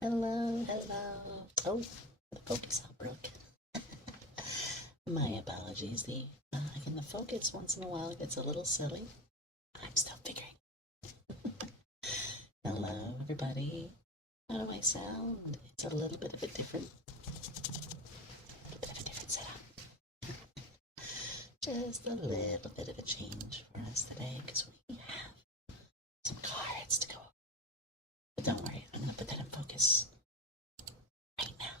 Hello, hello. Oh, the focus all broke. My apologies. Again, the focus once in a while gets a little silly. I'm still figuring. Hello, everybody. How do I sound? It's a little bit of a different setup. Just a little bit of a change for us today because we have some cards to go over. But don't worry, I'm going to put that in focus right now.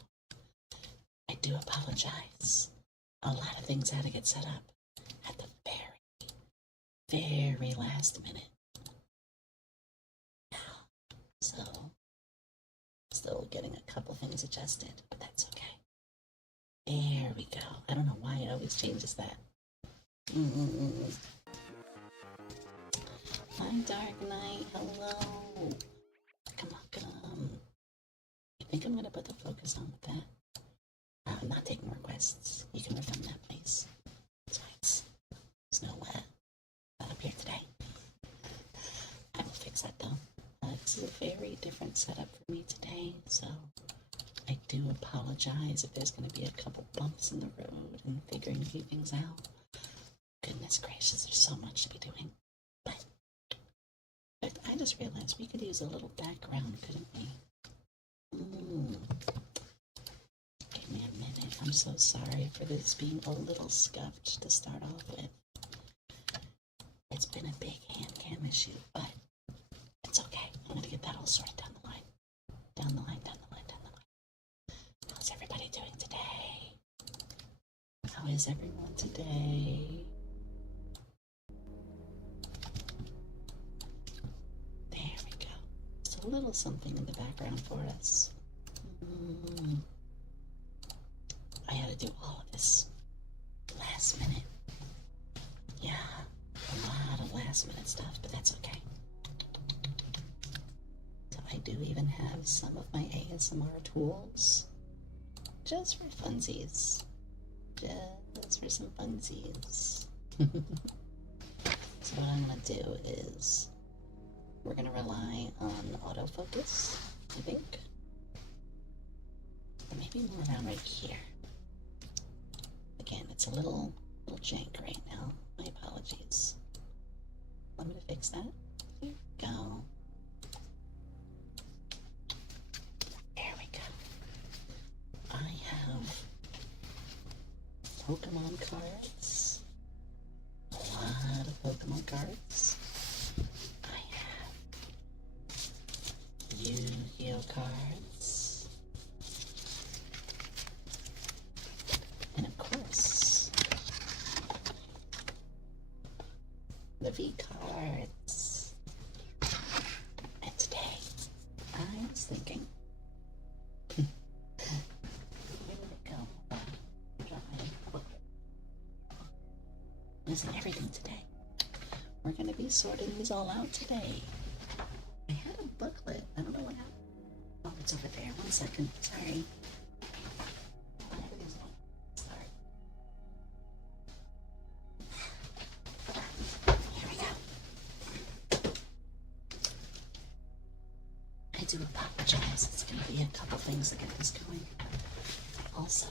I do apologize. A lot of things had to get set up at the very last minute. So, still getting a couple things adjusted, but that's okay. There we go. I don't know why it always changes that. Hi, Dark Knight. Hello. Come. I think I'm going to put the focus on with that. I'm not taking requests. You can refund that, please. Besides, there's no that up here today. I will fix that, though. This is a very different setup for me today, so I do apologize if there's going to be a couple bumps in the road and figuring a few things out. Goodness gracious, there's so much to be doing. But I just realized we could use a little background, couldn't we? Give me a minute. I'm so sorry for this being a little scuffed to start off with. It's been a big hand cam issue, but it's okay. I'm going to get that all sorted down the line. Down the line. How's everybody doing today? How is everyone today? There we go. Just a little something in the background for us. I had to do all of this last minute. Yeah, a lot of last minute stuff, but that's okay. So I do even have some of my ASMR tools just for funsies. Just for some funsies. So what I'm going to do is we're going to rely on autofocus, I think. Or maybe more around right here. Again, it's a little jank right now. My apologies. Want me to fix that? Here we go. There we go. I have Pokemon cards. A lot of Pokemon cards. I have Yugioh cards. And of course, the Vcards. And today, I was thinking, where did it go? Using everything today. We're going to be sorting these all out today. I had a booklet. I don't know what happened. Oh, it's over there. 1 second. Sorry. I do apologize. It's going to be a couple things to get this going. Also,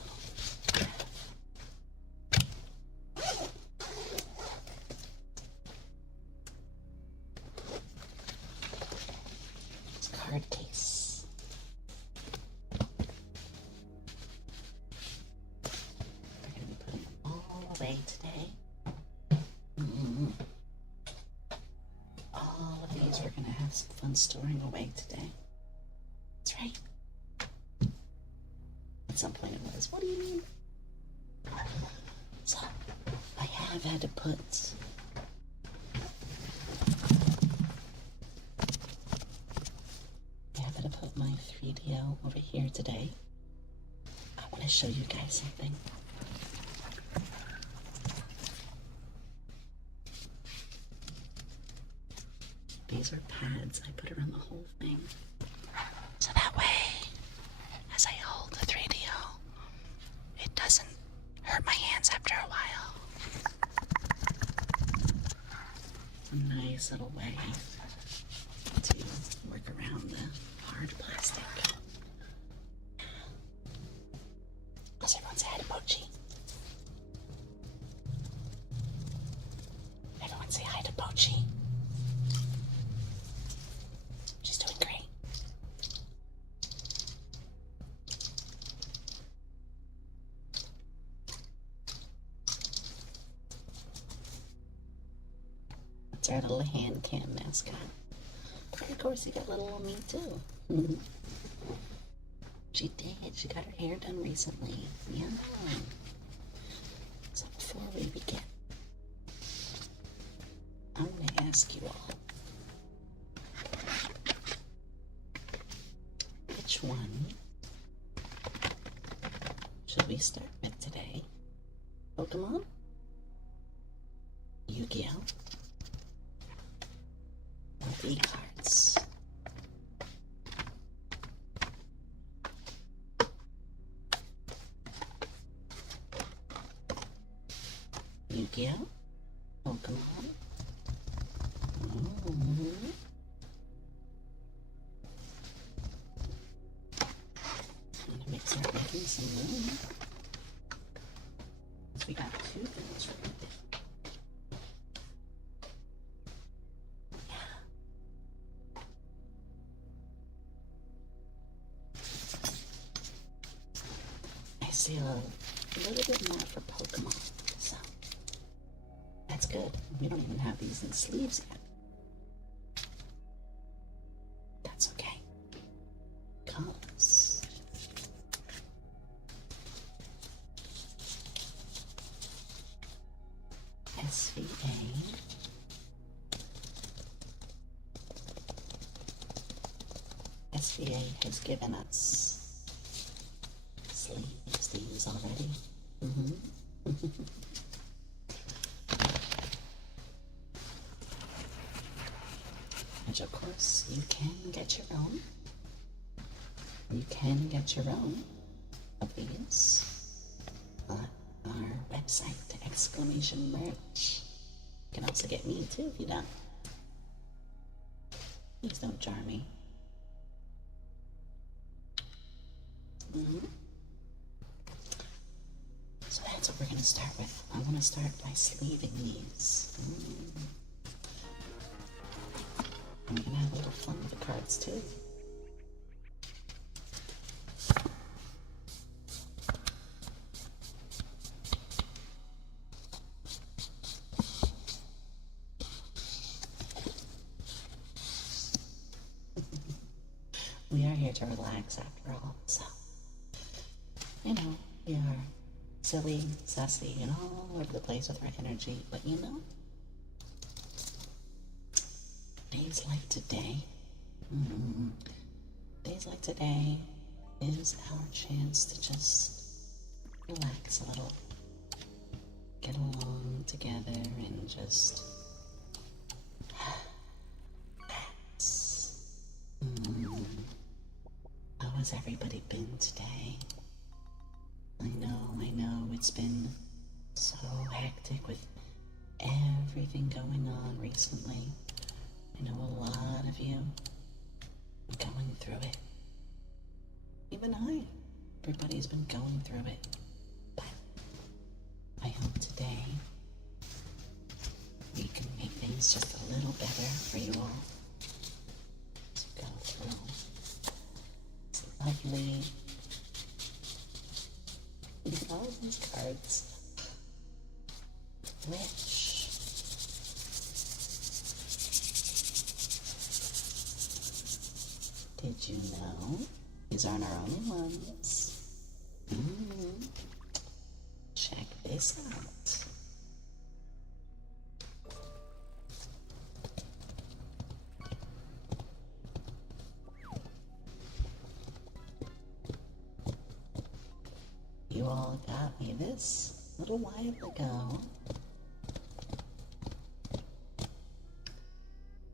this card case. We're going to be putting them all away today. All of these we're going to have some fun storing away today. That's right. At some point it was, what do you mean? So, I have had to put my 3DO over here today. I want to show you guys something. These are pads I put around the whole thing. So that way, as I hold the 3DO, it doesn't hurt my hands after a while. It's a nice little way to work around the hard plastic. That's our little hand cam mascot. And of course, you got little old me too. She did. She got her hair done recently. Yeah. So before we begin, I'm going to ask you all, which one should we start with today? Pokemon? Yugioh? Or Vcards? Yugioh? Pokemon? I'm gonna start making some room. We got two things we're gonna do. I see a little bit more for Pokemon, so that's good. We don't even have these in sleeves yet. That's okay. Colors. SVA. SVA has given us sleeves already. Which of course you can get your own. You can get your own of these on our website, exclamation merch. You can also get me too if you don't. Please don't jar me. So that's what we're going to start with. I want to start by sleeving these. And we're going to have a little fun with the cards too. We are here to relax after all, so, you know, we are silly, sassy, and all over the place with our energy, but you know, days like today, days like today is our chance to just relax a little, get along together, and just relax. How has everybody been today? I know, it's been so hectic with everything going on recently. I know a lot of you are going through it. Even everybody's been going through it. But I hope today we can make things just a little better for you all to go through. It's lovely. Look at all these cards. Which did you know these aren't our only ones? Check this out. You all got me this a little while ago.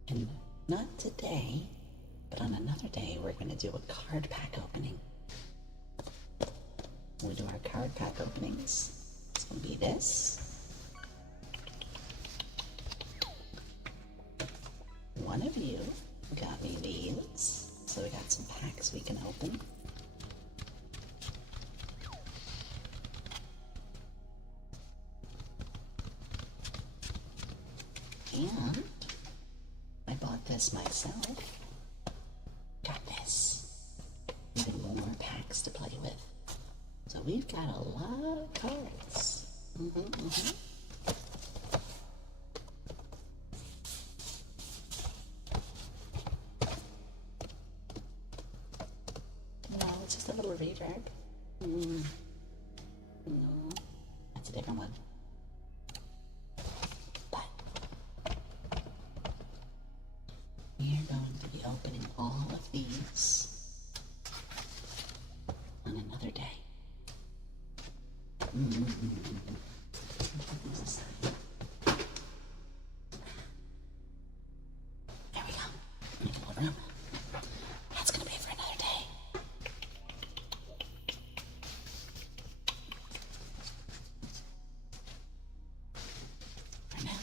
And not today, but on another day, we're going to do a card pack opening. When we do our card pack openings, it's going to be this. One of you got me these, so we got some packs we can open. And I bought this myself. Got this. Even more packs to play with. So we've got a lot of cards. just a little reverb. No, that's a different one. But we are going to be opening all of these on another day. There we go. Little room. That's gonna be for another day. For now.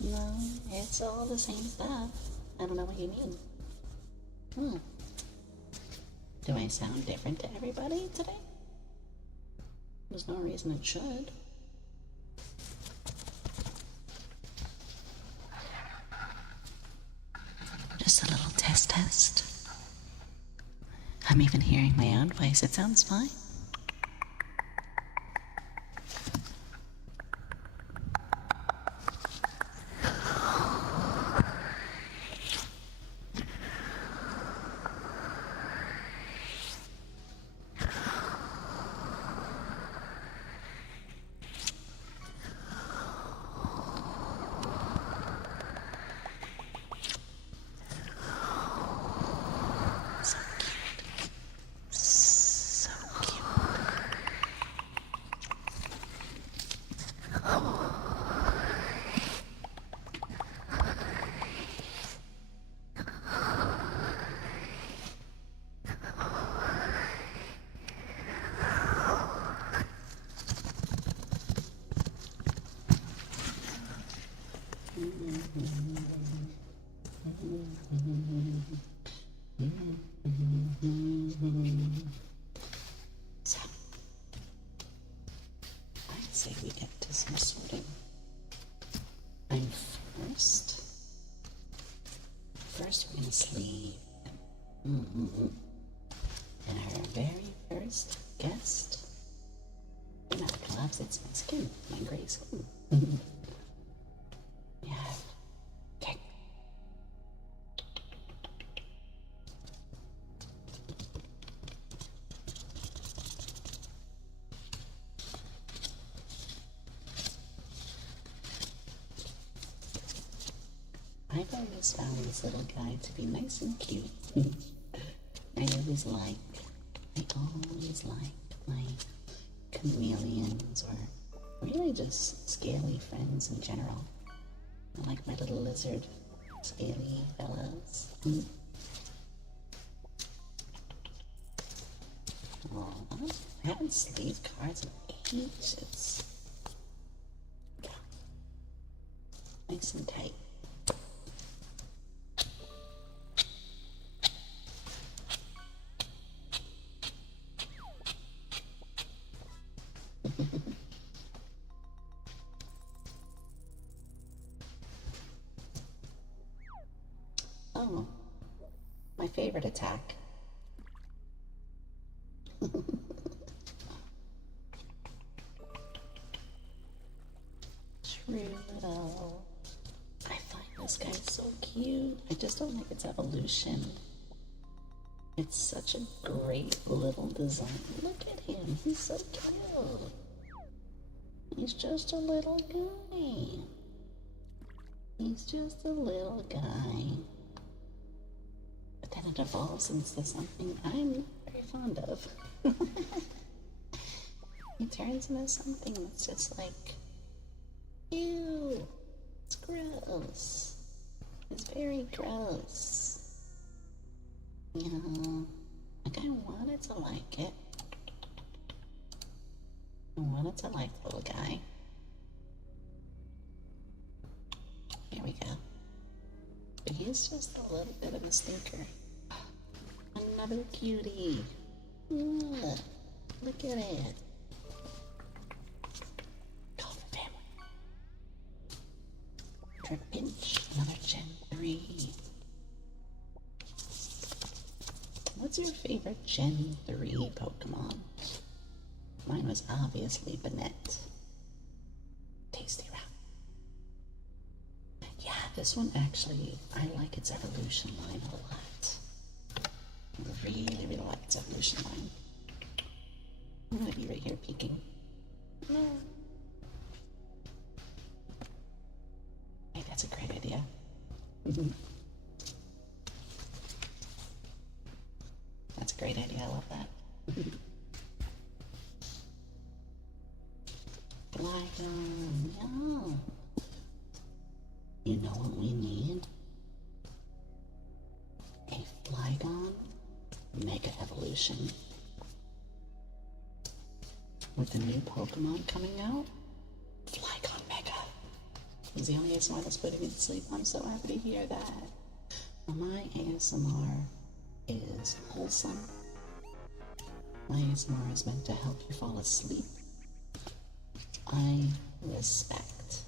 No, it's all the same stuff. I don't know what you mean. Do I sound different to everybody today? There's no reason it should. Just a little test. I'm even hearing my own voice. It sounds fine. So cute. So, I'd say we get to some sorting. I'm first we're going to sleeve. And our very first guest, in our gloves, it's my skin, my gray skin. We have cake. I've always found this little guy to be nice and cute. I always like my chameleons, or really just scaly friends in general. I like my little lizard scaly fellows. Oh, I haven't sleeved cards in ages. Yeah. Nice and tight. Oh, my favorite attack. True little. I find this guy so cute. I just don't like its evolution. It's such a great little design. Look at him. He's so cute. He's just a little guy. He's just a little guy. But then it evolves into something I'm very fond of. He turns into something that's just like, ew, it's gross. It's very gross. You know, like I wanted to like it. I wanted to like the little guy. Here we go. But he's just a little bit of a stinker. Another cutie. Look at it. Call for family. Trapinch, another Gen 3. What's your favorite Gen 3 Pokemon? Mine was obviously Banette. Tasty Rock. Yeah, this one actually, I like its evolution line a lot. I really, really like its evolution line. I'm gonna be right here peeking. No. Hey, that's a great idea. That's a great idea, I love that. Flygon, yeah. You know what we need? A Flygon Mega Evolution. With the new Pokemon coming out, Flygon Mega. He's the only ASMR that's putting me to sleep. I'm so happy to hear that. Well, my ASMR is wholesome. My ASMR is meant to help you fall asleep. I respect,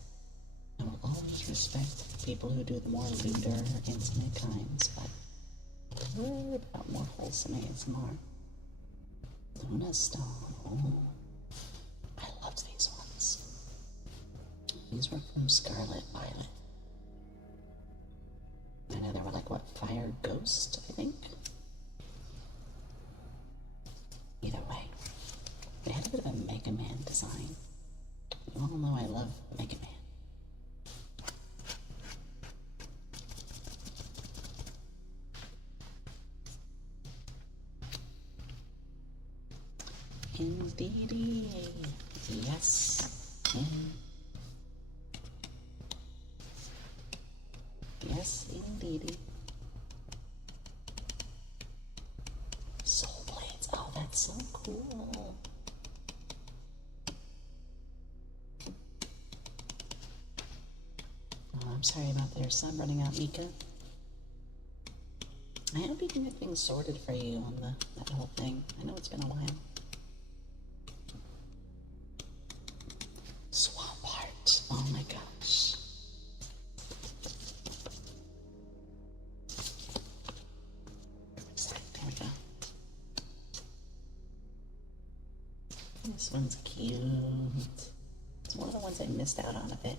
I will always respect people who do the more lewder, intimate kinds, but what about more wholesome ASMR? Luna Stone, oh, I loved these ones. These were from Scarlet Violet. I know they were like, what, Fire Ghost, I think? Either way, they had a bit of a Mega Man design. You all know I love Mega Man. Indeedy, yes, yes, indeedy. Soul Blades, oh, that's so cool. Oh, I'm sorry about their sun running out, Mika. I hope you can get things sorted for you on that whole thing. I know it's been a while. Swampert, oh my gosh. There we go. This one's cute. It's one of the ones I missed out on a bit.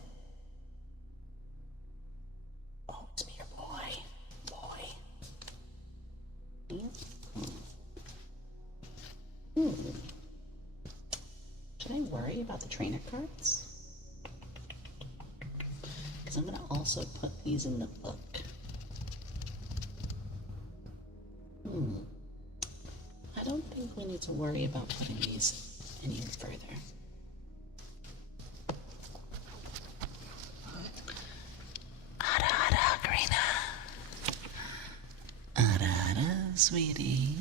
Should I worry about the trainer cards? Because I'm going to also put these in the book. I don't think we need to worry about putting these any further. Ada, Grina. Ada, sweetie.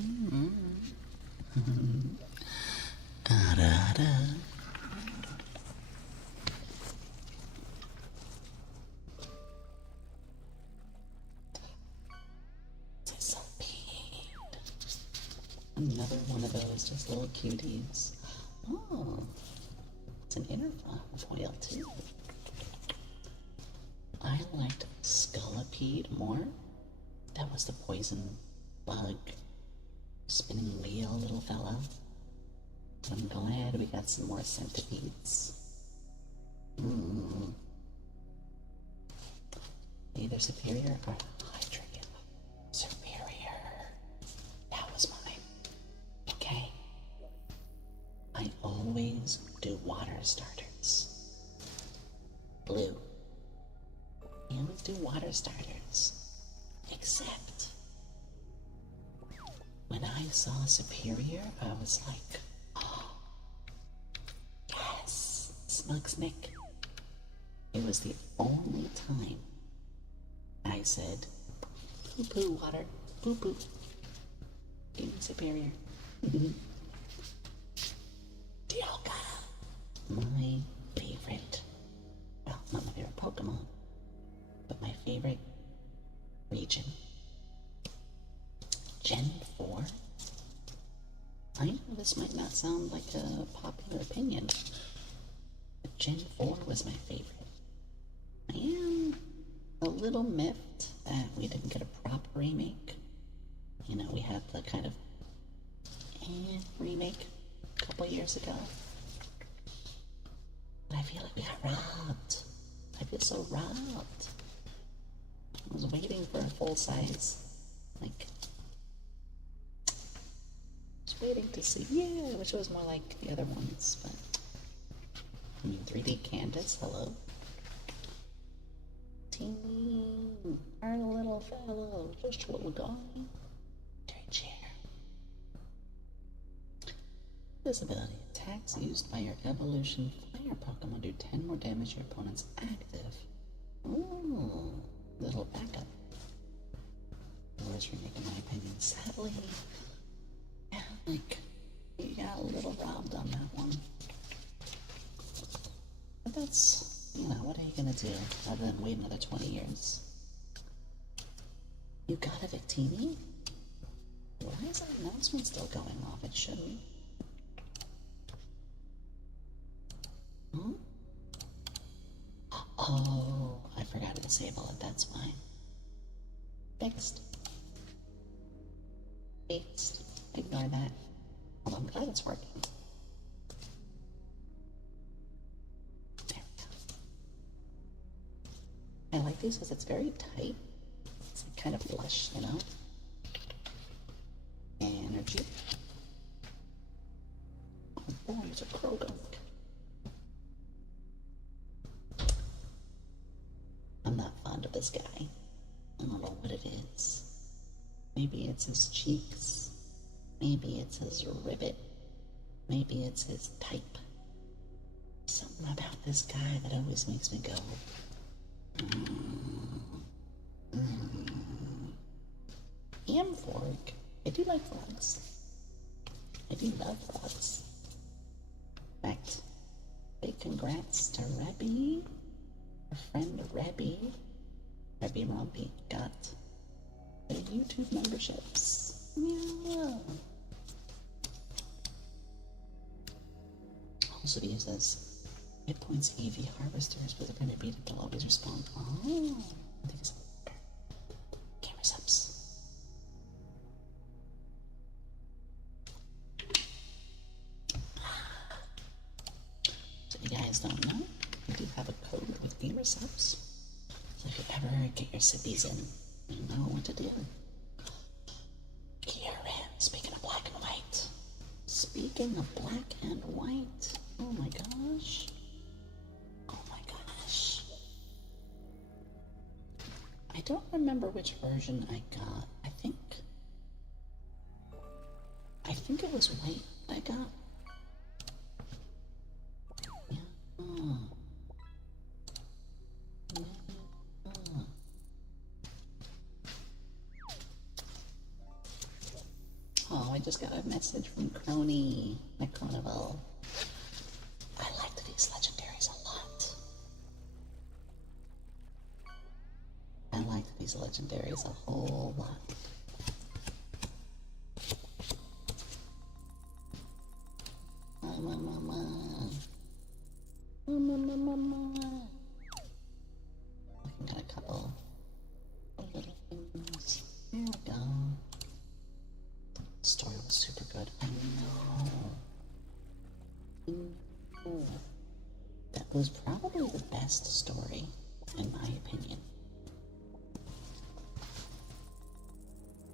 Another one of those, just little cuties. Oh, it's an inner foil too. I liked Scolipede more. That was the poison bug, spinning wheel little fella. I'm glad we got some more centipedes. Either superior or hydra. Superior. That was mine. Okay. I always do water starters. Blue. I always do water starters. Except when I saw Superior, I was like, oh, yes, Smugsnick. It was the only time I said, poo-poo water, poo-poo. Give me Superior. Dialga. My favorite, well, not my favorite Pokemon, but my favorite region. Gen 4? I know this might not sound like a popular opinion, but Gen 4 was my favorite. I am little miffed that we didn't get a proper remake. You know, we had the kind of remake a couple years ago. But I feel like we got robbed. I feel so robbed. I was waiting for a full size, like, just waiting to see, yeah, which was more like the other ones, but, I mean, 3D Canvas, hello. Teeny, our little fellow, just hold on to a chair. This ability, attacks used by your evolution fire Pokemon do 10 more damage to your opponent's active. Ooh, little backup. Worst remake in my opinion. Sadly, yeah, like, you got a little robbed on that one. But that's, you know, what are you gonna do other than wait another 20 years? You got a Victini? Why is that announcement still going off? It shouldn't. Hmm? Oh, I forgot to disable it, that's fine. Fixed. Fixed. Ignore that. Although I'm glad it's working. There we go. I like these because it's very tight. It's like kind of flush, you know? Energy. Oh boy, it's a Krogan. I'm not fond of this guy. I don't know what it is. Maybe it's his cheeks. Maybe it's his ribbit. Maybe it's his type. Something about this guy that always makes me go, Amforg. I do like frogs. I do love frogs. In fact, big congrats to Rebby. Our friend Rebby Rumpy got the YouTube memberships. Yeah. Also uses hit points EV harvesters with a printed beat that will always respond. Oh, I think it's camera subs. So you guys don't know, we do have a code with gamer subs. So if you ever get your sippies in, you know what to do. Here, speaking of black and white. Speaking of black and white. Oh my gosh. Oh my gosh. I don't remember which version I got. I think it was white that I got. Oh, I just got a message from Crony McCroneville. I liked these legendaries a lot. I liked these legendaries a whole lot. Looking at a couple of little things. There we go. The story was super good. I know. That was probably the best story, in my opinion.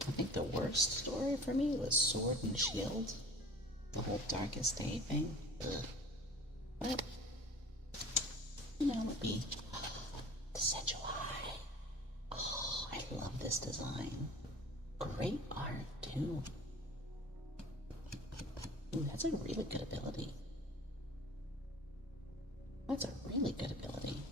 I think the worst story for me was Sword and Shield. The whole Darkest Day thing. Ugh. But, you know, it would be the Sejuai. Oh, I love this design. Great art, too. Ooh, that's a really good ability. That's a really good ability.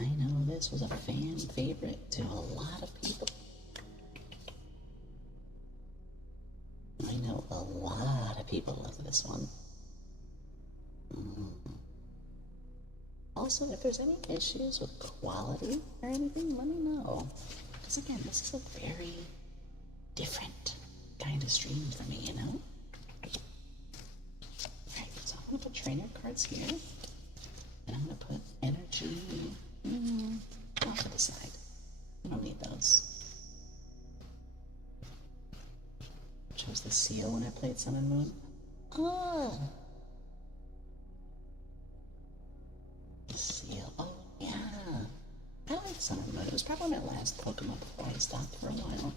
I know this was a fan favorite to a lot of people. I know a lot of people love this one. Also, if there's any issues with quality or anything, let me know. Because again, this is a very different kind of stream for me, you know? Alright, so I'm going to put trainer cards here. And I'm going to put Gee, off to the side. We don't need those. Chose the seal when I played Sun and Moon. Oh! The seal. Oh, yeah. I like Sun and Moon. It was probably my last Pokemon before I stopped for a while.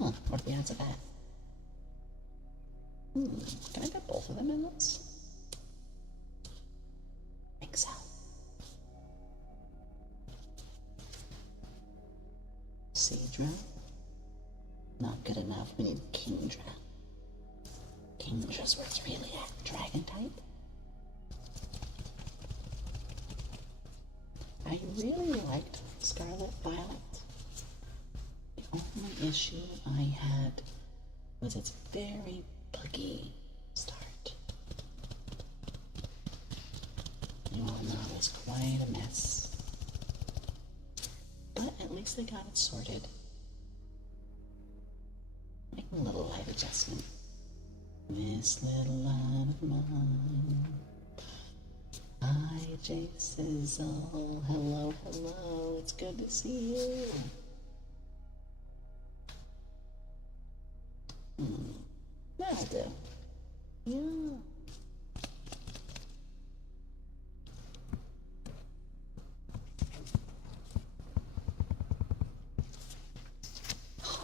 Huh, what are the odds of that? Can I get both of them in this? I think so. Seadra. Not good enough. We need Kingdra. Kingdra's where it's really at. Dragon type. I really liked Scarlet Violet. The only issue I had was its very buggy start. You all know it was quite a mess. But at least they got it sorted. Making a little light adjustment. This little light of mine. Hi, Jay Sizzle. Hello, hello. It's good to see you. That'll do. Yeah.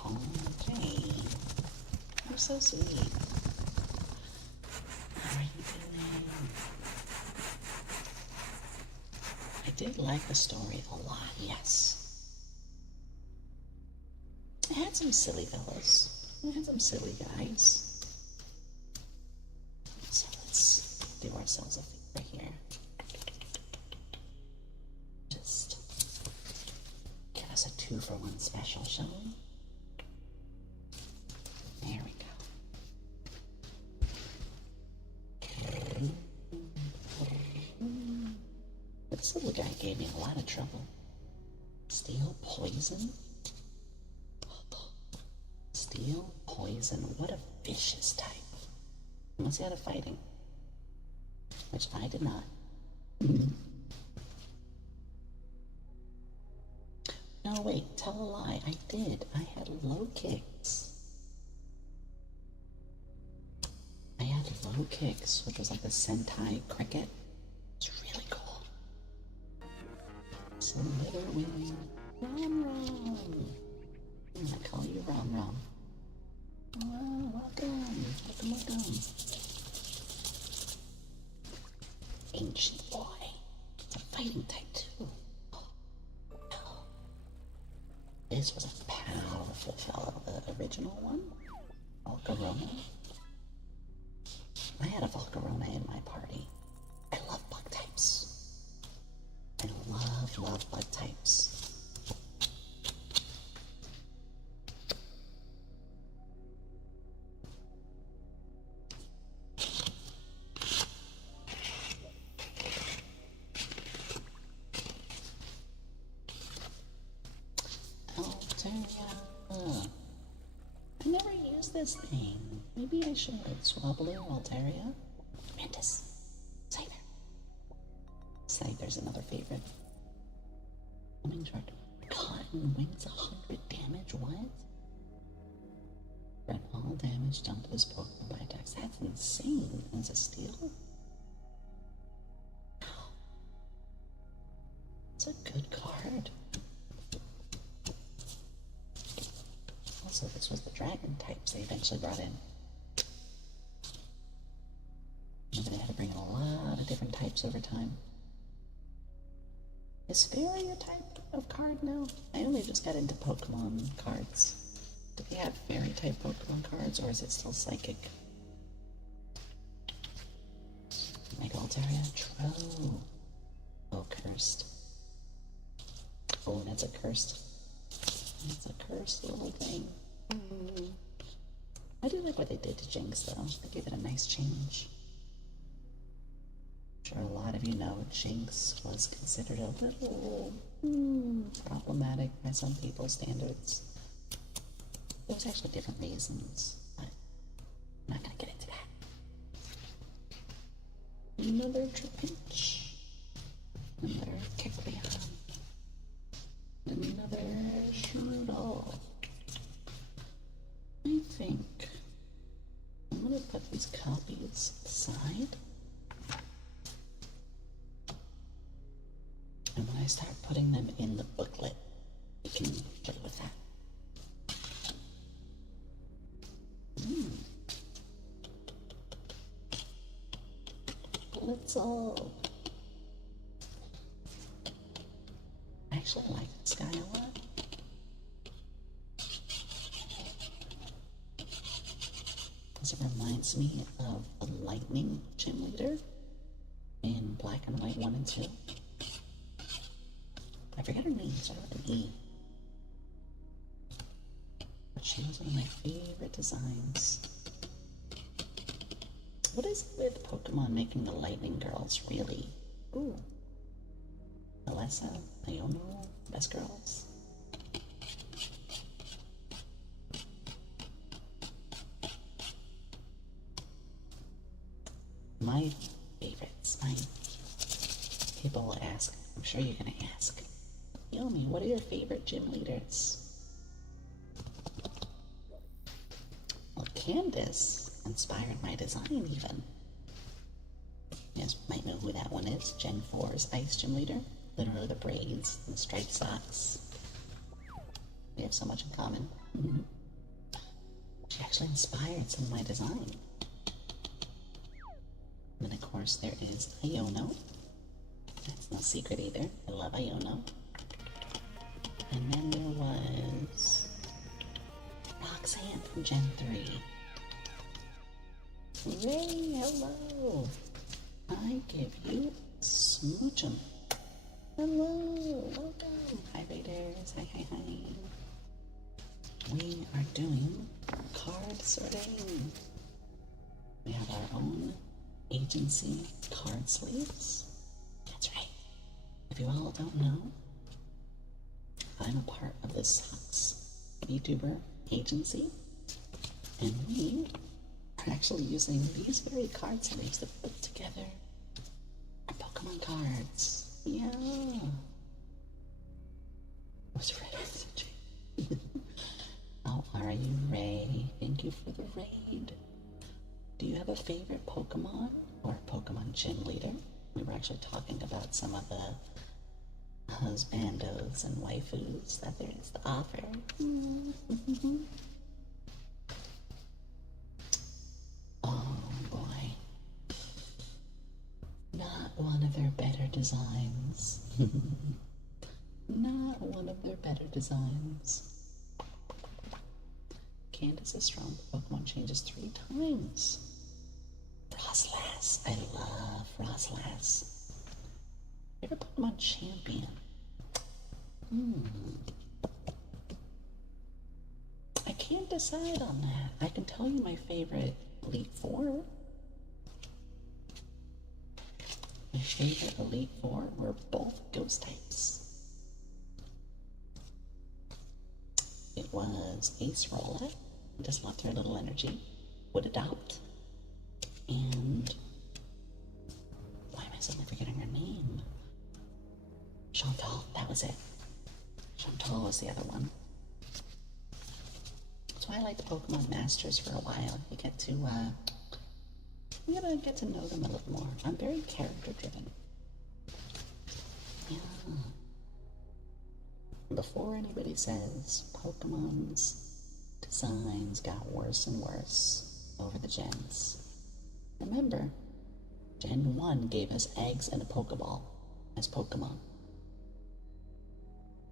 Okay. You're so sweet. How are you doing? I did like the story a lot, yes. It had some silly fellows. It had some silly guys. So let's do ourselves a favor here. Just get us a 2-for-1 special, shall we? There we go. This little guy gave me a lot of trouble. Steel poison? Steel poison. What a vicious type. Unless he had a fighting. Which I did not. No, wait. Tell a lie. I did. I had low kicks. I had low kicks, which was like a Sentai cricket. It's really cool. Slither wing. Rom Rom. I call you Rom Rom. Oh, welcome. Welcome. Ancient boy. It's a fighting type too. Oh. This was a powerful fellow. The original one. Volcarona. I had a Volcarona in my party. I love bug types. I love bug types. I never used this thing. Maybe I should. Swablu, Altaria, Mantis, Scyther. Scyther's another favorite. Humming Shark. Cotton wings 100 damage. What? Grant all damage done to this Pokemon by attacks. That's insane. It's a steal? It's a good card. Also, this was the dragon types they eventually brought in. And they had to bring in a lot of different types over time. Is Fairy a type of card now? I only just got into Pokemon cards. Do they have Fairy type Pokemon cards, or is it still Psychic? Mega Altaria, True. Oh, cursed. Oh, that's a cursed. It's a cursed little thing. I do like what they did to Jinx, though. They gave it a nice change. I'm sure a lot of you know Jinx was considered a little problematic by some people's standards. There was actually different reasons, but I'm not going to get into that. Another Trapinch. start putting them in the booklet, you can play with that. Blitzel. I actually like this guy a lot. Because it reminds me of a lightning gym leader in Black and White 1 and 2. I forget her name, it started with an E. But she was one of my favorite designs. What is it with Pokemon making the lightning girls really? Ooh. Alessa, Yomi, best girls. My favorites, people will ask, I'm sure you're gonna ask, Yomi, what are your favorite gym leaders? Well, Candace inspired my design even. You guys might know who that one is. Gen 4's Ice Gym Leader. Literally the braids and the striped socks. We have so much in common. She actually inspired some of my design. And then of course there is Iono. That's no secret either. I love Iono. And then there was Roxanne from Gen 3. Ray, hello! I give you smoochum. Hello, welcome. Hi Raiders, hi. We are doing card sorting. We have our own agency card sleeves. That's right. If you all don't know, I'm a part of the Socks Vtuber agency, and we are actually using these very card sleeves to put together our Pokemon cards. Yeah. What's Red messaging? How are you, Ray? Thank you for the raid. Do you have a favorite Pokemon or Pokemon gym leader? We were actually talking about some of the husbandos and waifus that there is to offer. Oh boy. Not one of their better designs. Not one of their better designs. Candace's strong Pokemon changes 3 times. Frostlass. I love Frostlass. Favorite Pokemon champion? I can't decide on that. I can tell you my favorite Elite Four. My favorite Elite Four were both ghost types. It was Ace Rolla, just loved her little energy, would adopt, and why am I suddenly forgetting her name? Chantal, that was it. Chantal was the other one. That's why I like the Pokemon Masters for a while. You get to, you gotta get to know them a little more. I'm very character driven. Yeah. Before anybody says Pokemon's designs got worse and worse over the gens, remember, Gen 1 gave us eggs and a Pokeball as Pokemon.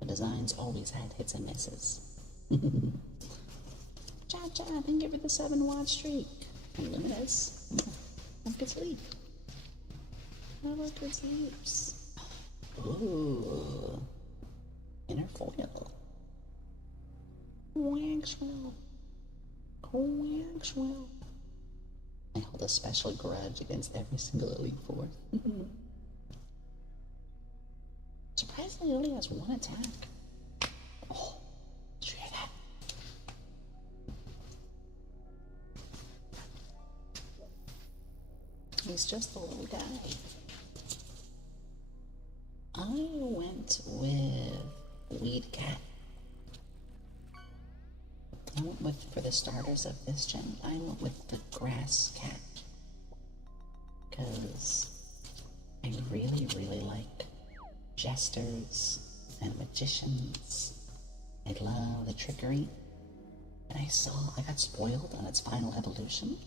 The designs always had hits and misses. Cha-cha, thank you for the 7-watch streak. Luminous. Have good sleep. Have good sleeps. Ooh. Inner foil. Waxwell. Waxwell. I hold a special grudge against every single Elite Four. Surprisingly, it only has 1 attack. Oh, did you hear that? He's just a little guy. I went with Weed Cat. I went with, for the starters of this gen, I went with the Grass Cat. Because I really, really like jesters and magicians. I love the trickery. And I got spoiled on its final evolution.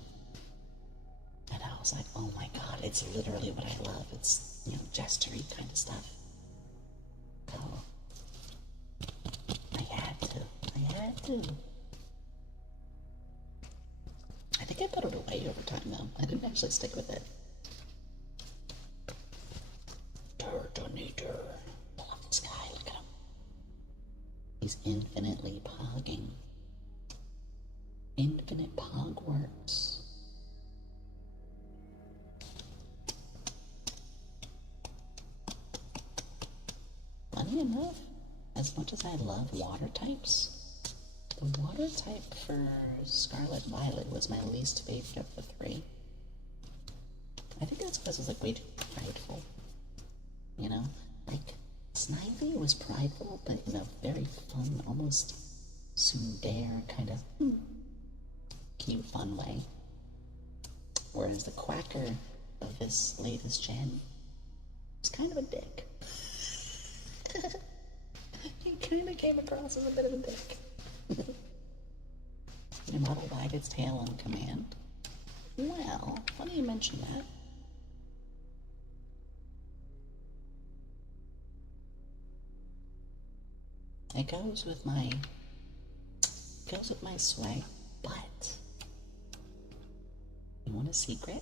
And I was like, oh my god, it's literally what I love. It's, jestery kind of stuff. So, I had to. I think I put it away over time, though. I didn't actually stick with it. Turtonator. I love this guy. Look at him. He's infinitely pogging. Infinite pog works. Funny enough, as much as I love water types, the water type for Scarlet Violet was my least favorite of the three. I think that's because it was like way too prideful. Like Snivy was prideful, but in a very fun, almost tsundere kind of cute, fun way. Whereas the Quacker of this latest gen was kind of a dick. He kind of came across as a bit of a dick. Your model wag its tail on command. Well, funny you mention that. It goes with my swag, but you want a secret?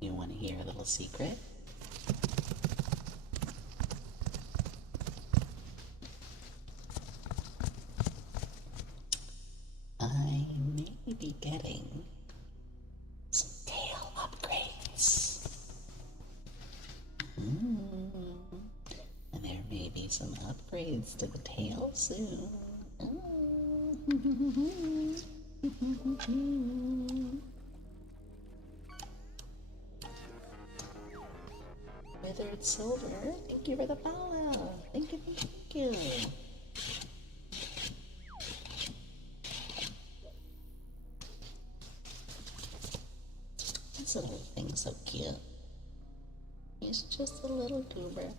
You want to hear a little secret? I may be getting some tail upgrades. And there may be some upgrades to the tail soon. Withered Silver, thank you for the follow. Thank you. This little thing's so cute. He's just a little goober.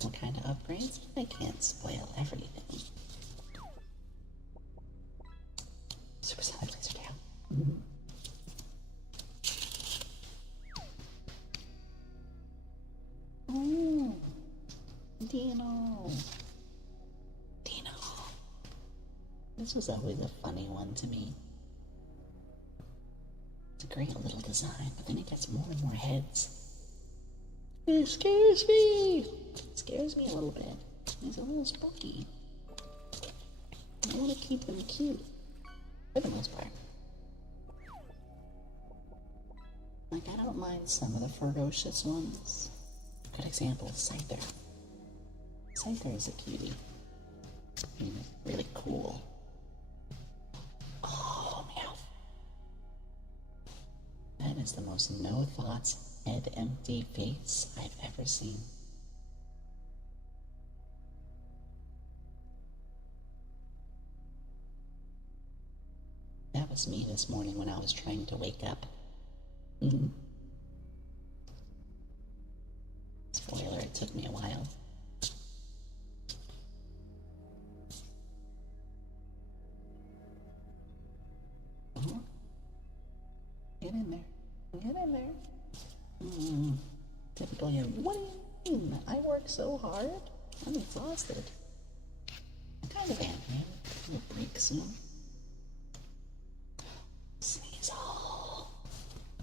What kind of upgrades? I can't spoil everything. Supersonic laser tail. Oh, Dino. This was always a funny one to me. It's a great little design, but then it gets more and more heads. It scares me. It scares me a little bit. It's a little spooky. I want to keep them cute, for the most part. Like, I don't mind some of the ferocious ones. Good example, Scyther. Scyther is a cutie. Really cool. Oh, meow. That is the most no thoughts, head empty face I've ever seen. That was me this morning when I was trying to wake up. Spoiler, it took me a while. Get in there. Get in there. Typically, what do you mean? I work so hard. I'm exhausted. I kind of am, man. We'll break soon. Sneasel.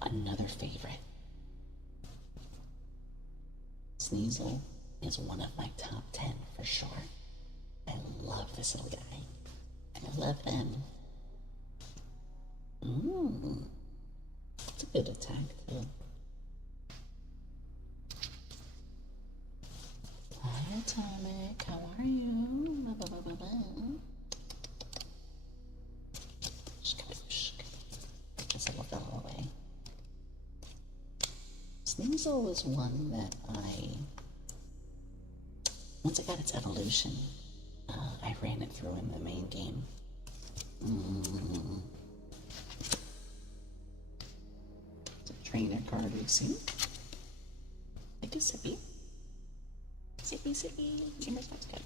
Another favorite. Sneasel is one of my top 10 for sure. I love this little guy. I love them. It's a good attack too. Hi Atomic, how are you? This little fellow away. Sneasel is one that once it got its evolution, I ran it through in the main game. trainer card we've seen. Take a sippy. Sippy, sippy. Gamer sounds good.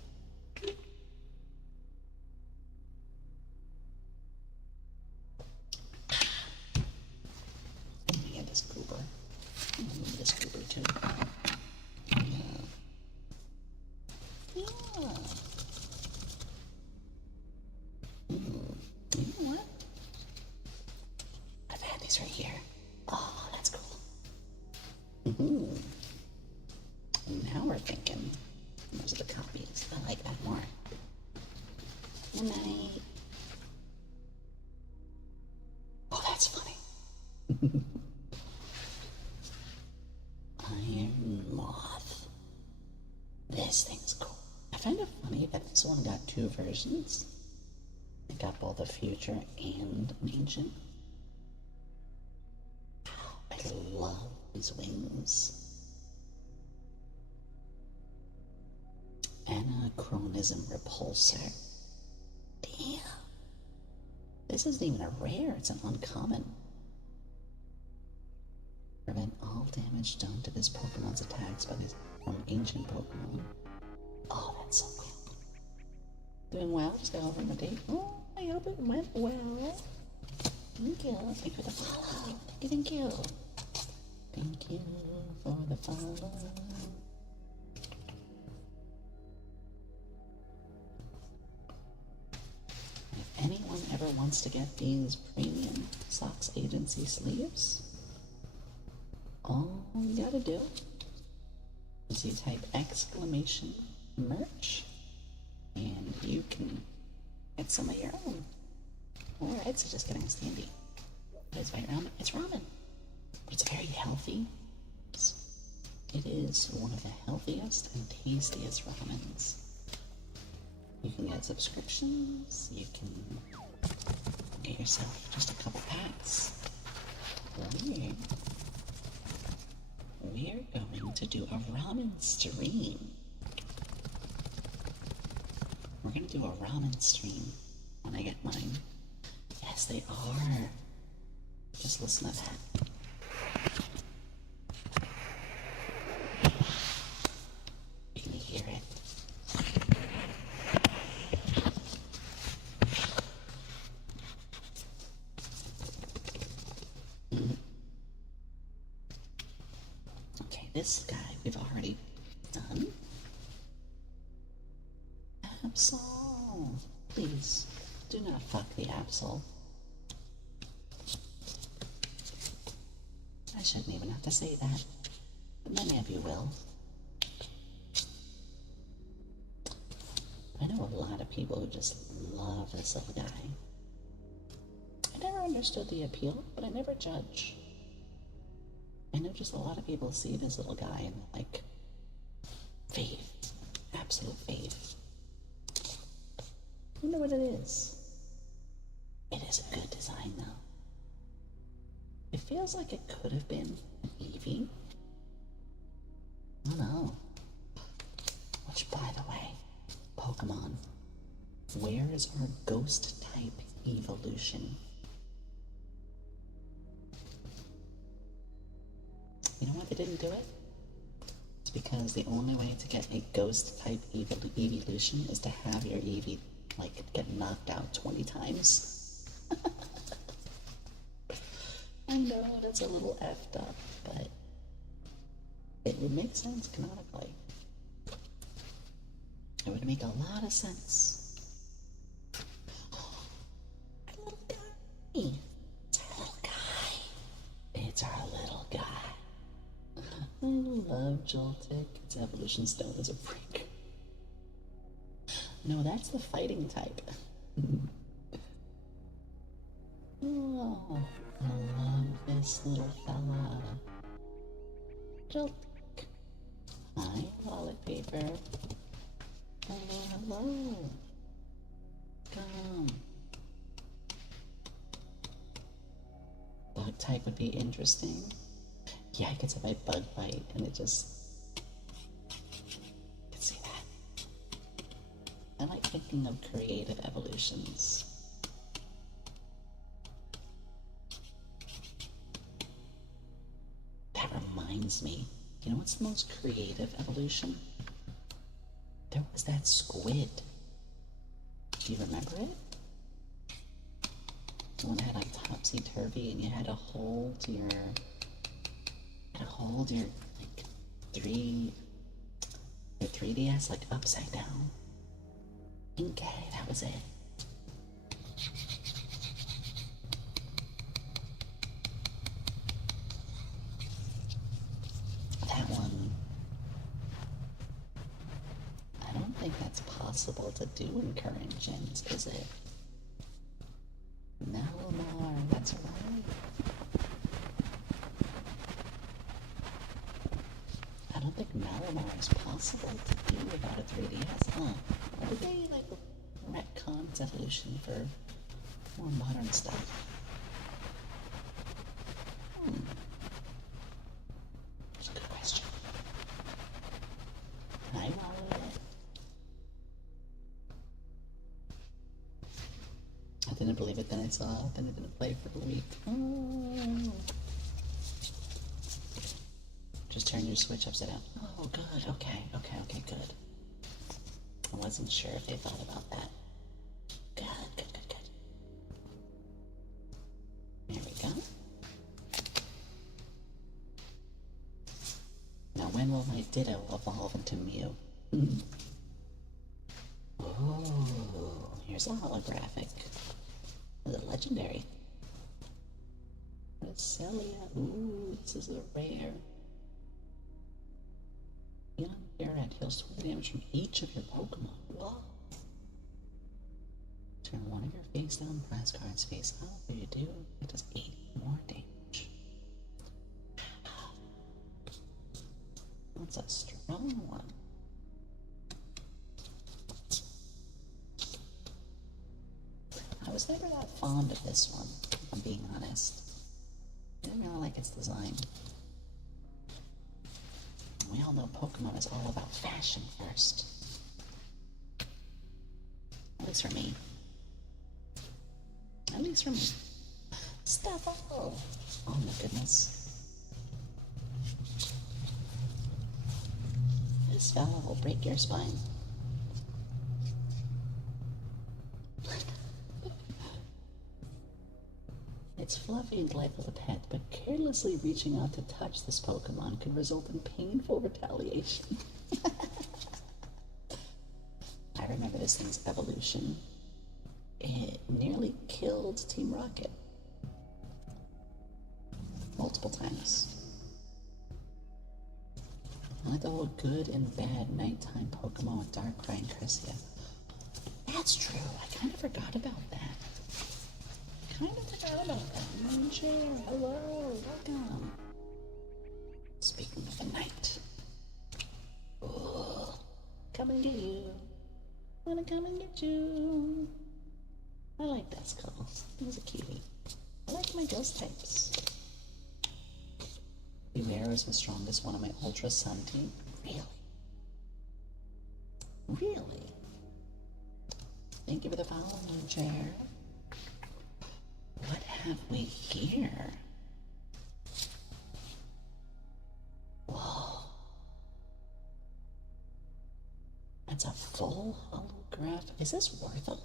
Let me get this goober. I'm gonna need this goober too. Yeah. You know what? I've had these right here. Oh, that's cool. Now we're thinking. Those are the copies. I like that more. Good night. Oh, that's funny. Iron Moth. This thing's cool. I find it funny that this one got two versions. It got both a future and an ancient. I love these wings. Anachronism repulsor. Damn. This isn't even a rare, it's an uncommon. Prevent all damage done to this Pokemon's attacks from ancient Pokemon. Oh, that's so cool. Doing well? Just got over my date. Oh, I hope it went well. Thank you. Thank you for the follow. Thank you. Thank you for the follow. If anyone ever wants to get these premium Socks Agency sleeves, all you gotta do is you type exclamation merch and you can get some of your own. Alright, so just getting a standee. It's white ramen. It's ramen. But it's very healthy. It is one of the healthiest and tastiest ramens. You can get subscriptions, you can get yourself just a couple packs. We're going to do a ramen stream. We're going to do a ramen stream when I get mine. Yes, they are. Just listen to that. You can hear it. This guy we've already done. Absol. Please, do not fuck the Absol. I shouldn't even have to say that, but many of you will. I know a lot of people who just love this little guy. I never understood the appeal, but I never judge. I know just a lot of people see this little guy and like, faith, absolute faith. You know what it is? It is a good design though. It feels like it could have been an Eevee. I don't know. Which, by the way, Pokemon, where is our ghost type evolution? You know why they didn't do it? It's because the only way to get a ghost type evolution is to have your Eevee, like, get knocked out 20 times. I know that's a little effed up, but it would make sense canonically. It would make a lot of sense. Our little guy. It's our little guy. It's our little guy. I love Joltik. Its evolution stone is a prick. No, that's the fighting type. Oh, I love this little fella. Joltik. Hi, toilet paper. Hello, hello. Come. Bug type would be interesting. Yeah, I could say my bug bite and it just... I can see that. I like thinking of creative evolutions. reminds me, you know what's the most creative evolution? There was that squid. Do you remember it? The one that had like topsy-turvy and you had to hold your, like 3DS like upside down. Okay, that was it. That one. I don't think that's possible to do in current gens, is it? Malamar, that's right. I don't think Malamar is possible to do without a 3DS, huh? Or did they like retcon its evolution for more modern stuff? That's a good question. And I wallowed it. I didn't believe it, then I saw it, then I didn't play for a week. Oh. Just turn your Switch upside down. Oh, good. Okay, good. I wasn't sure if they thought about that. Good. There we go. Now, when will my Ditto evolve into Mew? Oh, here's a holographic. Is it legendary? Celia. Ooh, this is a rare. Young Barret heals 20 damage from each of your Pokemon. Whoa. Turn one of your face down prize cards face up. If you do, it does 80 more damage. That's a strong one. I was never that fond of this one, if I'm being honest. I didn't really like its design. We all know Pokemon is all about fashion first. At least for me. Stuffle! Oh my goodness. This fella will break your spine. It's fluffy and delightful to pet, but carelessly reaching out to touch this Pokemon could result in painful retaliation. I remember this thing's evolution. It nearly killed Team Rocket. Multiple times. I like the whole good and bad nighttime Pokemon with Darkrai and Cressia. That's true, I kind of forgot about that. Chair, hello, welcome. Speaking of the night. Ooh, come and get you. Wanna come and get you. I like that skull. He's a cutie. I like my ghost types. Beware is the strongest one of my Ultra Sun team. Really? Thank you for the follow, Chair. What have we here? Whoa. That's a full holograph. Is this worth a lot?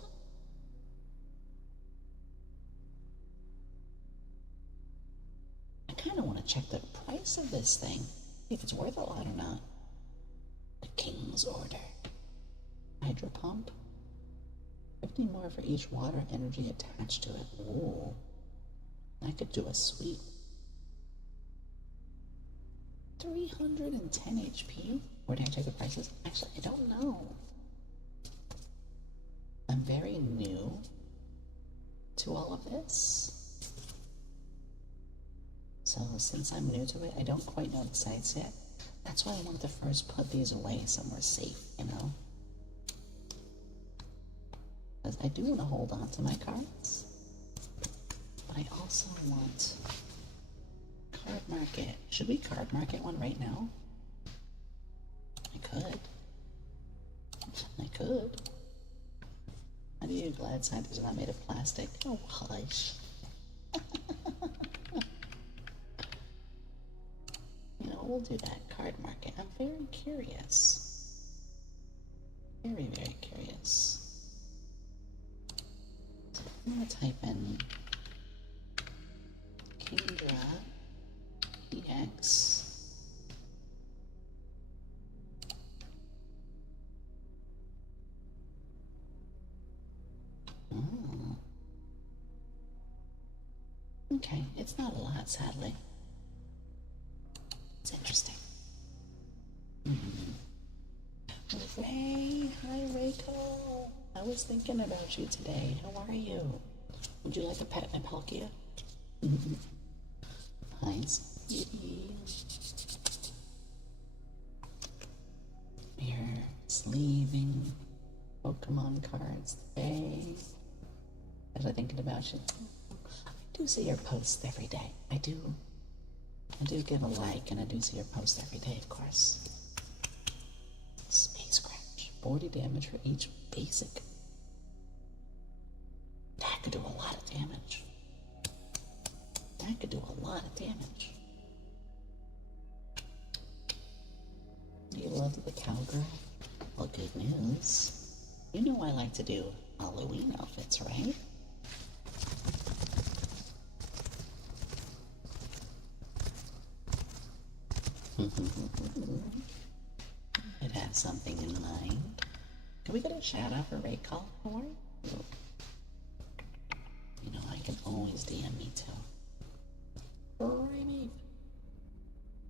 I kind of want to check the price of this thing. If it's worth a lot or not. The King's Order. Hydro Pump. 50 more for each water energy attached to it. Ooh. I could do a sweep. 310 HP? Where did I check the prices? Actually, I don't know. I'm very new to all of this. So since I'm new to it, I don't quite know the sites yet. That's why I wanted to first put these away somewhere safe, you know? Because I do want to hold on to my cards. But I also want card market. Should we card market one right now? I could. How do you glad Santas are not made of plastic? Oh, hush. You know will do that. Card market. I'm very curious. Very, very curious. So I'm going to type in Kingdra EX. Oh. Okay, it's not a lot, sadly. It's interesting. Ray, hi Rachel. I was thinking about you today. How are you? Would you like a pet and a Palkia? Hi, sweetie. We're sleeving Pokemon cards today. As I'm thinking about you. I do see your posts every day. I do give a like, and I do see your posts every day, of course. Space Scratch. 40 damage for each basic. That could do a lot of damage. That could do a lot of damage. You love the cowgirl? Well, good news. You know I like to do Halloween outfits, right? I'd have something in mind. Can we get a shout out for Ray Call? How are you? You know, I can always DM me too. Remy.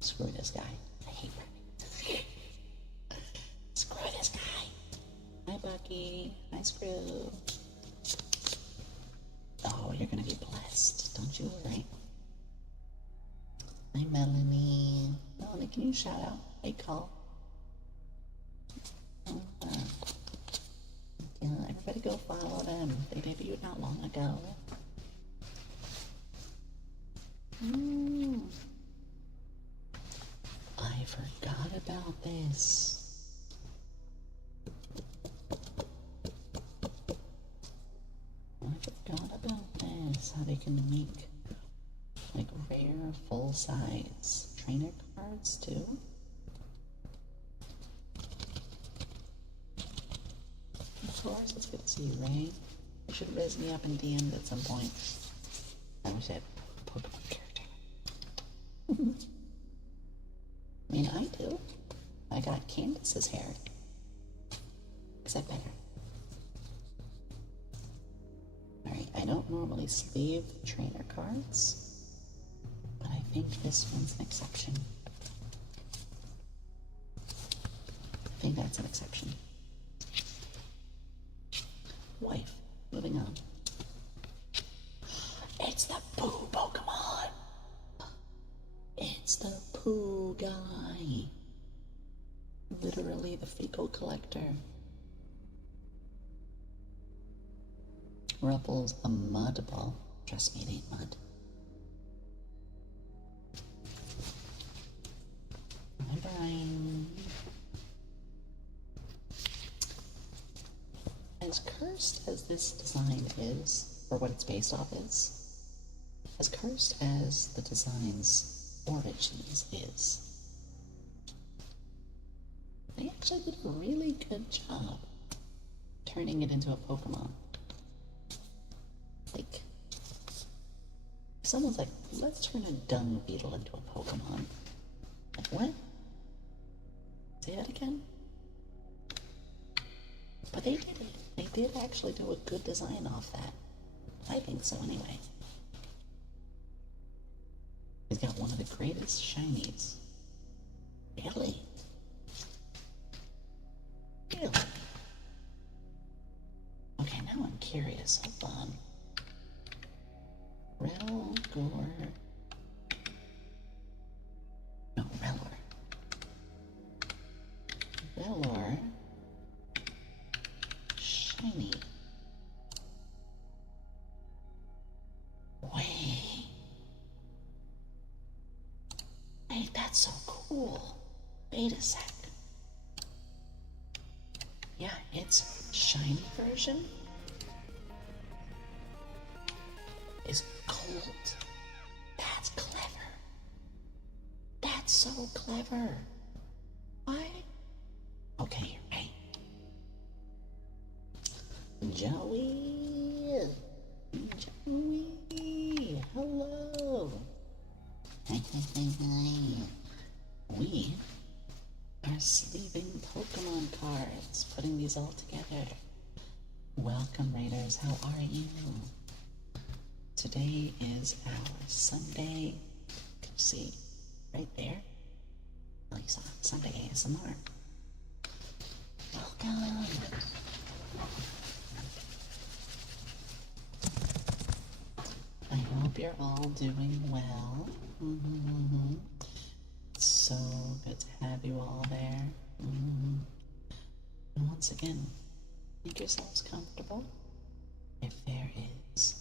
Screw this guy. I hate Remy. Screw this guy. Hi, Bucky. Hi, Screw. Oh, you're gonna be blessed. Don't you worry. Hi, Melanie. Melanie, can you shout out? Hey, call. Yeah, everybody go follow them. They debuted not long ago. I forgot about this. I forgot about this. How they can make like rare full-size trainer cards too. Of course, it's good to see you, Ray. You should raise me up in DMs at some point. I wish I had a Pokemon character. I mean, I do. I got Candace's hair. Is that better? Alright, I don't normally sleeve trainer cards, but I think this one's an exception. I think that's an exception. Wife. Moving on. It's the Pooh Pokemon! It's the Pooh guy. Literally the fecal collector. Ruffles a mud ball. Trust me, it ain't mud. Hi, Brian. As cursed as this design is, or what it's based off is, as cursed as the design's origins is, they actually did a really good job turning it into a Pokemon. Like, if someone's like, let's turn a dung beetle into a Pokemon. Like, what? Say that again? But they did it. They did actually do a good design off that. I think so, anyway. He's got one of the greatest shinies. Really? Really? Okay, now I'm curious. Hold on. Relgor. No, Relor. Relor. Shiny. Wait. Wait, that's so cool. Wait a sec. Yeah, it's shiny version is gold. That's clever. That's so clever. What? Okay, you're right. Joey! Joey! Hello! Hi. We are sleeving Pokemon cards, putting these all together. Welcome, Raiders. How are you? Today is our Sunday. You can see right there. At least on Sunday ASMR. Welcome. I hope you're all doing well. It's so good to have you all there. And once again, make yourselves comfortable. If there is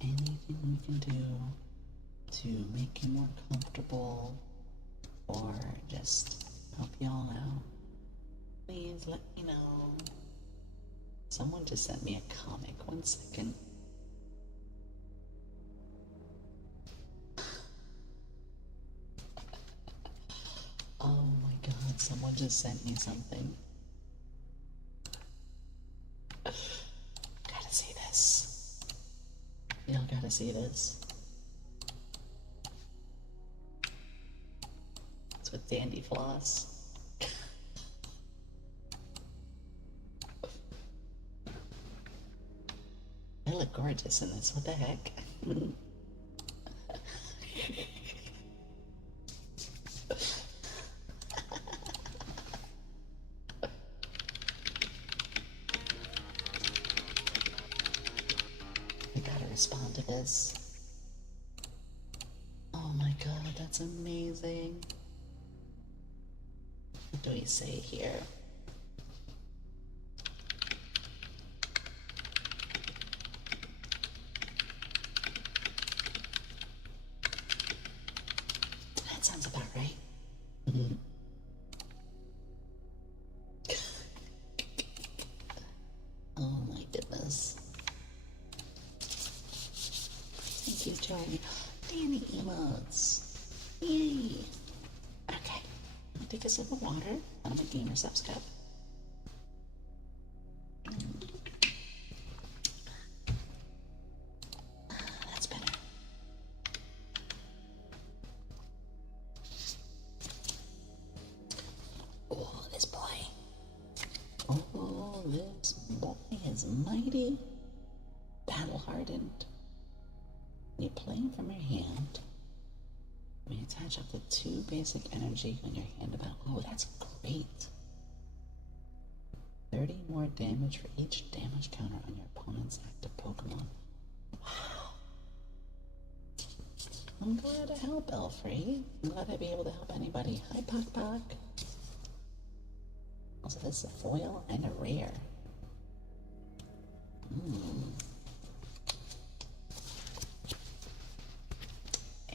anything we can do to make you more comfortable or just help you all out, please let me know. Someone just sent me a comic. 1 second. Oh my god, someone just sent me something. Gotta see this. Y'all gotta see this. It's with Dandy Floss. I look gorgeous in this. What the heck? I gotta respond to this. Oh my god, that's amazing. What do we say here? That sounds about right. Oh my goodness. Thank you, Joey. Danny emotes. Yay. Okay. I'll take a sip of water out of my gamer subs cup. That's better. Oh, this boy. Oh, this boy is mighty battle-hardened. When you play him from your hand, when you attach up to 2 basic energy on your hand about, oh, that's great. 30 more damage for each damage counter on your opponent's active Pokemon. Wow. I'm glad to help, Elfrey. I'm glad I'd be able to help anybody. Hi, Pock Pock. Also, this is a foil and a rare.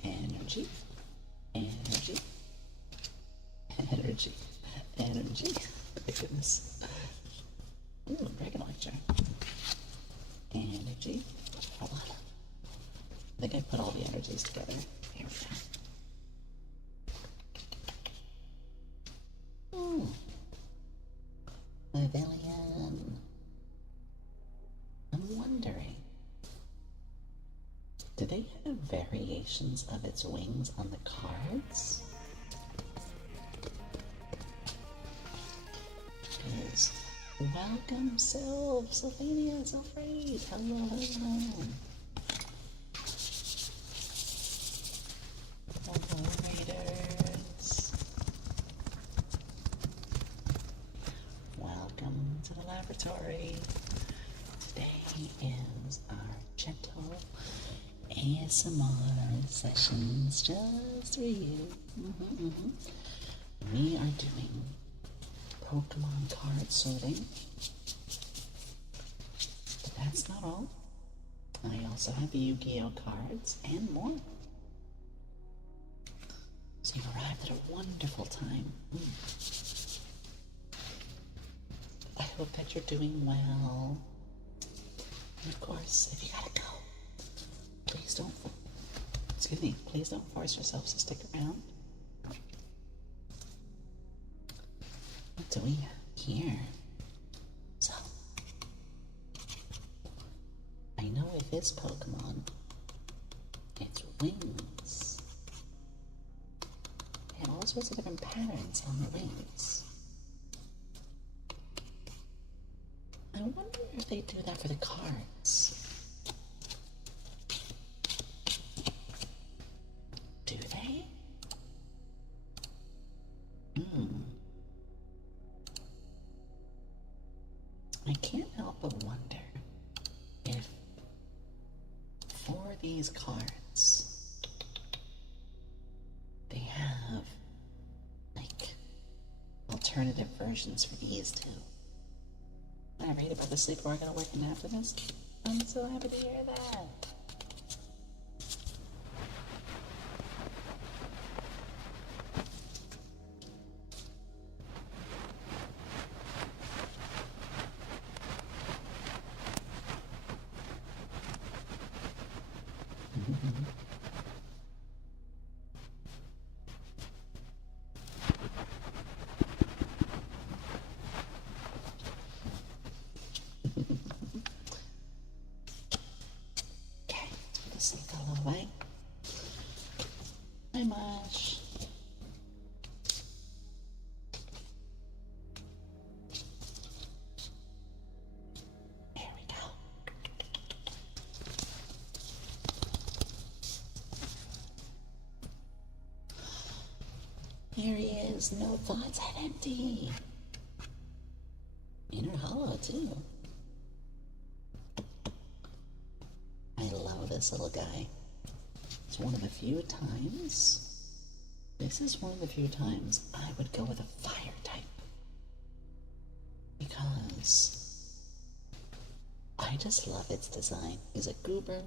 Energy. Energy. Energy. Energy. My goodness. Ooh, Dragon Lecture. Energy. Hold on. I think I put all the energies together. Here we go. Pavilion. I'm wondering, do they have variations of its wings on the cards? Because welcome, Sylph, Sylvania, Sylphrade. Hello, hello. Hello, Raiders. Welcome to the laboratory. Today is our gentle ASMR sessions just for you. We are doing Pokemon card sorting. But that's not all. I also have Yu-Gi-Oh cards and more. So you've arrived at a wonderful time. I hope that you're doing well. And of course, if you gotta go, please don't force yourselves to stick around. do we have here? So, I know with this Pokemon, its wings. They have all sorts of different patterns on the wings. I wonder if they do that for the cards. Do they? I can't help but wonder if for these cards they have like alternative versions for these too. I read about the sleepwear gonna work in after this. I'm so happy to hear that. Okay, this thing got a little away. Hi, Mosh. There we go. There he is. No thoughts at empty. Inner hollow, too. I love this little guy. It's one of the few times. This is one of the few times I would go with a fire type. Because I just love its design. He's a goober.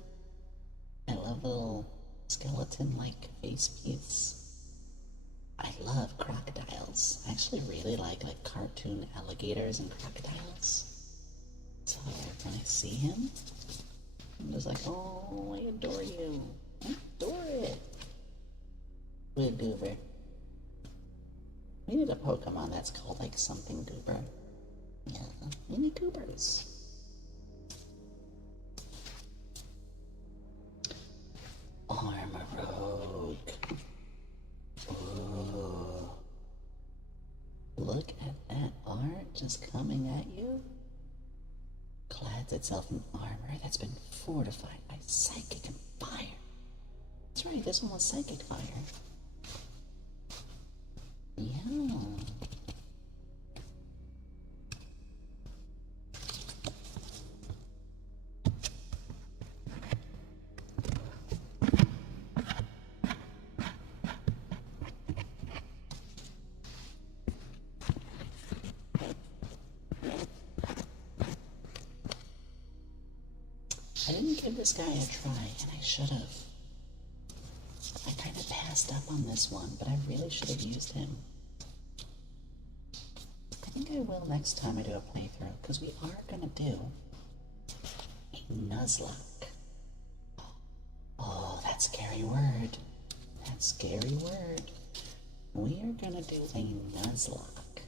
I love the little skeleton-like face piece. I love crocodiles. I actually really like cartoon alligators and crocodiles. So when I see him, I'm just like, oh, I adore you. I adore it. Blue goober. We need a Pokemon that's called like something goober. Yeah, mini goobers. Armor Rogue. Ooh. Look at that art just coming at you. Clads itself in armor that's been fortified by psychic and fire. That's right, this one was psychic fire. Yeah. I didn't give this guy a try, and I should have. I kind of passed up on this one, but I really should have used him. I think I will next time I do a playthrough, because we are going to do a Nuzlocke. Oh, that scary word. That scary word. We are going to do a Nuzlocke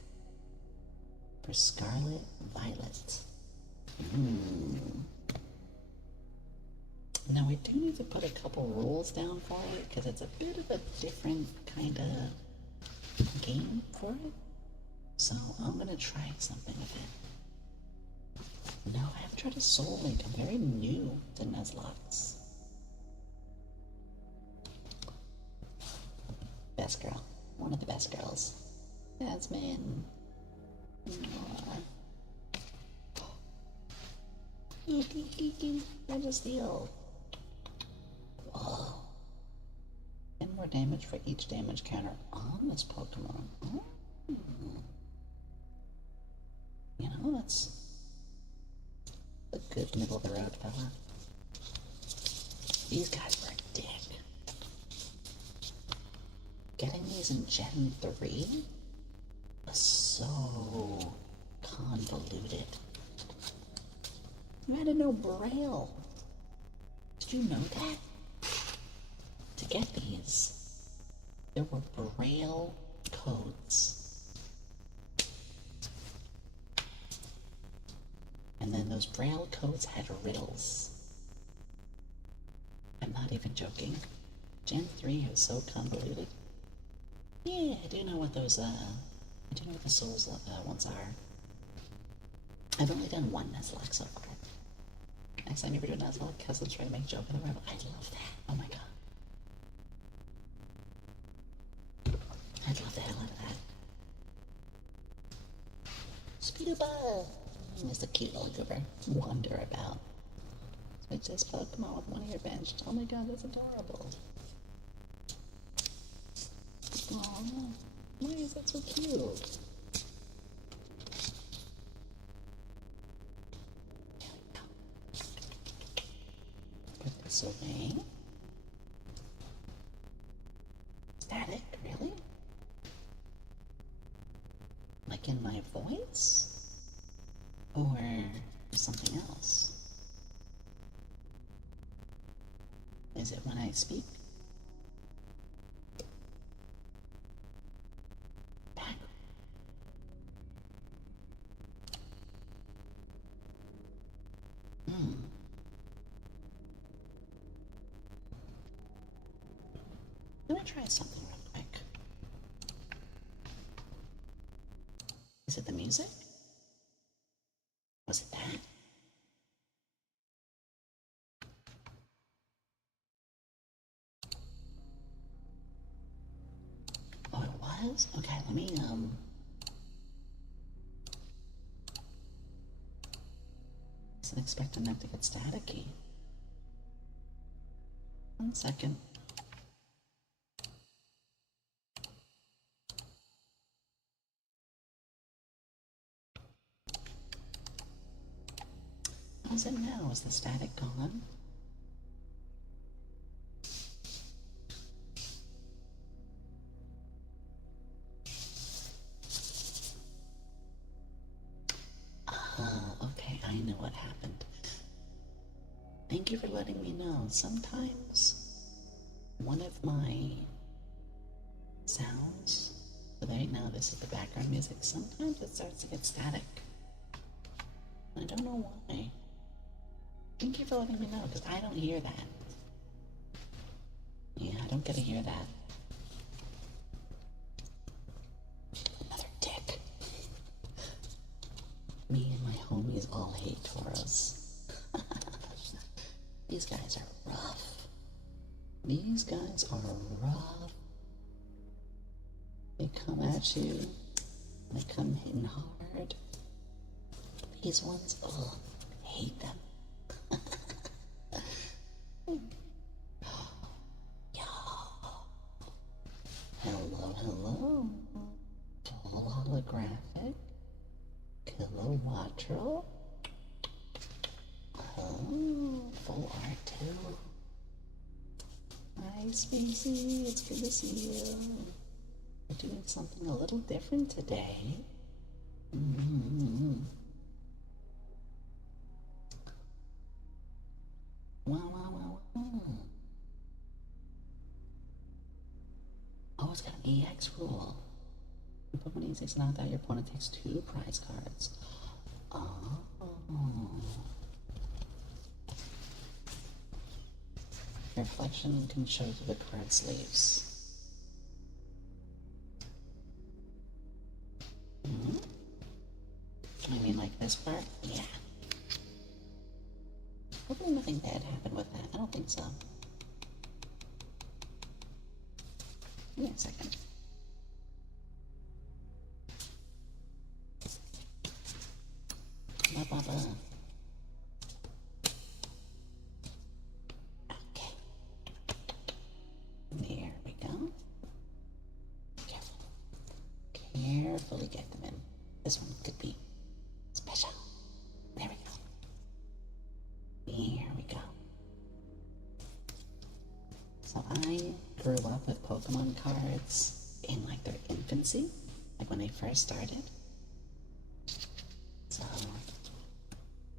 for Scarlet Violet. Now we do need to put a couple rules down for it, because it's a bit of a different kind of game for it. So I'm going to try something with it. No, I haven't tried a Soul Link. I'm very new to Nuzlocke. Best girl. One of the best girls. Jasmine. I just heal. Whoa. 10 more damage for each damage counter on this Pokemon. You know, that's a good middle of the road fella. These guys were a dick. Getting these in Gen 3 was so convoluted. You had to know Braille. Did you know that? To get these, there were Braille codes. And then those braille codes had riddles. I'm not even joking. Gen 3 is so convoluted. Yeah, I do know what those, I do know what the Souls ones are. I've only done one Nuzlocke so far. Next time you ever do a Nuzlocke, because let's try to make joke of the rebel. I love that. Oh my god. I'd love the hell out of that. Speeduba! Just a cute little Vtuber. Wonder about. Switch this Pokemon with one ear benched. Oh my god, that's adorable. Aww. Why is that so cute? Put this away. Static, really? Like in my voice? Or something else? Is it when I speak? Back. Let me try something real quick. Is it the music? Was it that? Oh, it was? Okay, let me, wasn't expecting that to get staticky. 1 second. How's it now? Is the static gone? Okay, I know what happened. Thank you for letting me know. Sometimes one of my sounds, so right now this is the background music, sometimes it starts to get static. I don't know why. Thank you for letting me know, because I don't hear that. Yeah, I don't get to hear that. Another dick. Me and my homies all hate Tauros. These guys are rough. These guys are rough. They come at you. They come hitting hard. These ones, oh, I hate them. Hello, hello. Full holographic. Kilowattrel. Oh, full art too. Hi, Spacey. It's good to see you. We're doing something a little different today. Wow. Oh, it's got an EX rule. You put one E6 and out that your opponent takes 2 prize cards. Oh. Reflection can show you the card sleeves. I mean, like this part? Yeah. Hopefully nothing bad happened with that. I don't think so. Give me a second. Okay. There we go. Carefully get them in. This one could be special. There we go. Here we go. So I grew up with Pokemon cards in like their infancy, like when they first started. So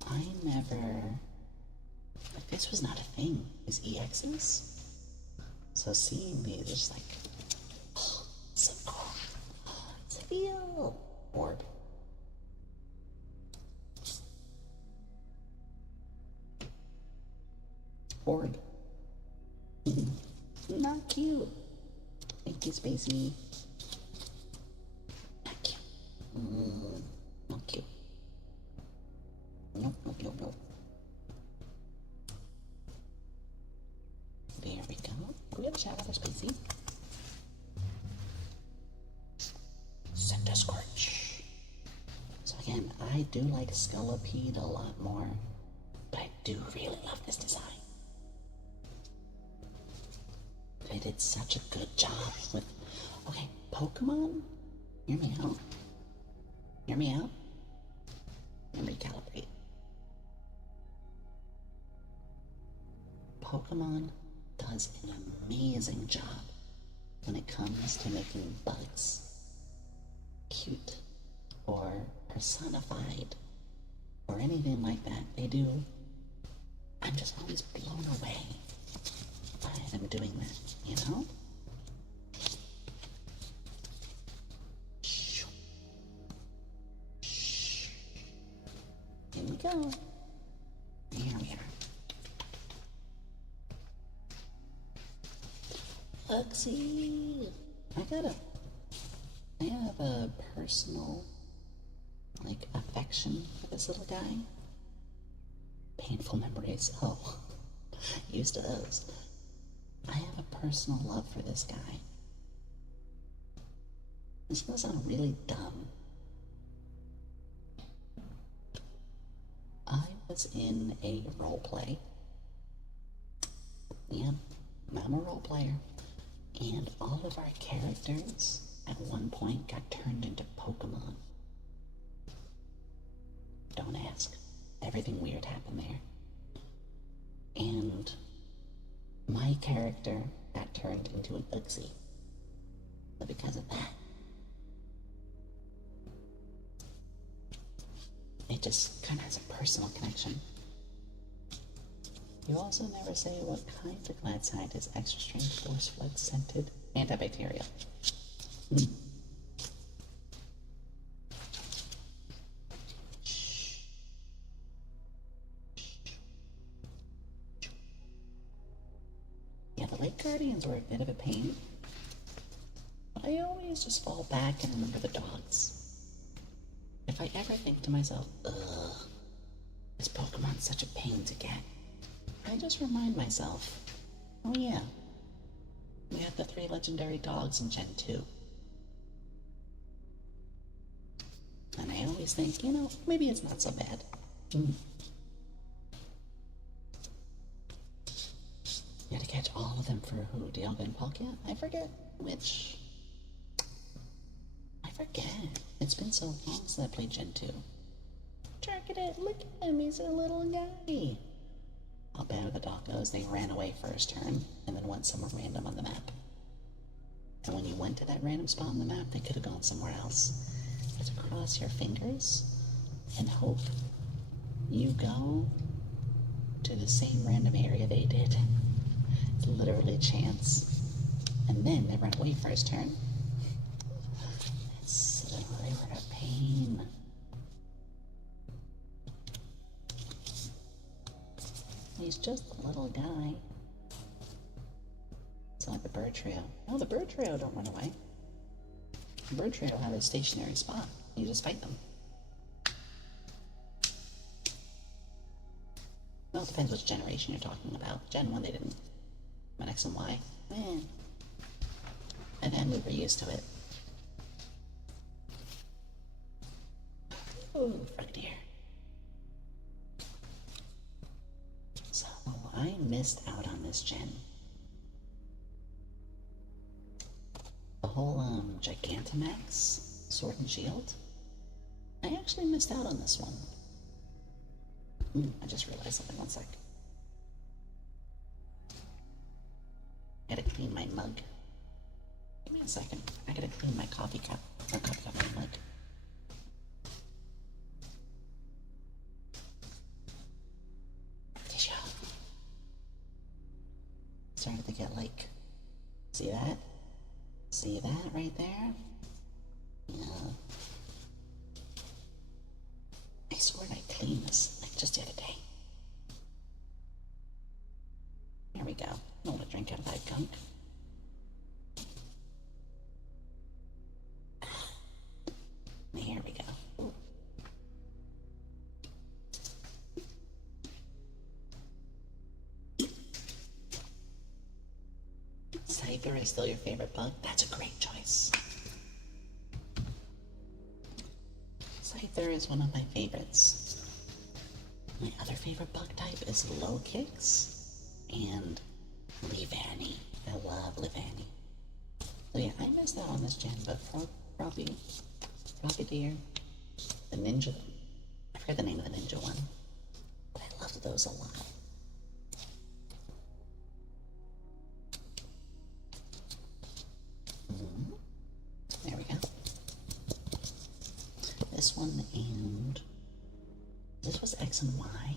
I never, like this was not a thing, these EXs. So seeing these, just like, oh, so cool. Oh, it's a feel. Orb. Bored. Not cute. Thank you, Spacey. Not cute. Not cute. Nope, nope, nope, nope. There we go. We have a shout out for Spacey. Center Scorch. So again, I do like Scolipede a lot more, but I do really love this design. They did such a good job with, okay, Pokemon, hear me out. Hear me out. And recalibrate. Pokemon does an amazing job when it comes to making bugs cute or personified or anything like that. They do. I'm just always blown away by them doing that, you know? Here we go. Here we are. Uxie! I have a personal, like, affection for this little guy. Painful memories. Oh, used to those. I have a personal love for this guy. This is gonna sound really dumb. I was in a role play. Yeah, I'm a role player. And all of our characters at one point got turned into Pokemon. Don't ask. Everything weird happened there. And my character got turned into an Uxie. But because of that, it just kind of has a personal connection. You also never say what kind of glad side is extra strange force flood scented antibacterial. Yeah, the Lake Guardians were a bit of a pain. But I always just fall back and remember the dogs. If I ever think to myself, ugh, this Pokemon's such a pain to get, I just remind myself, oh yeah, we had the 3 legendary dogs in Gen 2. And I always think, you know, maybe it's not so bad. You had to catch all of them for who? Dialga and Palkia? I forget which. I forget. It's been so long since I played Gen 2. Check it out, look at him, he's a little guy. How bad the dog goes, they ran away first turn, and then went somewhere random on the map. And when you went to that random spot on the map, they could have gone somewhere else. You have to cross your fingers and hope you go to the same random area they did. It's literally chance. And then they ran away first turn. They were a pain. He's just a little guy. It's like the bird trio. No, the bird trio don't run away. The bird trio have a stationary spot. You just fight them. Well, it depends which generation you're talking about. Gen 1 they didn't. But X and Y, man. And then we were used to it. Oh, Frogdeer. So, I missed out on this gen. The whole, Gigantamax Sword and Shield. I actually missed out on this one. I just realized something, one sec. I gotta clean my mug. Give me a second. I gotta clean my coffee cup. Or coffee cup, my mug. Started to get like, see that? See that right there? Yeah. I swear I cleaned this like just the other day. drink out of that gunk. Here we go. Ooh. Scyther is still your favorite bug? That's a great choice. Scyther is one of my favorites. My other favorite bug type is low kicks and Leavanny. I love Leavanny. So yeah, I missed out on this gen, but probably deer, the ninja. I forget the name of the ninja one, but I loved those a lot. There we go. This one, and this was X and Y.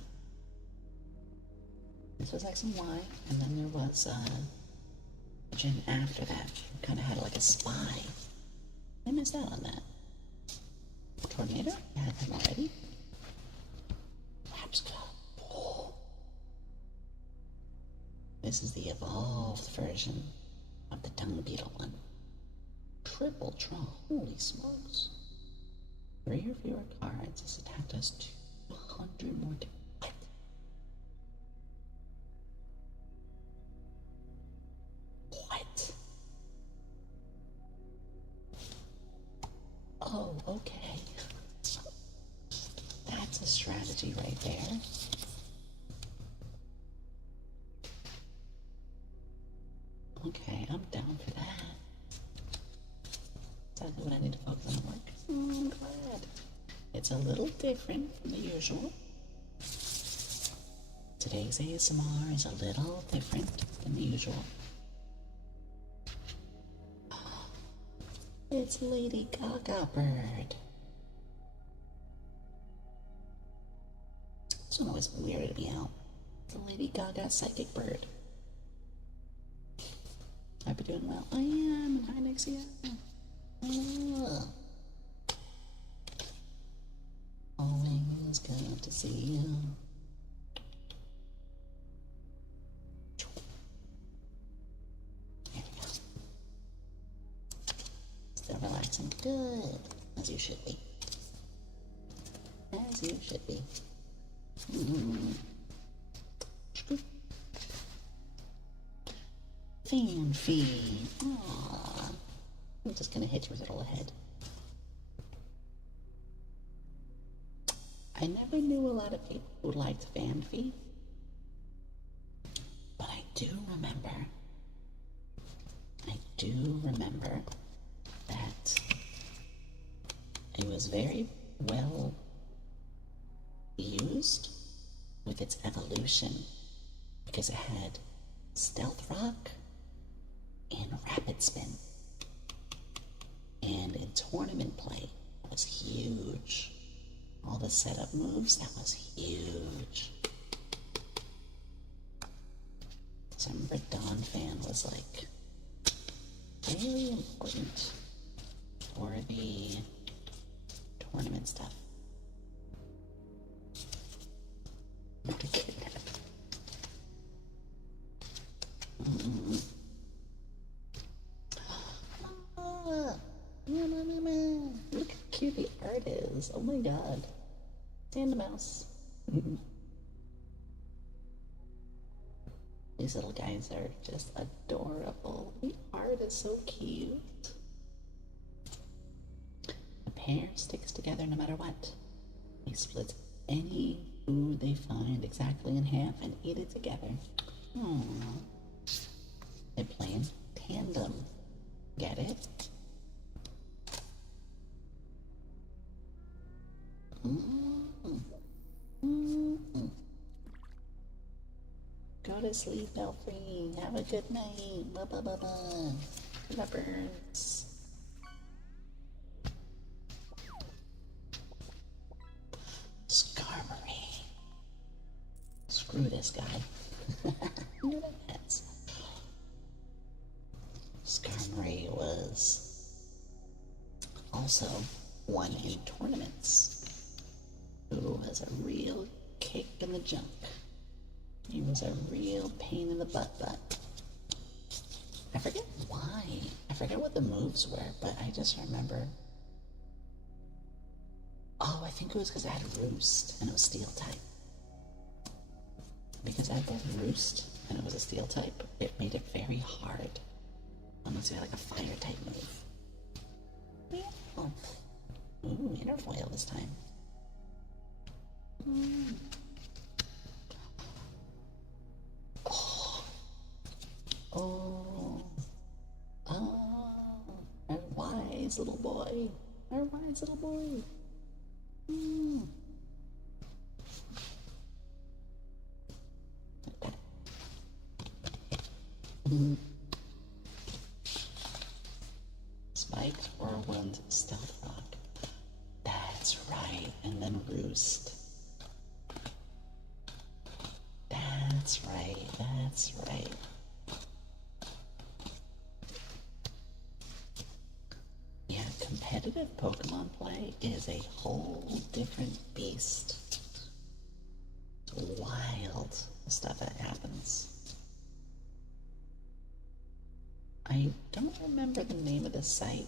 This was X and Y, and then there was a gen after that. Kind of had like a spy. I missed out on that. Tornado? I had them already. Lapsco. Oh. This is the evolved version of the dung beetle one. Triple draw. Holy smokes. 3 or fewer cards. This attack does 200 more damage. What? What? Oh, okay. That's a strategy right there. Okay, I'm down for that. Exactly what I need to focus on work. I'm glad. It's a little different from the usual. Today's ASMR is a little different than the usual. It's Lady Gaga bird. This one always weirded me out. It's a Lady Gaga psychic bird. I've been doing well. I am. Hi, Nixia. Always good to see you. There we go. Still relaxing. Good. As you should be. As you should be. Fan feed. Aww. I'm just gonna hit your little head. I never knew a lot of people who liked fan feed, but I do remember that it was very well used with its evolution because it had stealth rock and rapid spin, and in tournament play that was huge. All the setup moves, that was huge. So I remember Dawn Fan was like really important for the tournament stuff. Look how cute the art is. Oh my god. And the mouse. These little guys are just adorable. The art is so cute. A pair sticks together no matter what. They split any food they find exactly in half and eat it together. Aww. They play in tandem. Get it? Go to sleep, Belfry. Have a good night. Blah, blah, blah, blah. Good birds. Skarmory. Screw this guy. No offense. Skarmory was also won in tournaments. Who was a real kick in the junk. He was a real pain in the butt. I forget why. I forget what the moves were, but I just remember. Oh, I think it was because I had Roost and it was Steel type. Because I had both Roost and it was a Steel type, it made it very hard. Unless you had like a Fire type move. Yeah. Oh. Ooh, Interfoil this time. Oh. Oh. Oh. Our wise little boy. Our wise little boy. Like that. Spike, Whirlwind, Stealth Rock. That's right, and then Roost. That's right, that's right. Yeah, competitive Pokemon play is a whole different beast. It's wild, the stuff that happens. I don't remember the name of the site,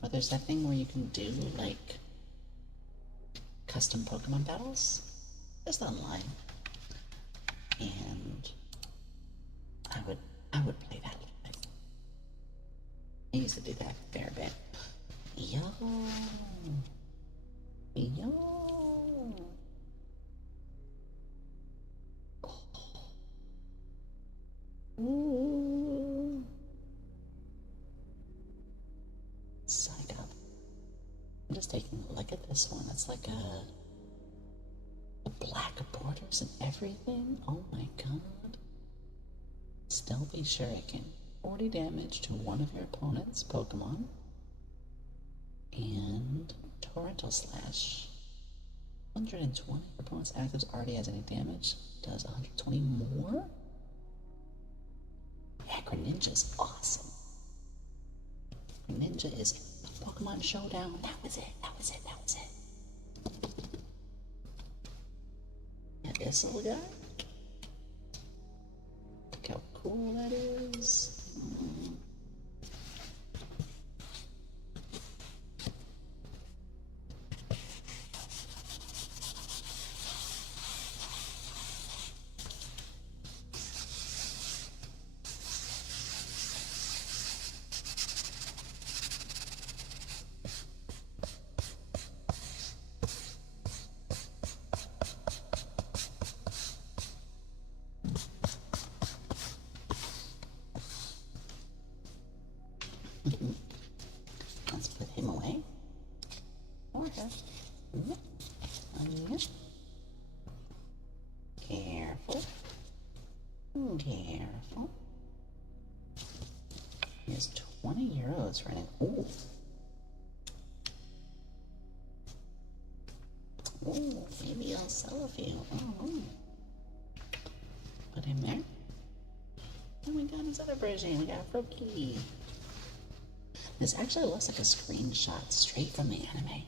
but there's that thing where you can do, like, custom Pokemon battles, just online. And I would play that. I used to do that a fair bit. Yo. Ooh. Psych up. I'm just taking a look at this one. It's like a black borders and everything. Oh my god. Stealthy Shuriken. 40 damage to one of your opponent's Pokemon. And Torrential Slash. 120. Your opponent's active already has any damage. Does 120 more? Yeah, Greninja's awesome. Greninja is Pokemon Showdown. That was it. Yeah, this little guy. Look how cool that is. Let's put him away. Okay. Careful. Careful. Here's 20 euros running. Ooh. Ooh, maybe I'll sell a few. Oh. Put him there. And we got his other version. We got Froakie. This actually looks like a screenshot straight from the anime.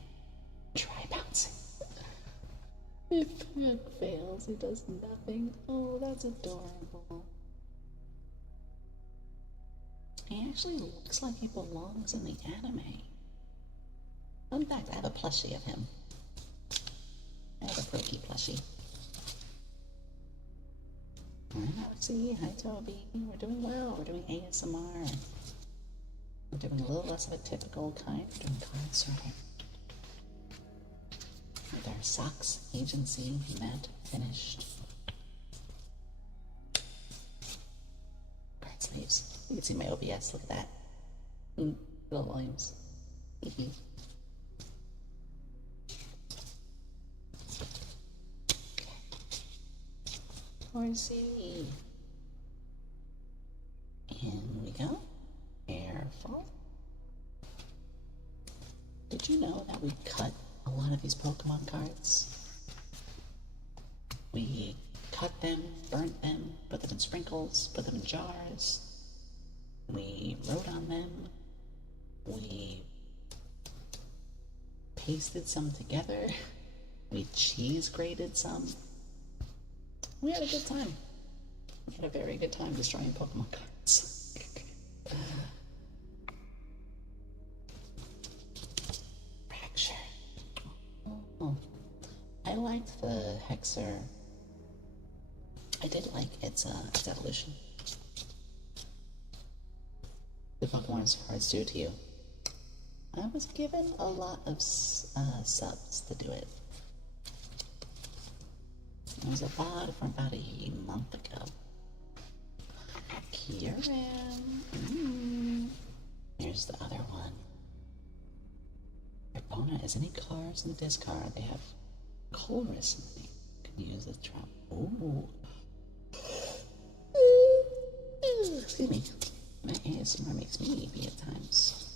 Try bouncing. If Pack fails, he does nothing. Oh, that's adorable. He actually looks like he belongs in the anime. In fact, I have a plushie of him. I have a Froakie plushie. Hi, Alexi. Hi, Toby. We're doing well. We're doing ASMR. We're doing a little less of a typical kind. We're doing card sorting. With our socks agency met finished. Card sleeves. You can see my OBS. Look at that. Little volumes. Horsey. In we go. Careful. Did you know that we cut a lot of these Pokemon cards? We cut them, burnt them, put them in sprinkles, put them in jars. We wrote on them. We pasted some together. We cheese grated some. We had a good time. We had a very good time destroying Pokemon cards. liked the Hexer. I did like its evolution. The Pokemon cards do to you. I was given a lot of subs to do it. It was about a month ago. Kieran. Here's the other one. Your opponent has any cards in the discard. They have Colress in the name. Can use this trap. Ooh. Excuse me. My ASMR makes me weepy at times.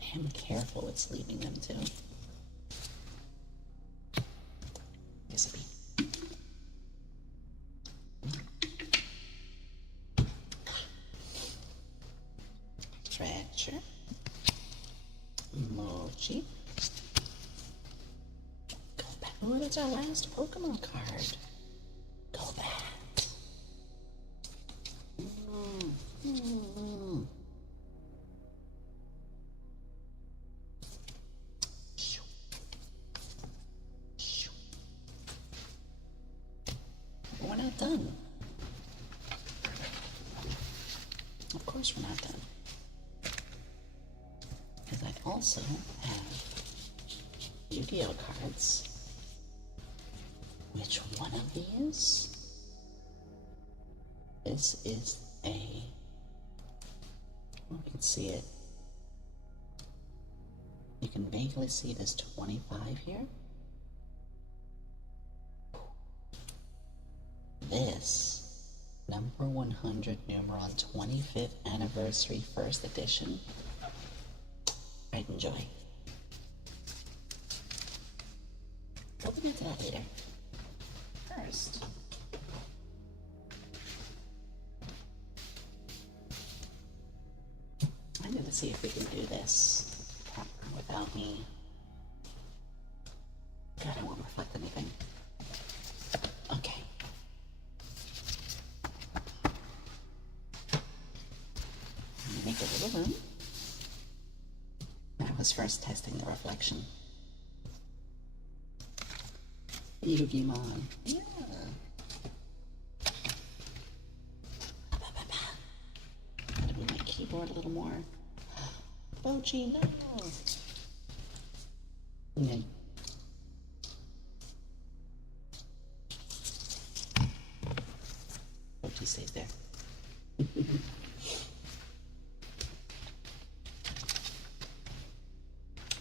I am careful with sleeping them too. Yes, Treasure. Mochi. Go back. Oh, that's our last Pokemon card. Go back. We're not done. Of course we're not done. Because I also have Yugioh cards. Which one of these? This is a... You can see it. You can vaguely see this 25 here. This, number 100 Numeron 25th Anniversary First Edition. I'd enjoy. We'll get into that later. First, I'm going to see if we can do this without me. God, I won't reflect anything. Okay. Make a little room. I was first testing the reflection. Yugioh. Yeah. Gotta move my keyboard a little more. Bochi, no. Okay. Bochi stays there.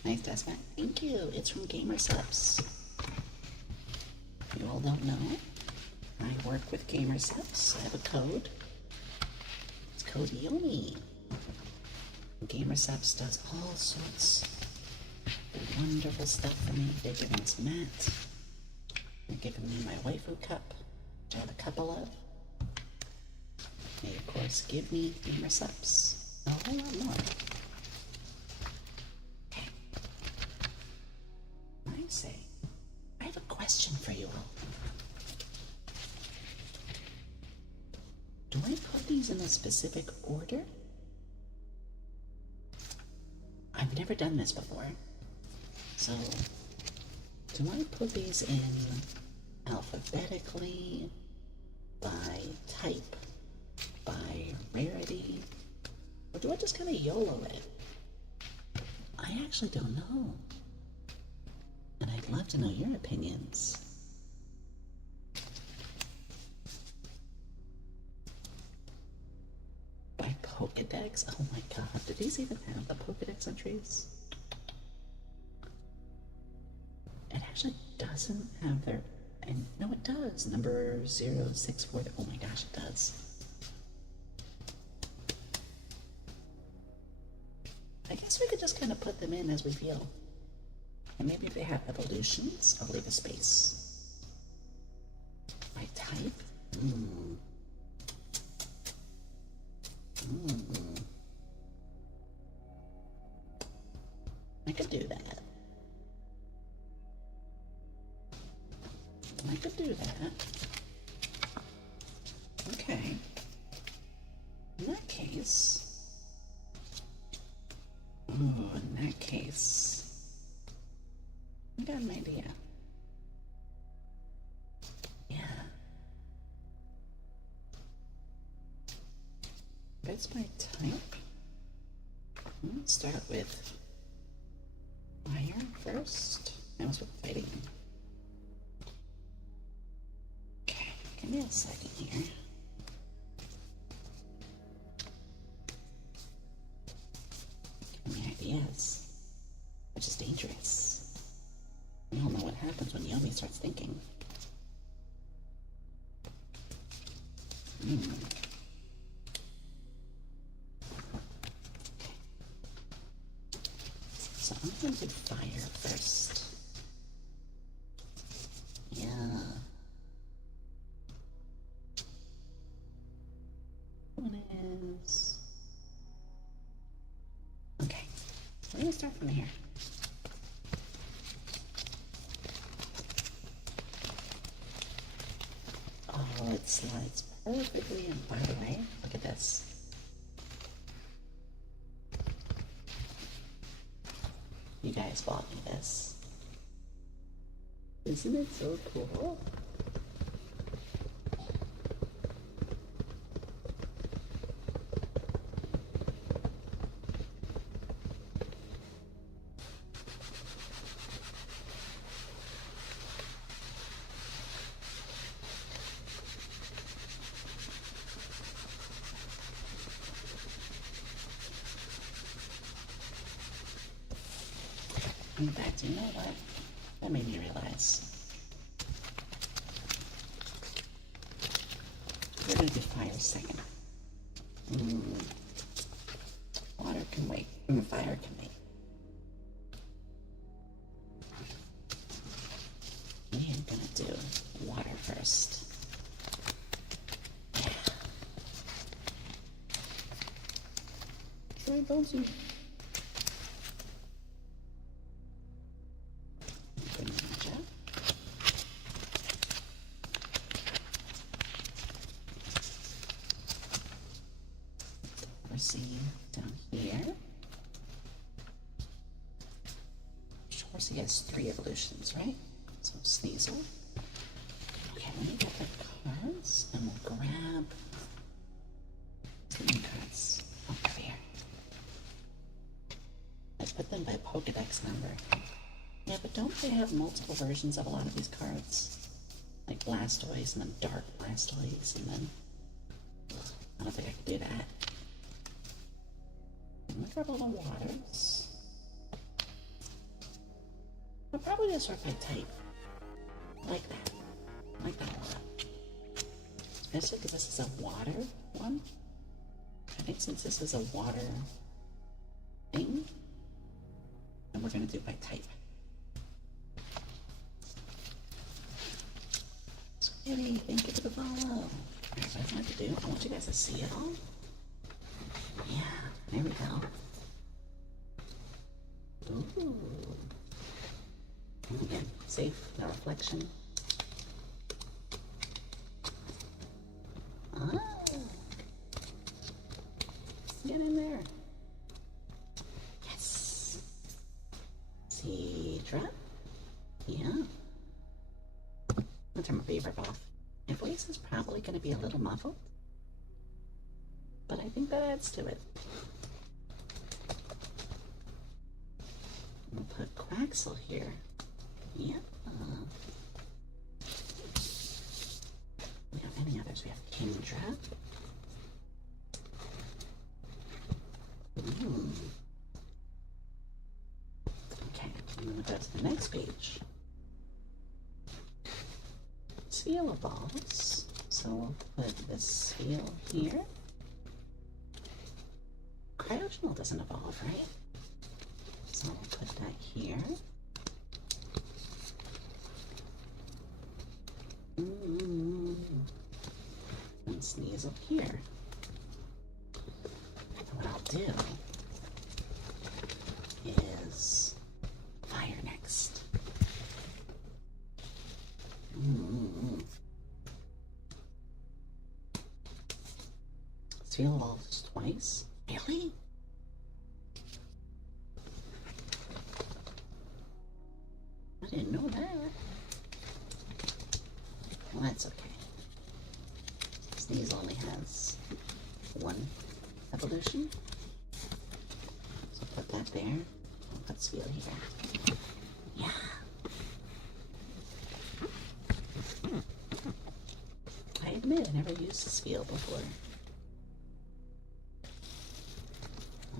Nice desk mat. Thank you. It's from Gamer Subs. You all don't know, I work with Gamer Subs. I have a code. It's code Yomi. Gamer Subs does all sorts of wonderful stuff for me. They're giving us mats. They're giving me my waifu cup, which I have a couple of. They, of course, give me Gamer Subs. A whole lot more. Say, I have a question for you all. Do I put these in a specific order? I've never done this before. So, do I put these in alphabetically, by type, by rarity, or do I just kind of YOLO it? I actually don't know. And I'd love to know your opinions. By Pokedex? Oh my god, do these even have the Pokedex entries? It actually doesn't have their... And no, it does. Number 064. Oh my gosh, it does. I guess we could just kind of put them in as we feel. And maybe if they have evolutions, I'll leave a space. By type? I could do that. I could do that. Okay. In that case, got an idea. Yeah. That's my type. Let's start with fire first. I was with fighting. Okay, give me a second here. Give me ideas, which is dangerous. We all know what happens when Yomi starts thinking. So I'm going to do fire first. Yeah. One is... Okay, we're going to start from here. Oh, it slides perfectly. And by the way, look at this. You guys bought me this. Isn't it so cool? In fact, you know what? That made me realize. We're going to do fire second. Water can wait. Fire can wait. We are going to do water first. Yeah. Sorry, don't you? See down here. Horsey has 3 evolutions, right? So Sneasel. Okay, let me get the cards and we'll grab the cards over here. Let's put them by Pokedex number. Yeah, but don't they have multiple versions of a lot of these cards? Like Blastoise and then Dark Blastoise and then... I don't think I can do that. Look at all the waters. I'll probably just sort by type. Like that. Like that a lot. Especially because this is a water one. I think since this is a water thing, then we're going to do by type. So maybe think of the follow. That's what I want to do. I want you guys to see it all. Yeah. There we go. Ooh. Again, safe, no reflection. Ah. Get in there. Yes. Seed drop. Yeah. I'll turn my reverb off. My voice is probably going to be a little muffled, but I think that adds to it. We'll put Quaxel here. Yeah. We have any others? We have Kingdra. Okay, and then we'll go to the next page. Seal evolves. So we'll put this seal here. Cryogenal doesn't evolve, right? So we'll put that here. And sneeze up here. And what I'll do is fire next. Seal evolves twice. Really? I didn't Well, that's okay. Sneeze only has one evolution. So put that there. I'll put Spiel here. Yeah. I admit I never used the Spiel before.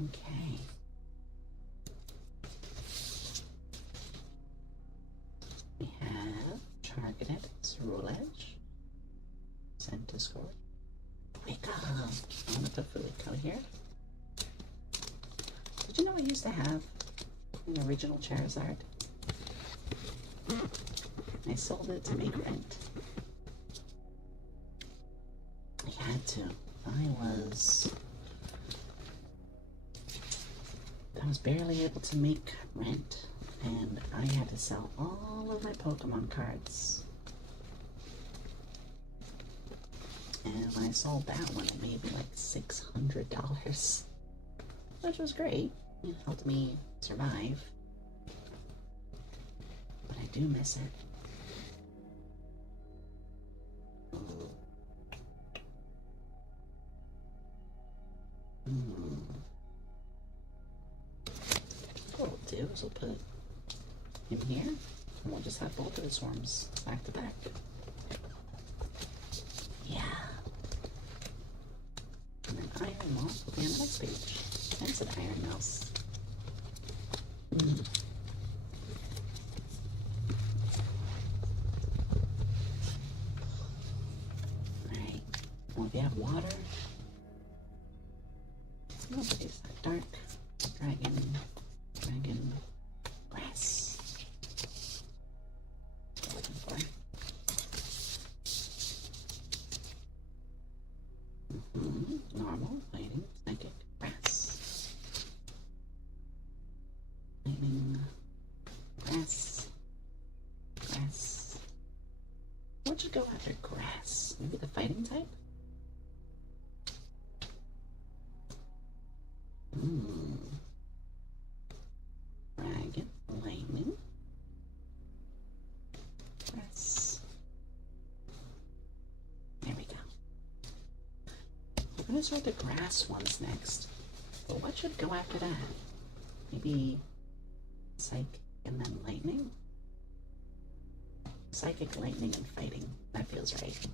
Okay. We have targeted rule edge. Send Discord. Wake up. I'm gonna put Fuliko here. Did you know I used to have an original Charizard? I sold it to make rent. I had to. I was barely able to make rent, and I had to sell all of my Pokemon cards. And when I sold that one, it made me like $600, which was great. It helped me survive, but I do miss it. What we'll do is we'll put him here, and we'll just have both of his swarms back to back. Yeah. And then Iron Mouse will be on the next page. That's an Iron Mouse. Alright. Well, if you have water, nobody's that dark. Dragon, grass. What I'm looking for. Normal, fighting, psychic, grass. Lightning, grass, grass. What should go after grass? Maybe the fighting type? Dragon, lightning, grass. There we go. We're going to start the grass ones next. But what should go after that? Maybe psychic and then lightning? Psychic, lightning, and fighting. That feels right.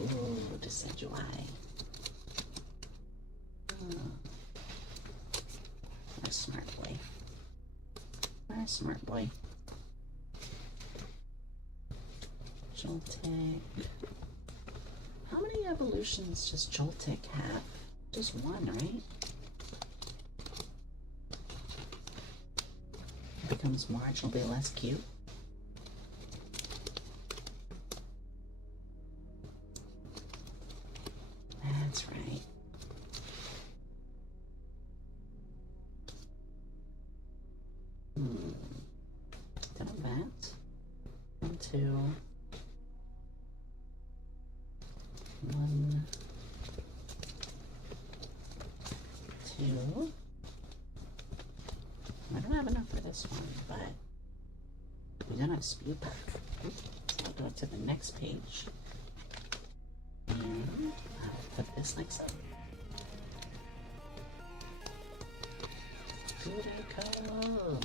Ooh, Decidueye. What a smart boy. What a smart boy. Joltik. How many evolutions does Joltik have? Just one, right? It becomes marginally less cute. That's right. Done that. 1, 2. 1, 2. I don't have enough for this one, but we don't have Spew Puff. So I'll go to the next page. And I'll put this like so. Fuliko.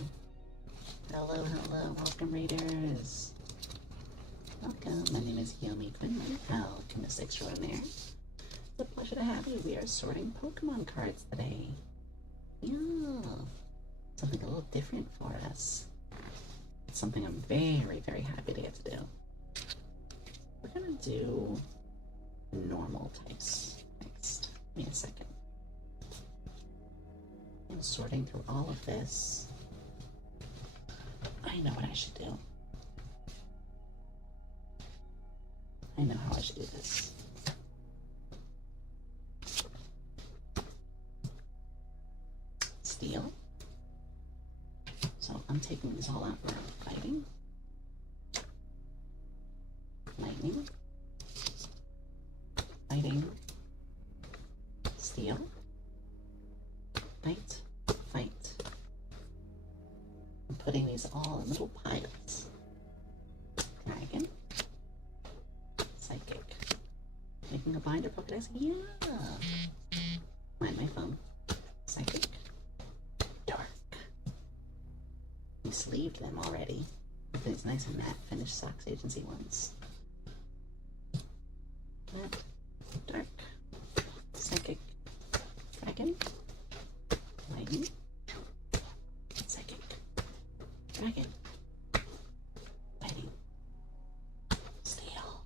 Hello, hello, welcome readers. Welcome, my name is YomiQuinnley. Alchemist extraordinaire. It's a pleasure to have you. We are sorting Pokemon cards today. Yeah, something a little different for us. It's something I'm very, very happy to get to do. We're gonna do normal types next. Give me a second. I'm sorting through all of this. I know what I should do. I know how I should do this. Steel. So I'm taking these all out for fighting. Lightning. Fighting. Steel. Fight. Fight. putting these all in little piles. Dragon. Psychic. Making a binder Pokedex. Yeah. Mind my phone. Psychic. Dark. We sleeved them already. These nice and matte finished Socks Agency ones. Matte. Dark. Psychic. Dragon. Lightning. Psychic. Dragon. Lightning. Steel.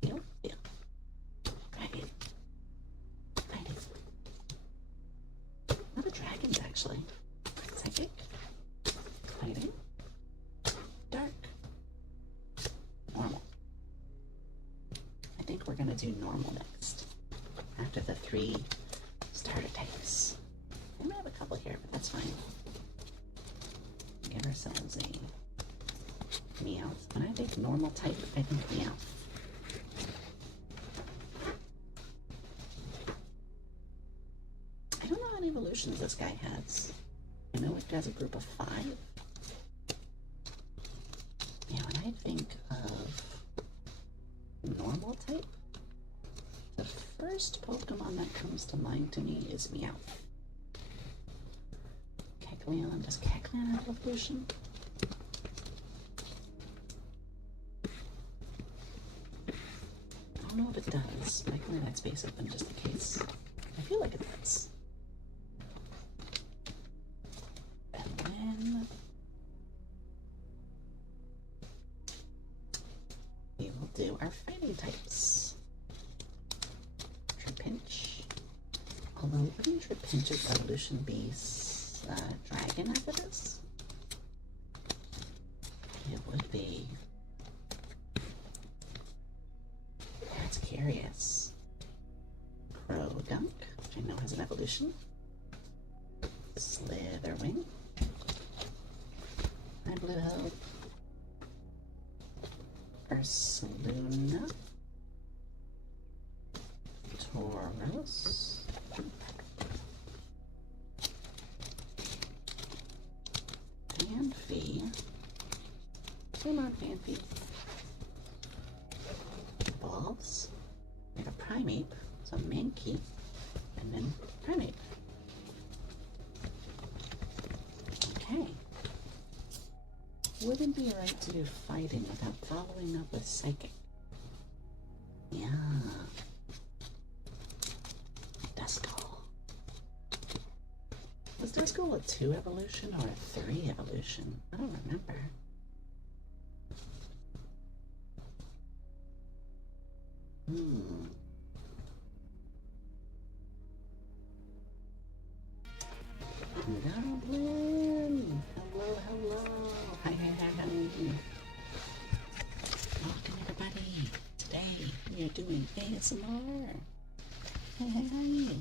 Steel. Steel. Dragon. Lightning. A lot of dragons actually. Psychic. Lightning. Dark. Normal. I think we're gonna do normal next. After the 3 starter types. I might have a couple here, but that's fine. Give ourselves a Meowth. When I think normal type, I think Meowth. I don't know how many evolutions this guy has. I know it has a group of 5. Yeah, when I think of normal type, the first Pokemon that comes to mind to me is Meowth. Kecleon, does Kecleon have evolution? I don't know if it does. I can leave that space open just in case. I feel like it does. And then we will do our fighting types. Trapinch. Although wouldn't Trapinch's evolution be dragon after this? It would be. That's curious. Crowdunk, which I know has an evolution. Slitherwing. I blew out Ursaluna. Tauros. Phanpy. Come on, Phanpy. Evolves. We have a Primeape, so Mankey, and then Primeape. Okay. Wouldn't be right to do fighting without following up with Psychic. Yeah. Duskull. Was Duskull a 2 evolution or a 3 evolution? I don't remember. Goblin! Hello, hello! Hi, hi, hi, hi! Welcome, everybody! Today, we are doing ASMR! Hi, hi, hi!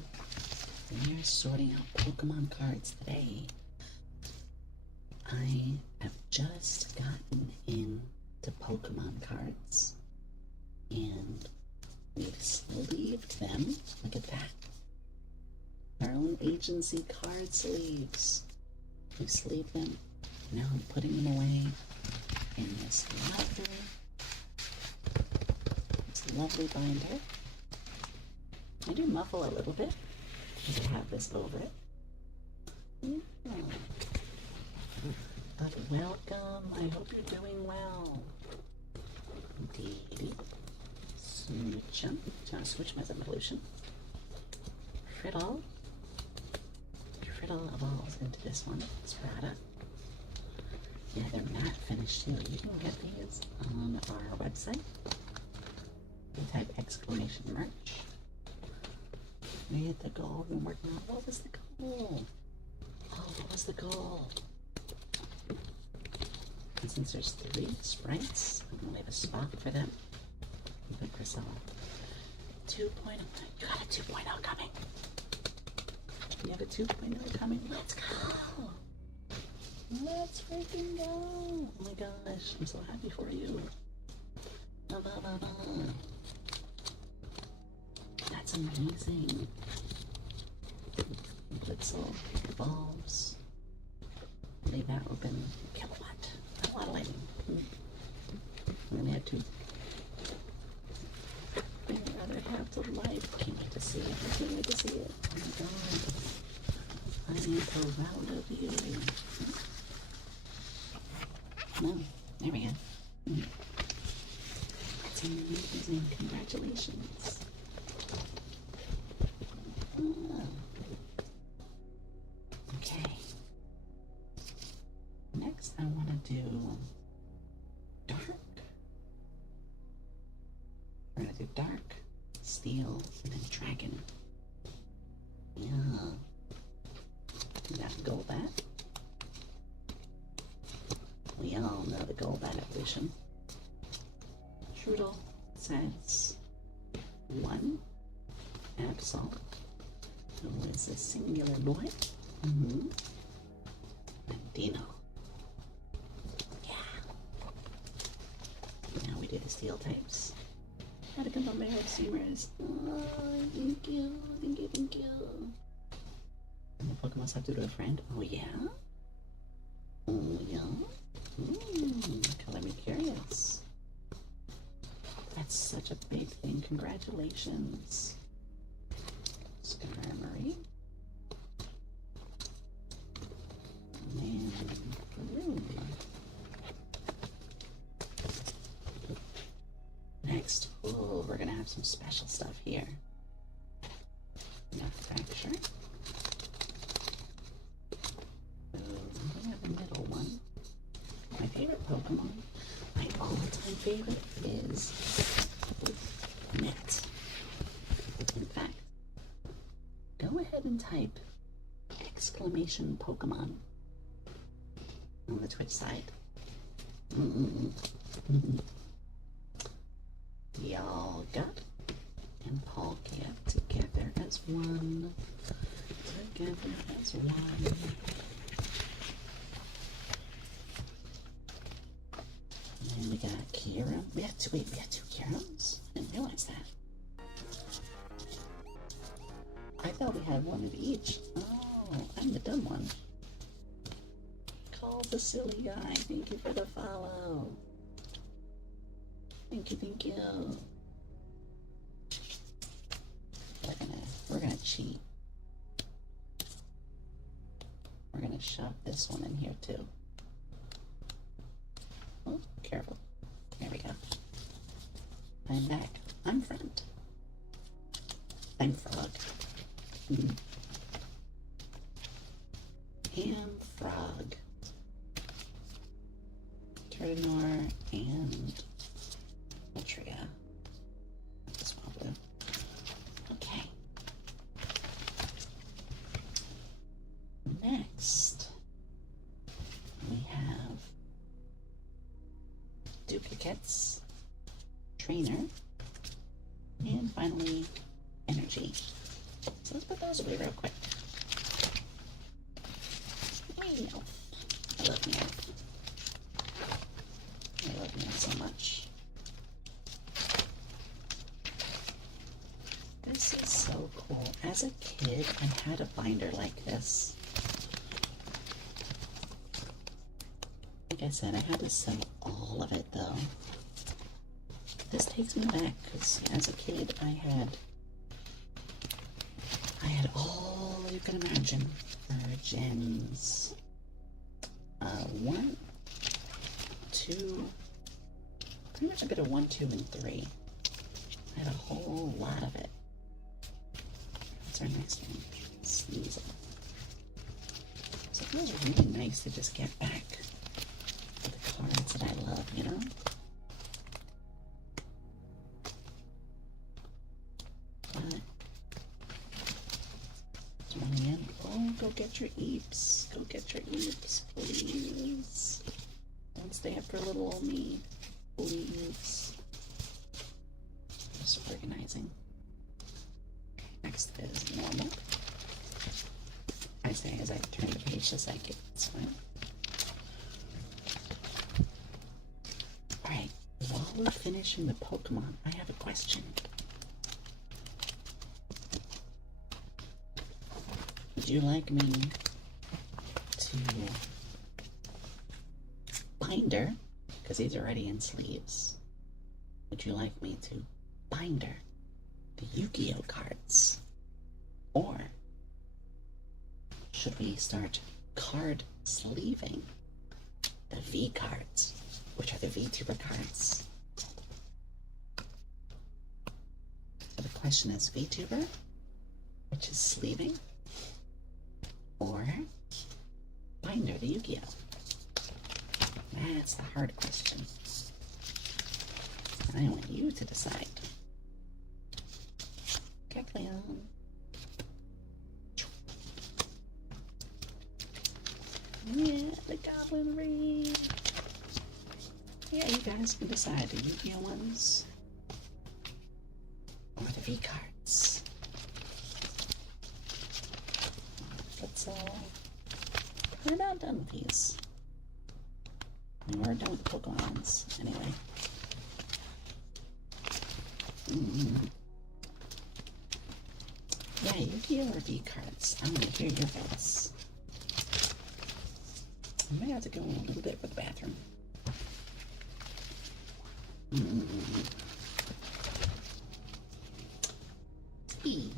We are sorting out Pokemon cards today. I have just gotten into Pokemon cards, and we've sleeved them. Look at that. Our own agency card sleeves. We sleeved them. Now I'm putting them away in this lovely binder. I do muffle a little bit because I have this over it. Yeah. But welcome. I hope you're doing well. Indeed. Switchum. Do you want to switch my evolution? Friddle. Friddle evolves into this one, Strata. Yeah, they're not finished too. You can get these on our website. You type exclamation merch. We hit the goal we're working on. What was the goal? Oh, what was the goal? And since there's 3 sprites, I'm gonna leave a spot for them. Put Priscilla. 2.0. You got a 2.0 coming. We have a 2.0 coming. Let's go! Let's freaking go! Oh my gosh, I'm so happy for you. That's amazing. Blitzel evolves. Leave gotta open kilowatt. A lot of lighting. I'm gonna have to. I'd rather have the light. Can't wait to see it. I can't wait to see it. Oh my god. I am proud of you. No, there we go. That's amazing. Congratulations. Oh. Okay. Next, I want to do dark. We're going to do dark, steel, and then dragon. Yeah. We got Golbat. We all know the Golbat evolution. Trudel says 1 Absol, who is a singular boy. And Dino. Yeah. Now we do the steel types. How to come on my receivers. Oh, thank you, thank you, thank you. And the Pokemon have to do a friend. Oh yeah? Oh yeah? Color me curious. That's such a big thing. Congratulations. Skarmory. And Groom. Next, oh, we're gonna have some special stuff here. Enough fracture. We have the middle one. My favorite Pokemon, my all-time favorite is Net. In fact, go ahead and type exclamation Pokemon on the Twitch side. Y'all got and Paul get together as one. Together as one. And we got Kira. We have two Kirams? I didn't realize that. I thought we had one of each. Oh, I'm the dumb one. Call the silly guy. Thank you for the follow. Thank you, thank you. We're gonna cheat. We're gonna shove this one in here too. Oh, careful. There we go. I'm back. I'm friend. I'm frog. Ham frog. Turtinor and Ultria. This one blue. Okay. Next, we have duplicates, trainer, and finally energy. So let's put those away real quick. Meow. I love Meow. I love Meow so much. This is so cool. As a kid, I had a binder like this. Like I said, I had to sell all of it though. This takes me back because as a kid, I had all you can imagine for gems. 1, 2, pretty much a bit of 1, 2, and 3. I had a whole lot of it. What's our next one? Sneasel. So it feels really nice to just get back to the cards that I love, you know? But it's running in. Oh, go get your eeps. Go get your eeps, please. Don't stay up for little old me, please. Just organizing. Next is normal. I say as I turn the page just like it's fine. Alright, while we're finishing the Pokemon, I have a question. Would you like me to binder, because these are already in sleeves. Would you like me to binder the Yugioh cards? Or should we start card sleeving the Vcards, which are the Vtuber cards? So the question is Vtuber, which is sleeving, or binder the Yugioh? That's the hard question. I want you to decide. Cackleon. Yeah, the goblin ring. Yeah, you guys can decide the Yugioh ones or the Vcards. We're about done with these. We're done with the Pokemons, anyway. Yeah, Yugioh or Vcards? I'm gonna hear your voice. I may have to go a little bit for the bathroom. Tea.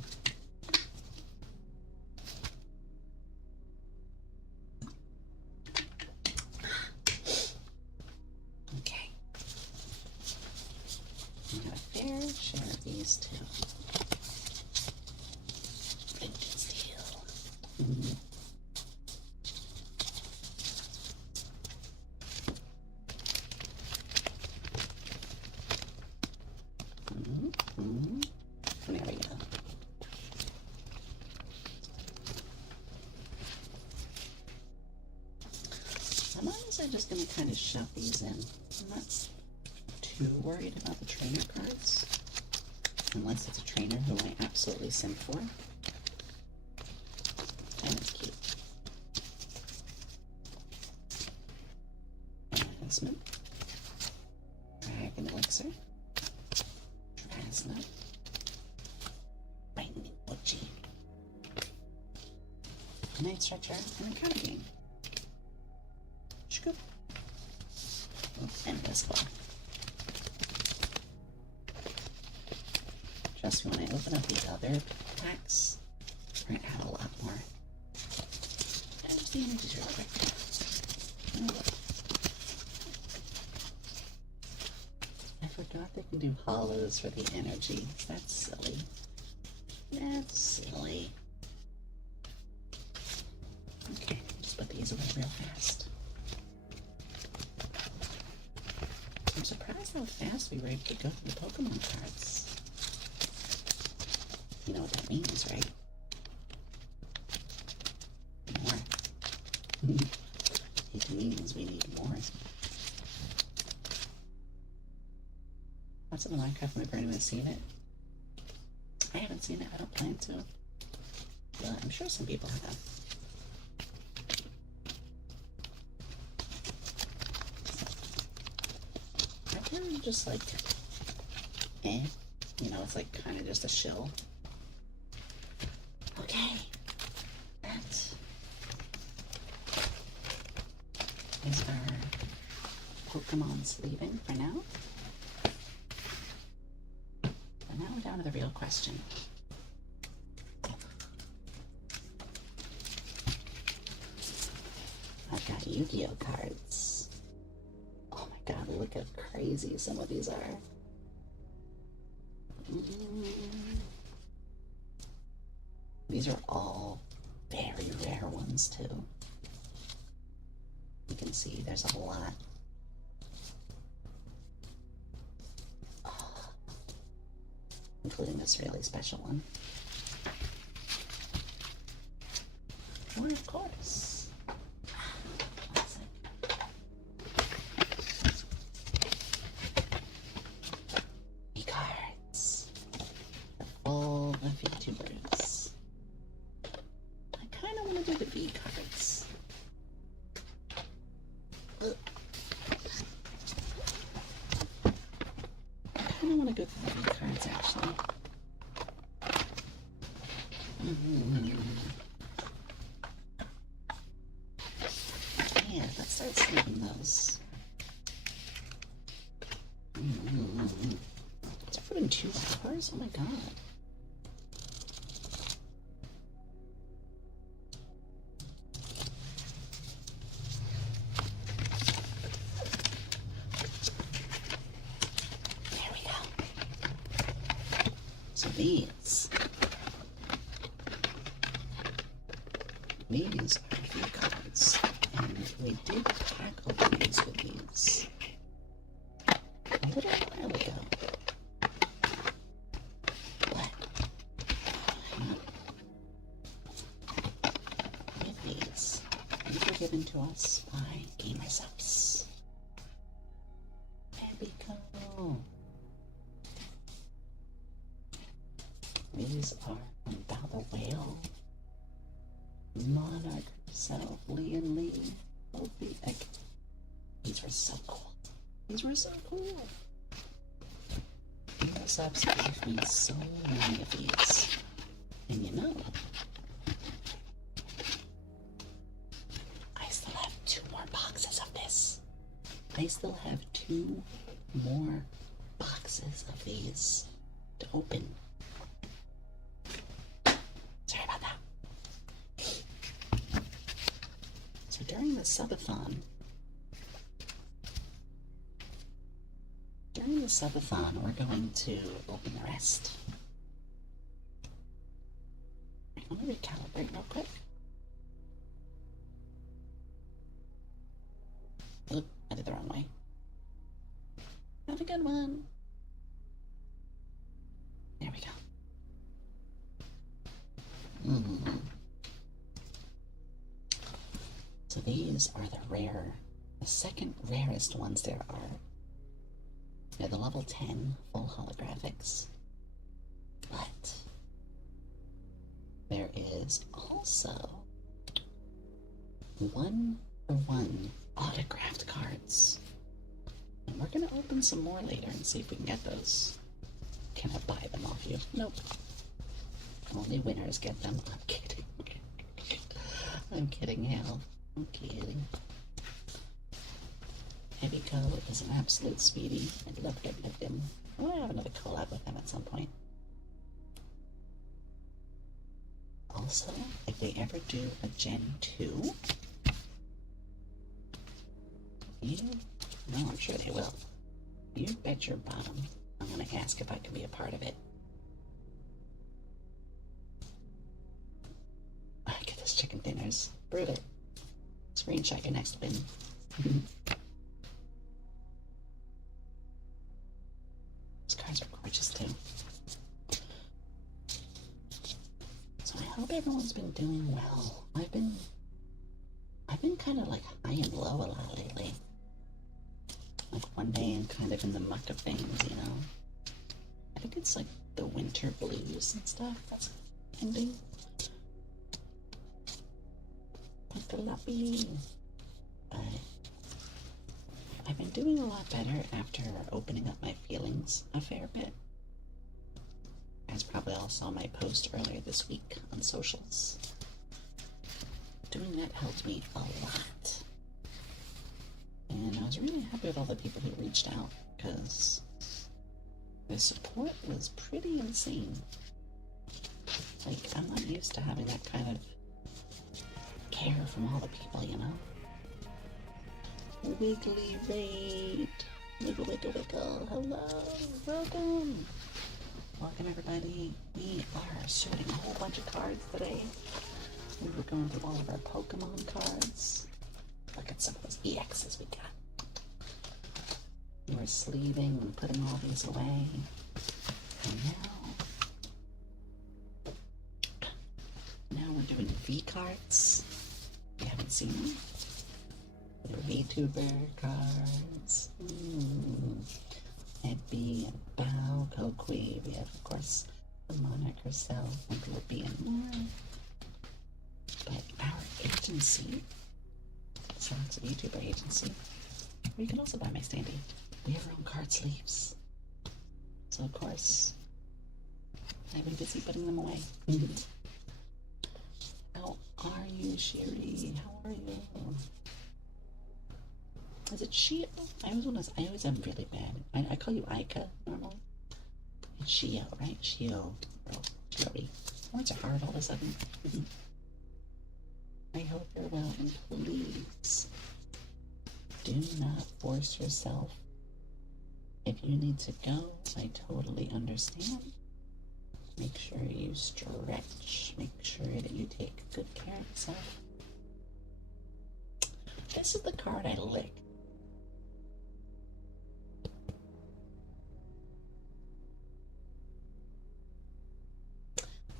Okay. I got a fair share of these too. Big deal. There we go. I'm honestly just going to kind of shove these in. I'm not too worried about the trainer cards, unless it's a trainer who I absolutely simp for. And it's cute. Enhancement. Dragon Elixir. Drasna. Lightning Butchie. Night Stretcher and a card game. Scoop. And this one. Just when I open up the other packs, we're gonna have a lot more. And just the energies real quick. I forgot they can do hollows for the energy. That's silly. That's silly. Okay, just put these away real fast. I'm surprised how fast we were able to go through the Pokemon cards. You know what that means, right? More. It means we need more. What's in the Minecraft movie? Anyone seen it? I haven't seen it. I don't plan to. But I'm sure some people have. I really just like, you know, it's like kind of just a shell. Okay, that is our Pokemon sleeving for now. And now we're down to the real question. I've got Yugioh cards. Oh my god, look how crazy some of these are. These are all very rare ones too. You can see there's a lot. Oh, including this really special one. Or of course. Vcards. All the VTubers. I kind of want to do the Vcards. I kind of want to go for the Vcards actually. Yeah, let's start sleeving those. It's ever been 2 hours? Oh my god. There we go. So these are Vcards, and we did pack openings with these a little while ago. But with these were given to us by gamer subs. There we go. These are from Battle Whale, Monarch herself, Quinnley. These were so cool. These were so cool. Gamer subs gave me so many of these. And you know, I still have 2 more boxes of this. I still have 2 more boxes of these to open. Sorry about that. So during the subathon, we're going to open the rest. I'm going to recalibrate real quick. Oop, I did the wrong way. Have a good one. There we go. So these are the second rarest ones there are. They're the level 10 full holographics. But there is also 1-for-1 autographed cards. And we're going to open some more later and see if we can get those. Can I buy them off you? Nope. Only winners get them. I'm kidding. I'm kidding, Hal. I'm kidding. Yugioh is an absolute speedy. I'd love to get with him. I want to have another collab with him at some point. Also, if they ever do a Gen 2, no, I'm sure they will. You bet your bottom I'm going to ask if I can be a part of it. Get this chicken dinners. Brutal. Screenshot your next win. These cards are gorgeous too. So I hope everyone's been doing well. I've been kind of like high and low a lot lately. Like one day I'm kind of in the muck of things, you know. I think it's like the winter blues and stuff that's ending. Like the luppy. But I've been doing a lot better after opening up my feelings a fair bit. You guys probably all saw my post earlier this week on socials. Doing that helped me a lot. And I was really happy with all the people who reached out because the support was pretty insane. Like, I'm not used to having that kind of care from all the people, you know? Wiggly raid. Wiggle, wiggle, wiggle. Hello. Welcome. Welcome, everybody. We are sorting a whole bunch of cards today. We were going through all of our Pokemon cards. Look at some of those EXs we got. We were sleeving and putting all these away. And now we're doing Vcards. You haven't seen them? They're Vtuber cards. Epi and Bao, Kokui. We have, of course, the Monarch herself, and Blippi and more. But our agency, so it's a YouTuber agency, where you can also buy my standee. We have our own card sleeves. So, of course, I've been busy putting them away. How are you, Sherry? How are you? Is it Shio? I always am really bad. I call you Aika normally. It's Shio, right? Shio. Jody. Words are hard all of a sudden. I hope you're well, and please do not force yourself. If you need to go, I totally understand. Make sure you stretch. Make sure that you take good care of yourself. This is the card I lick.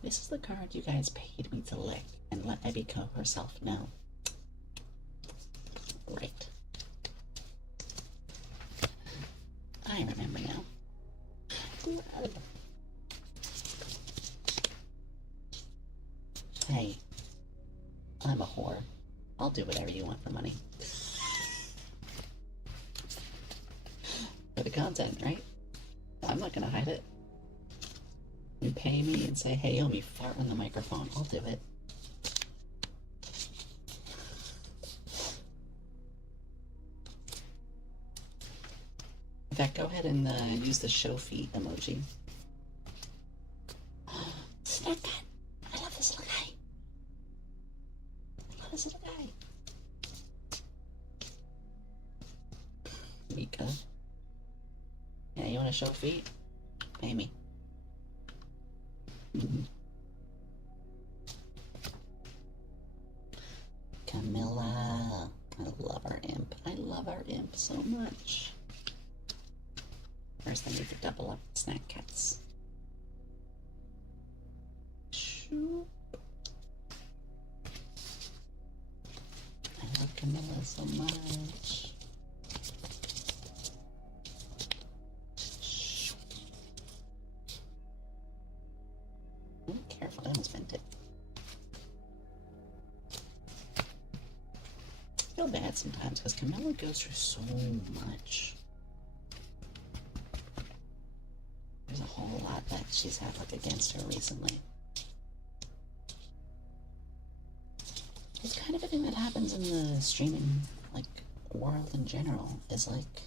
This is the card you guys paid me to lick and let Ebiko herself know. Right. I remember now. Hey, I'm a whore. I'll do whatever you want for money. For the content, right? I'm not gonna hide it. You pay me and say, hey, Yomi, fart on the microphone. I'll do it. In fact, go ahead and use the show feet emoji. Snack cat. I love this little guy. I love this little guy. Mika. Yeah, you want to show feet? Pay me. Camilla. I love our imp. I love our imp so much. First, I need to double up the snack cats. Shoop. I love Camilla so much. Shoop. Careful, I almost bent it. I feel bad sometimes because Camilla goes through so much. There's a whole lot that she's had like against her recently. It's kind of a thing that happens in the streaming like world in general. Is like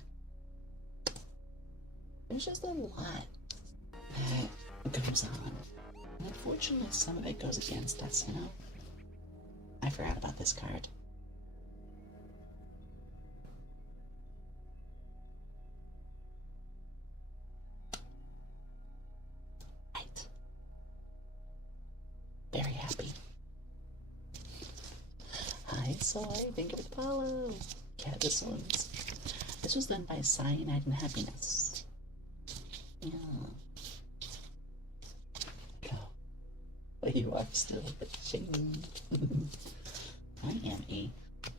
there's just a lot that goes on. And unfortunately, some of it goes against us, you know? I forgot about this card. Right. Very happy. Hi, Soy. Thank you for the follow. Cabisons. This was done by Cyanide and Happiness. Yeah. You are still bitching. I am a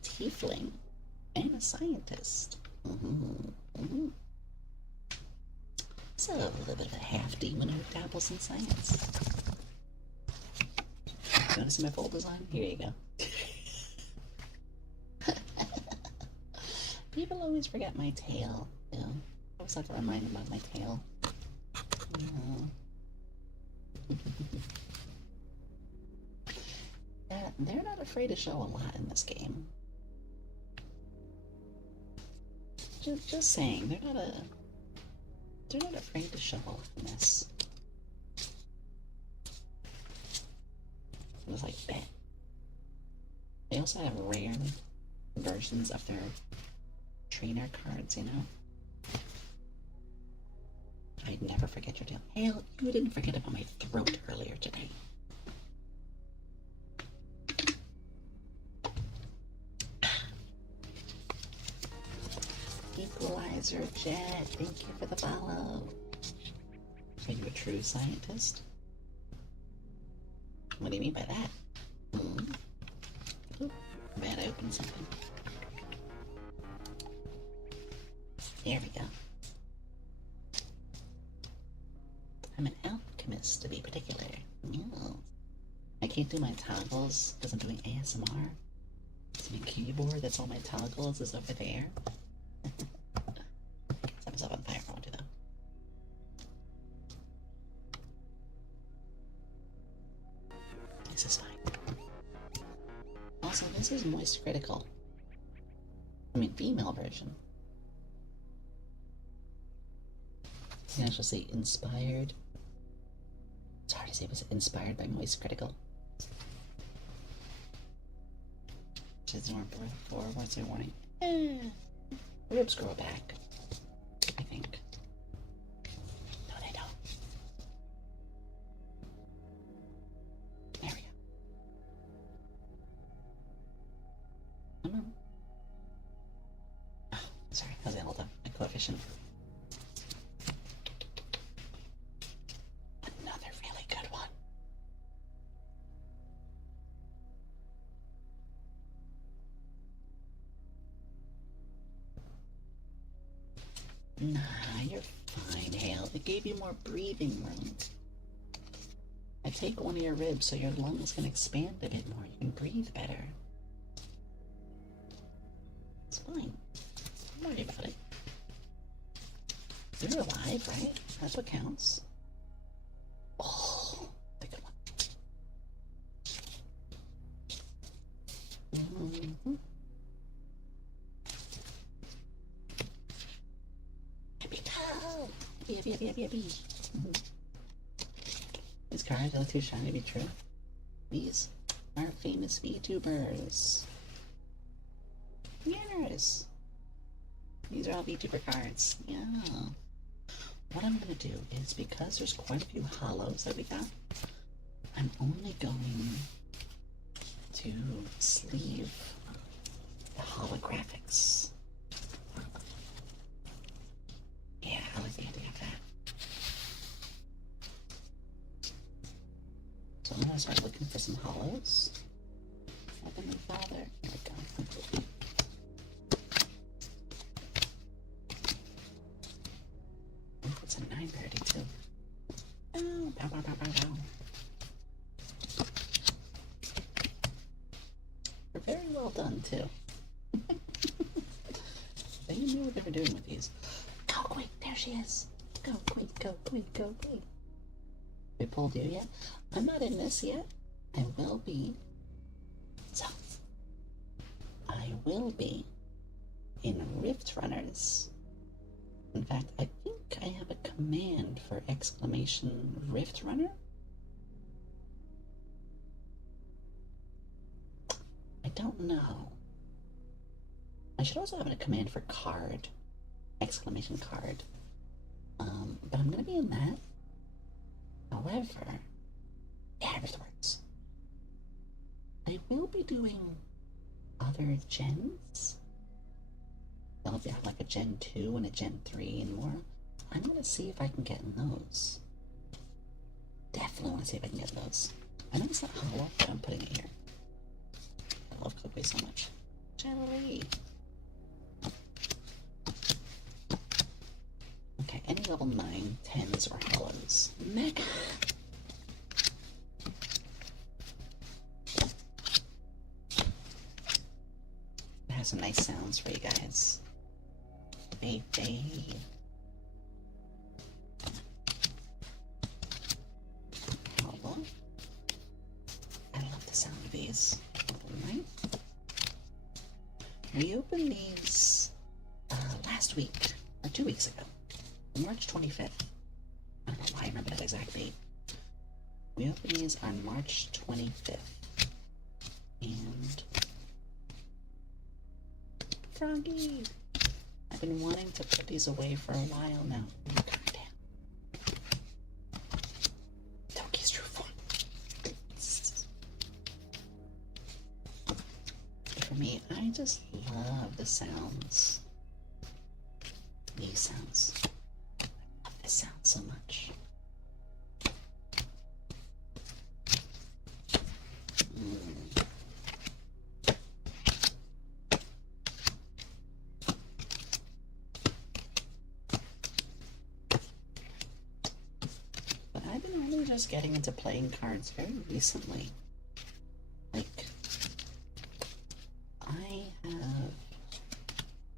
tiefling and a scientist. So, a little bit of a half demon who dabbles in science. You want to see my full design? Here you go. People always forget my tail. You know, I always have to remind them about my tail. Yeah, they're not afraid to show a lot in this game. Just saying, they're not afraid to show a lot in this. It was like that. They also have rare versions of their trainer cards, you know. I'd never forget your tail. Hell, you didn't forget about my throat earlier today. Equalizer Jet, thank you for the follow. Are you a true scientist? What do you mean by that? Oop, bad, I opened something. There we go. I'm an alchemist, to be particular. Yeah. I can't do my toggles because I'm doing ASMR. It's my keyboard, that's all my toggles is over there. Set myself on fire if I want to, though. This is fine. Also, this is moist critical. I mean, female version. You can actually say inspired. It's hard to say, was it inspired by Moist Critical? Says more before, what's their warning? Ribs grow back, I think. No, they don't. There we go. Oh, no. Oh, sorry, I was able to, my coefficient. Another really good one. Nah, you're fine, Hale. It gave you more breathing room. I take one of your ribs so your lungs can expand a bit more. You can breathe better. It's fine. Don't worry about it. You're alive, right? That's what counts. Oh, the good one. Mm-hmm. Yippee. These cards are too shiny to be true. These are famous VTubers. Yes. These are all VTuber cards. Yeah. What I'm going to do is, because there's quite a few hollows that we got, I'm only going to sleeve the holographics. Yeah, I like the idea of that. So I'm gonna start looking for some hollows. Heavenly Father. Here we go. Oh, it's a 932. Oh, pow, pow, pow, pow, pow. They're very well done, too. They knew what they were doing with these. Go, Queen, there she is. Go, Queen, go, Queen, go, Queen. We pulled you yet? I'm not in this yet. I will be. So, I will be in Rift Runners. In fact, I think I have a command for exclamation Rift Runner. I don't know. I should also have a command for card. Exclamation card. But I'm gonna be in that. However, yeah, afterwards, I will be doing other gens. They'll have like a Gen 2 and a Gen 3 and more. I'm gonna see if I can get in those. Definitely want to see if I can get those. I know it's not hollow, but I'm putting it here. I love Cookway so much. Jelly. Okay, any level 9, 10s, or hollows. Mega! It has some nice sounds for you guys. Baby. Hollow. I love the sound of these. Right? We opened these last week, or 2 weeks ago. March 25th. I don't know why I remember that exact date. We opened these on March 25th. And Froggy! I've been wanting to put these away for a while now. Calm down. Toki's true form. For me, I just love the sounds. These sounds. This sounds so much. But I've been really just getting into playing cards very recently. Like, I have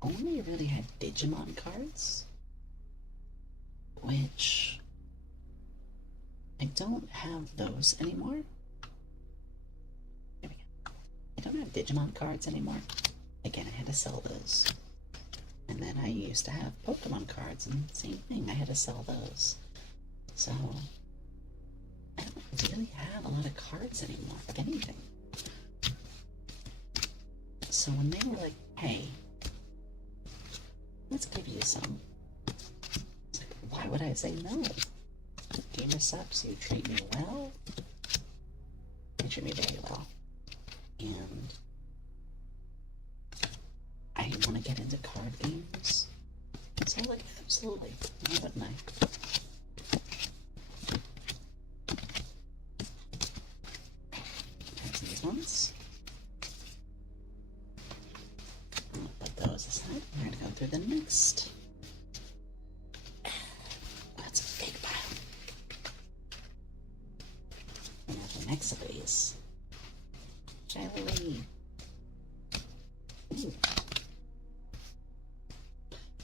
only really had Digimon cards, which I don't have those anymore. There we go. I don't have Digimon cards anymore. Again, I had to sell the those. And then I used to have Pokemon cards, and same thing, I had to sell those. So I don't really have a lot of cards anymore, of anything. So when they were like, hey, let's give you some, it's like, why would I say no? Gamer sucks, you treat me well. You treat me very well. And I want to get into card games. So like, absolutely, why wouldn't I? There's these ones. I'm gonna put those aside. We're gonna go through the next. That's a big pile. And now the next of these. Jelly. Ooh.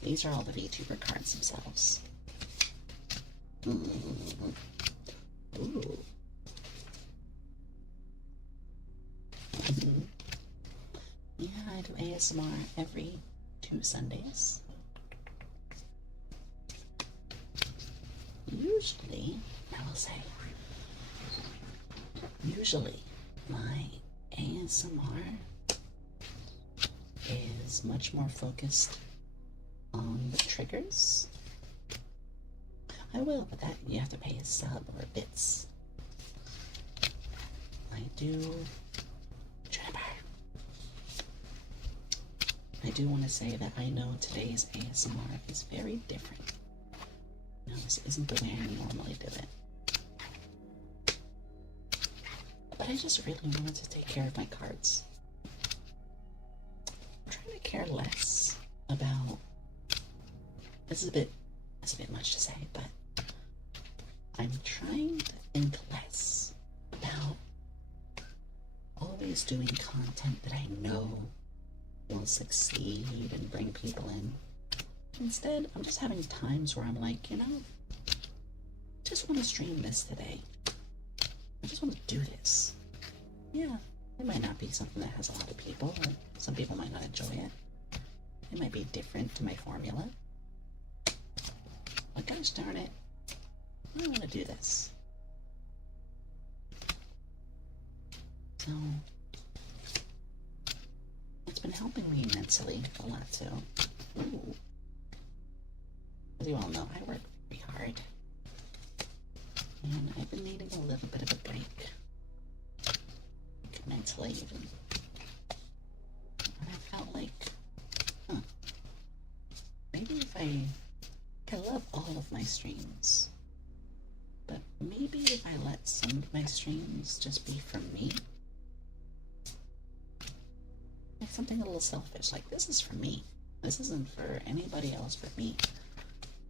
These are all the VTuber cards themselves. Ooh. Yeah, I do ASMR every 2 Sundays. Usually, I will say, usually my ASMR is much more focused on the triggers. I will, but that you have to pay a sub or bits. I do want to say that I know today's ASMR is very different. No, this isn't the way I normally do it. But I just really wanted to take care of my cards. I'm trying to care less about, that's a bit much to say, but I'm trying to think less about always doing content that I know will succeed and bring people in. Instead, I'm just having times where I'm like, you know, I just want to stream this today. I just want to do this. Yeah, it might not be something that has a lot of people, or some people might not enjoy it. It might be different to my formula. But gosh darn it, I want to do this. So it's been helping me immensely a lot too. Ooh. As you all know, I work very hard. And I've been needing a little bit of a break. Mentally even. And I felt like, maybe if I love all of my streams, but maybe if I let some of my streams just be for me, like something a little selfish, like this is for me. This isn't for anybody else but me.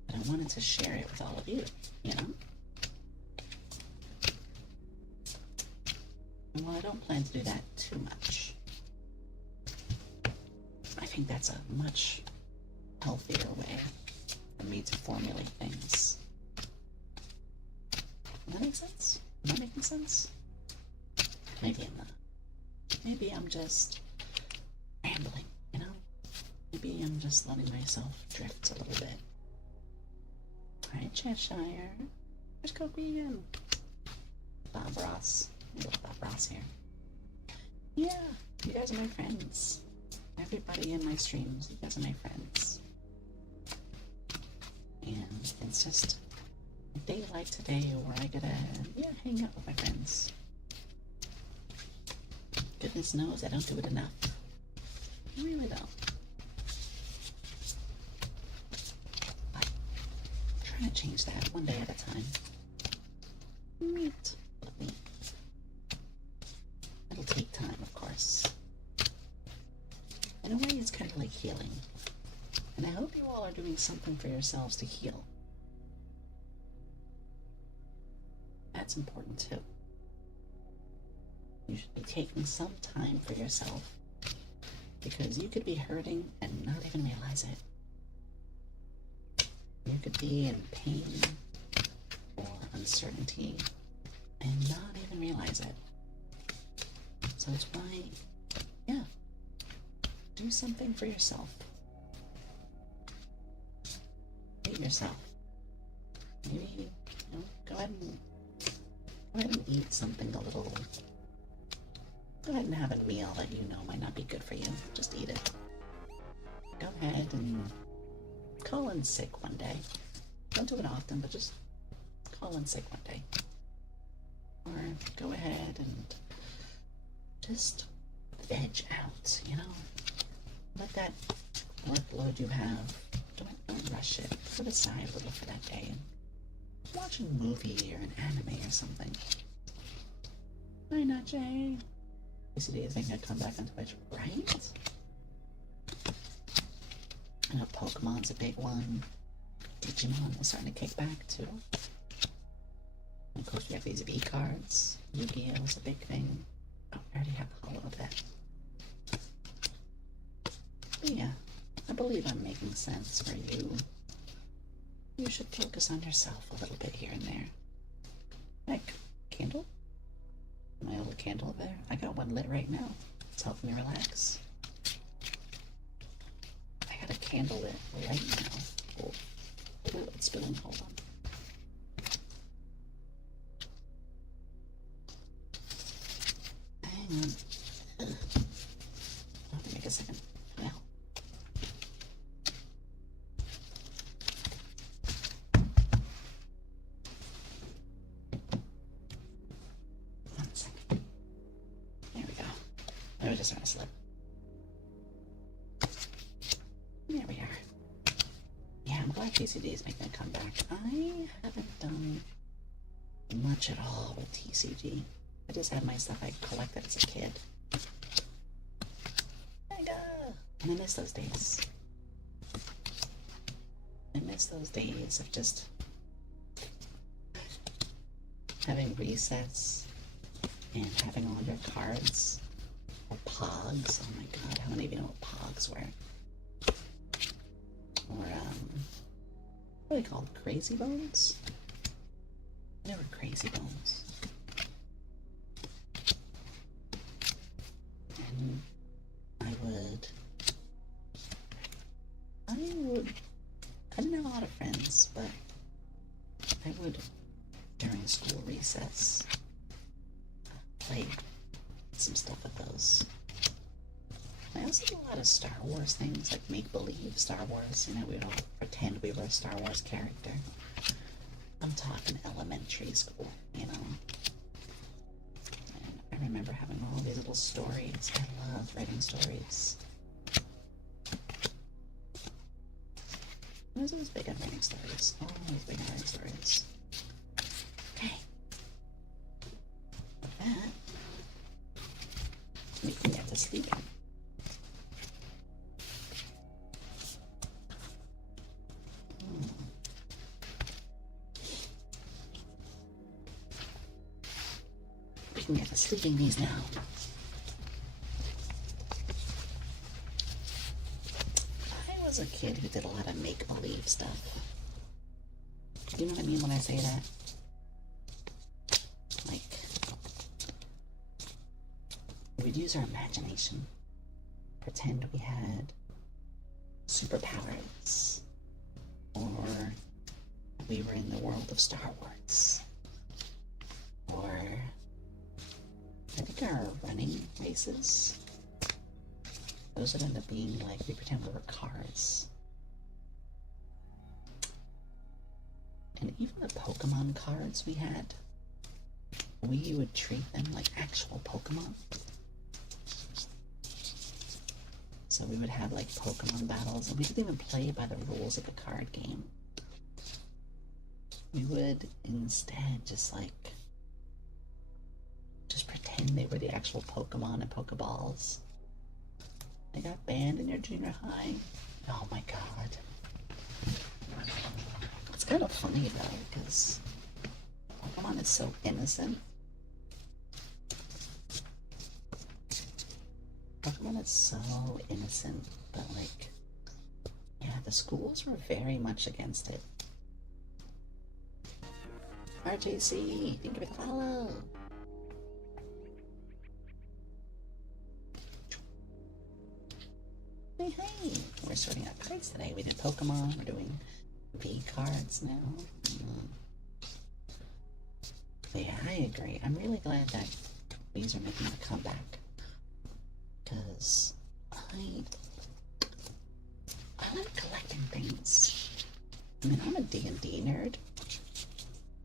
But I wanted to share it with all of you, you know? And while I don't plan to do that too much, I think that's a much healthier way for me to formulate things. Does that make sense? Am I making sense? Maybe I'm not. Maybe I'm just rambling, you know? Maybe I'm just letting myself drift a little bit. Alright, Cheshire. There's Coqueen. Bob Ross. I love Bob Ross here. Yeah, you guys are my friends. Everybody in my streams, you guys are my friends. And it's just a day like today where I gotta, hang out with my friends. Goodness knows I don't do it enough. I really don't. But I'm trying to change that one day at a time. Meet. It'll take time, of course. In a way, it's kind of like healing. And I hope you all are doing something for yourselves to heal. That's important too. You should be taking some time for yourself, because you could be hurting and not even realize it. You could be in pain or uncertainty and not even realize it. So it's why, Do something for yourself. Treat yourself. Maybe, you know, go ahead and eat something a little. Go ahead and have a meal that you know might not be good for you. Just eat it. Go ahead and call in sick one day. Don't do it often, but just call in sick one day. Or go ahead and just veg out, you know? Let that workload you have, don't rush it. Put aside a little for that day and watch a movie or an anime or something. Why not, Jay? VCD is making a comeback on Twitch, right? I know Pokemon's a big one. Digimon was starting to kick back too. And of course we have these Vcards. Yugioh is a big thing. Oh, I already have a hollow of that. But yeah, I believe I'm making sense for you. You should focus on yourself a little bit here and there. Like, candle? My old candle there. I got one lit right now. It's helping me relax. I got a candle lit right now. Oh, it's spilling. Hold on. Hang on. I'll have to make a second. Now. One second. There we go. I was just trying to slip. There we are. Yeah, I'm glad TCD is making a comeback. I haven't done much at all with TCG. I just had my stuff I collected as a kid. There you go. And I miss those days. I miss those days of just having resets and having all your cards. Or pogs. Oh my god, how many of you know what pogs were? Or, what are they called? Crazy Bones? They were Crazy Bones. And I didn't have a lot of friends, but I would, during school recess, play some stuff with those. I also do a lot of Star Wars things, like make-believe Star Wars. You know, we would all pretend we were a Star Wars character. I'm talking elementary school, you know. And I remember having all these little stories. I love writing stories. I was always big on writing stories. Always big on writing stories. Okay. With that, we can get to sleeping. We can get to sleeping these now. I was a kid who did a lot of make-believe stuff. You know what I mean when I say that? Like, we'd use our imagination, pretend we had superpowers, or we were in the world of Star Wars, or I think our running races, those would end up being like, we pretend we were cars. And even the Pokemon cards we had, we would treat them like actual Pokemon. So we would have like Pokemon battles, and we didn't even play by the rules of the card game. We would instead just pretend they were the actual Pokemon and Pokeballs. They got banned in your junior high. Oh my god. It's kind of funny though, because Pokemon is so innocent. Pokemon is so innocent, but like, yeah, the schools were very much against it. RJC, thank you for the follow. hey! We're sorting out cards today. We did Pokemon, we're doing Vcards now. But yeah, I agree. I'm really glad that these are making a comeback. Because I like collecting things. I mean, I'm a D&D nerd.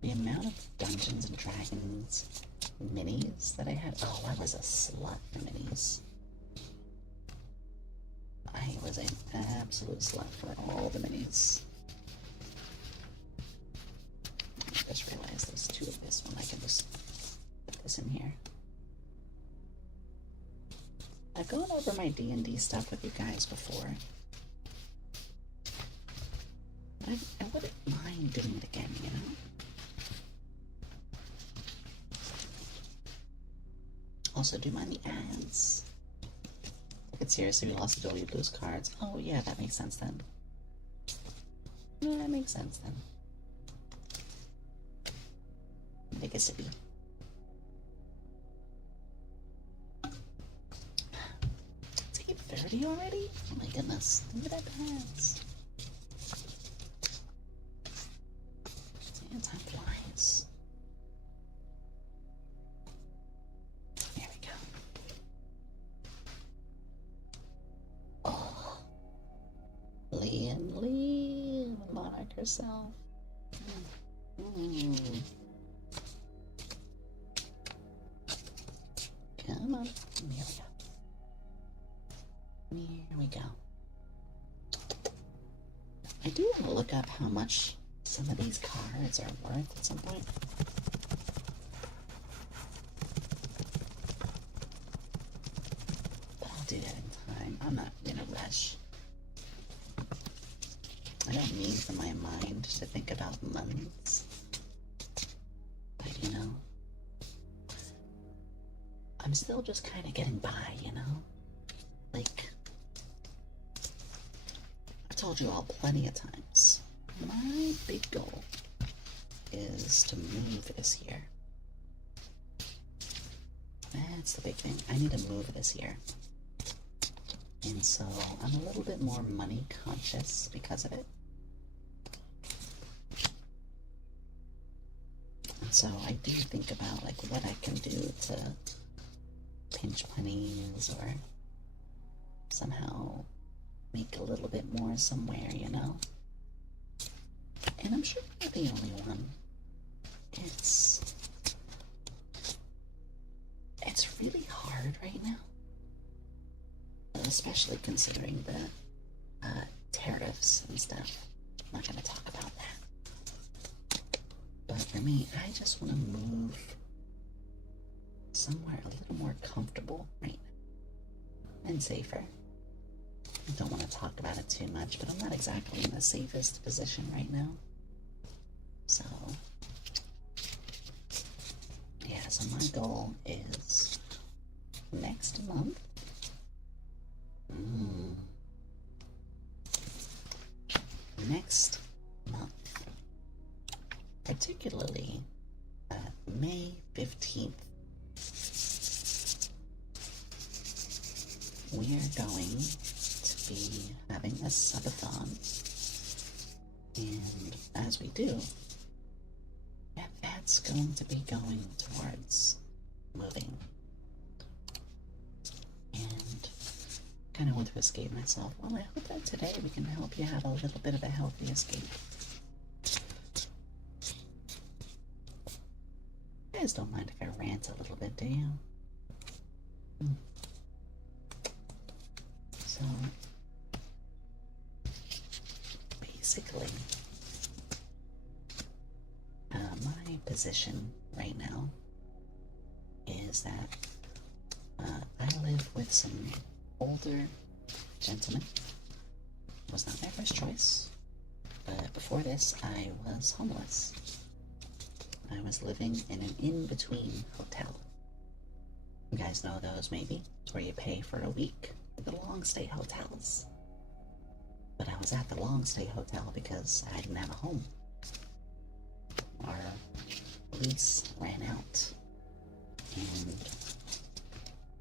The amount of Dungeons and Dragons minis that I had. Oh, I was a slut for minis. I was an absolute slut for all the minis. I just realized there's two of this one. I can just put this in here. I've gone over my D&D stuff with you guys before. I wouldn't mind doing it again, you know? Also, do you mind the ads? Like, it's seriously, we lost the ability to lose cards. Oh, yeah, that makes sense then. Yeah, that makes sense then. Take a sippy. It's 8:30 already? Oh my goodness. Look at that pads. Time flies. There we go. Oh, Quinnley, monarch herself. Come on. Here we go. Here we go. I do want to look up how much some of these cards are worth at some point. But I'll do that in time. I'm not in a rush. I don't need for my mind to think about months. But you know, I'm still just kind of getting by, you know? Like, I've told you all plenty of times. My big goal is to move this year. That's the big thing. I need to move this year. And so I'm a little bit more money conscious because of it. And so I do think about like what I can do to pinch pennies or somehow make a little bit more somewhere, you know? And I'm sure I'm not the only one. It's really hard right now. Especially considering the tariffs and stuff. I'm not going to talk about that. But for me, I just want to move somewhere a little more comfortable right now. And safer. I don't want to talk about it too much, but I'm not exactly in the safest position right now. So, yeah, so my goal is next month. Next month. Particularly May 15th. We are going to be having a subathon. And as we do, that's going to be going towards moving. And kind of want to escape myself. Well, I hope that today we can help you have a little bit of a healthy escape. You guys don't mind if I rant a little bit, do you? So, basically, my position right now is that I live with some older gentlemen. It was not my first choice, but before this, I was homeless. I was living in an in-between hotel. You guys know those, maybe? It's where you pay for a week. The long stay hotels. But I was at the long stay hotel because I didn't have a home. Our lease ran out. And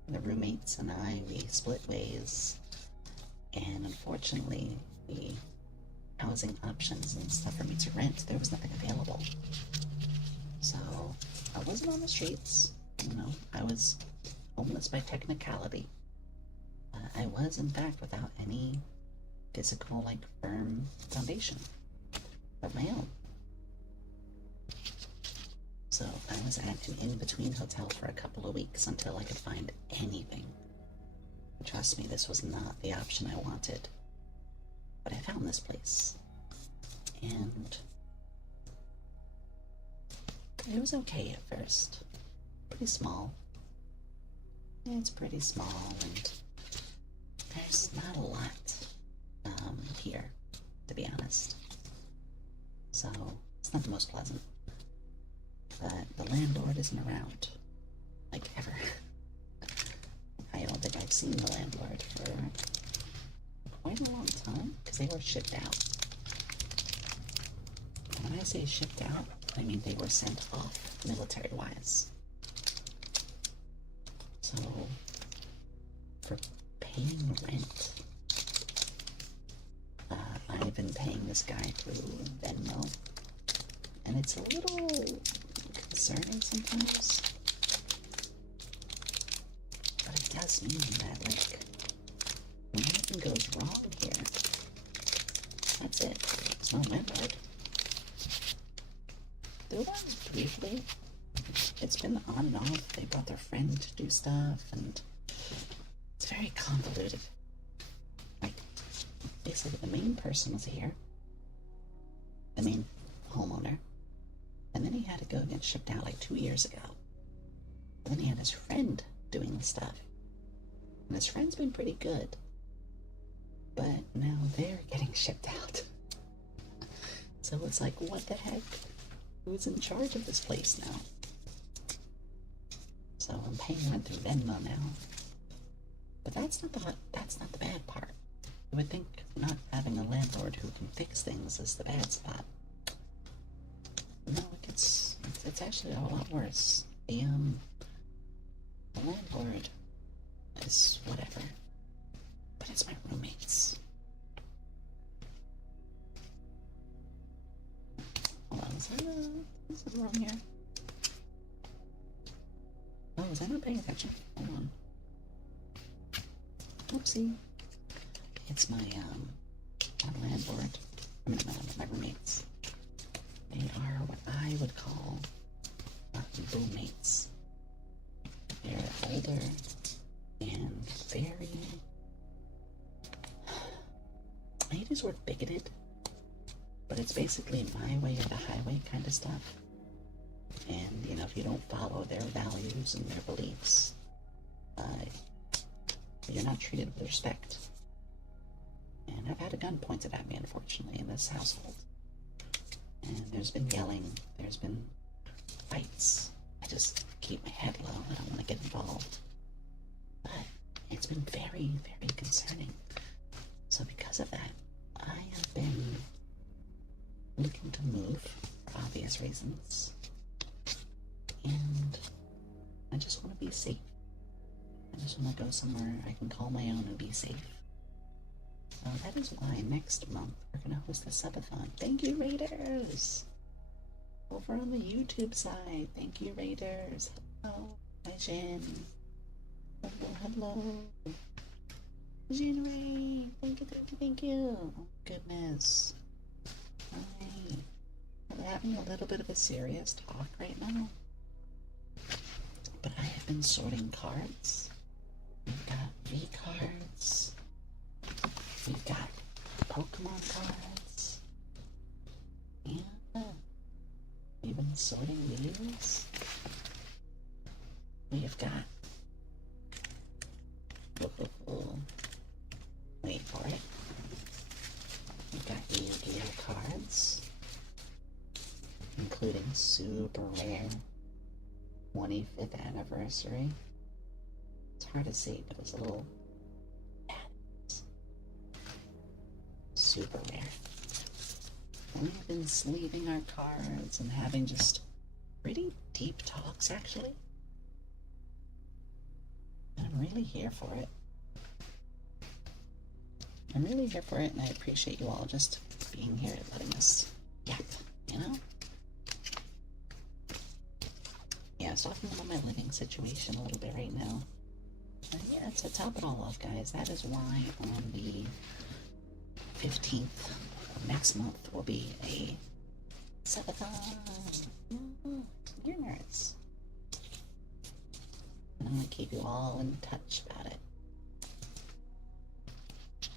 the roommates and I, we split ways. And unfortunately, the housing options and stuff for me to rent, there was nothing available. So I wasn't on the streets, I was homeless by technicality. I was, in fact, without any physical, firm foundation of my own. So I was at an in-between hotel for a couple of weeks until I could find anything. Trust me, this was not the option I wanted. But I found this place. And it was okay at first. Pretty small. It's pretty small, and there's not a lot here, to be honest. So it's not the most pleasant. But the landlord isn't around, ever. I don't think I've seen the landlord for quite a long time, because they were shipped out. And when I say shipped out, I mean they were sent off military-wise. So, for paying rent, I've been paying this guy through Venmo, and it's a little concerning sometimes. But it does mean that, when anything goes wrong here, that's it. It's not landlord. There was briefly, it's been on and off. They brought their friend to do stuff, and it's very convoluted. Basically, the main person was here, the main homeowner, and then he had to go get shipped out 2 years ago. And then he had his friend doing the stuff, and his friend's been pretty good, but now they're getting shipped out. So it's what the heck? Who's in charge of this place now? So I'm paying rent through Venmo now. But that's not the bad part. You would think not having a landlord who can fix things is the bad spot. No, it's actually a lot worse. The landlord is whatever. But it's my roommates. Hold on, is there wrong here? Oh, was I not paying attention? Hold on. Oopsie. It's my landlord. My roommates. They are what I would call roommates. They're older and very, I hate to use the word bigoted, but it's basically my way or the highway kind of stuff. And, if you don't follow their values and their beliefs, you're not treated with respect. And I've had a gun pointed at me, unfortunately, in this household. And there's been yelling, there's been fights. I just keep my head low, I don't want to get involved. But it's been very, very concerning. So because of that, I have been looking to move for obvious reasons. And I just want to be safe. I just want to go somewhere I can call my own and be safe. So that is why next month we're going to host a subathon. Thank you, Raiders! Over on the YouTube side, thank you, Raiders. Hello, hi, Jen. Hello. January, thank you. Oh, goodness. Alright. We're having a little bit of a serious talk right now. But I have been sorting cards. We've got Vcards. We've got Pokemon cards. And we've been sorting these. We've got wait for it. We've got Yugioh cards, including super rare 25th anniversary. It's hard to see, but it's a little super rare. And we've been sleeving our cards and having just pretty deep talks, actually. And I'm really here for it. I'm really here for it, and I appreciate you all just being here and letting us yap, you know? Yeah, I was talking about my living situation a little bit right now. And yeah, to top it all off, guys, that is why on the 15th of next month will be a subathon. You're nerds. And I'm going to keep you all in touch about it.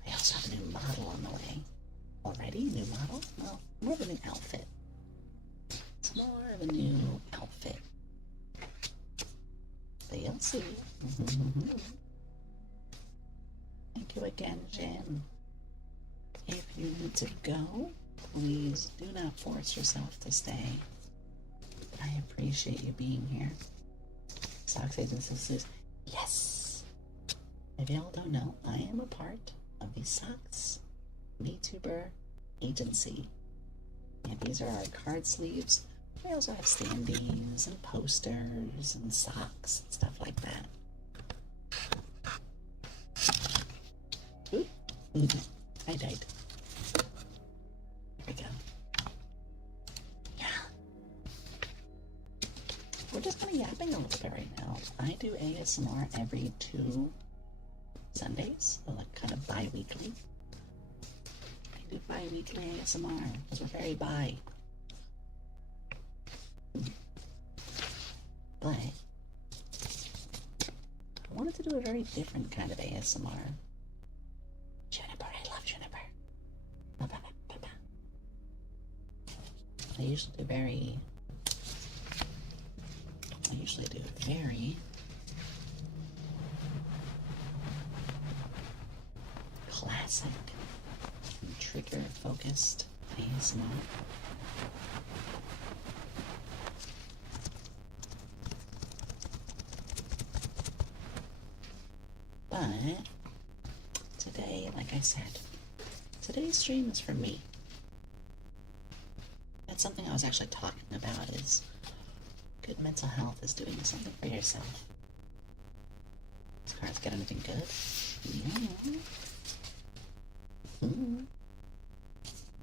I also have a new model on the way. Already? New model? Well, more of a new outfit. It's more of a new outfit. So you'll see. Thank you again, Jen. If you need to go, please do not force yourself to stay. I appreciate you being here. Socks Agencies, yes! If y'all don't know, I am a part of the Socks Vtuber agency. And these are our card sleeves. We also have standees and posters and socks and stuff like that. Oop. I died. There we go. Yeah. We're just kind of yapping a little bit right now. I do ASMR every 2 Sundays, so like kind of bi-weekly. I do bi-weekly ASMR because we're very bi. But I wanted to do a very different kind of ASMR. Juniper, I love Juniper. I usually do very classic and trigger focused ASMR. But today, like I said, today's stream is for me. That's something I was actually talking about, is good mental health is doing something for yourself. These cards get anything good? Yeah.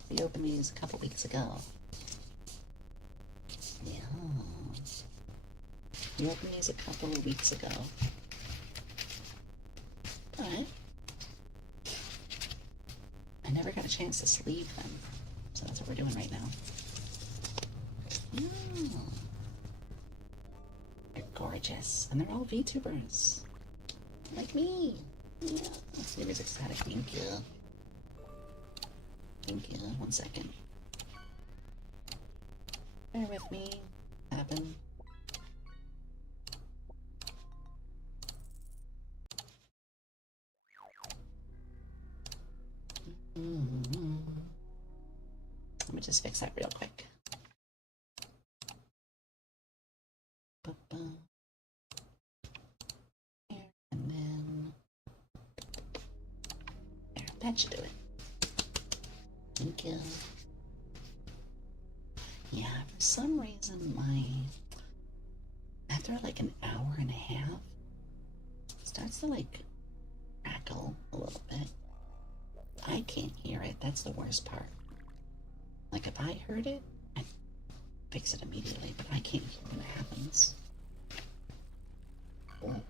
We opened these a couple weeks ago. Yeah. We opened these a couple of weeks ago. But I never got a chance to sleeve them. So that's what we're doing right now. Oh. They're gorgeous. And they're all VTubers. Like me. Yeah. Flavor's ecstatic. Thank you. Thank you. 1 second. Bear with me. Happen. Let me just fix that real quick. Here, and then there, that should do it. Thank you. Yeah, for some reason after like an hour and a half, it starts to like crackle a little bit. I can't hear it. That's the worst part. Like if I heard it, I'd fix it immediately, but I can't hear when it happens. Oh.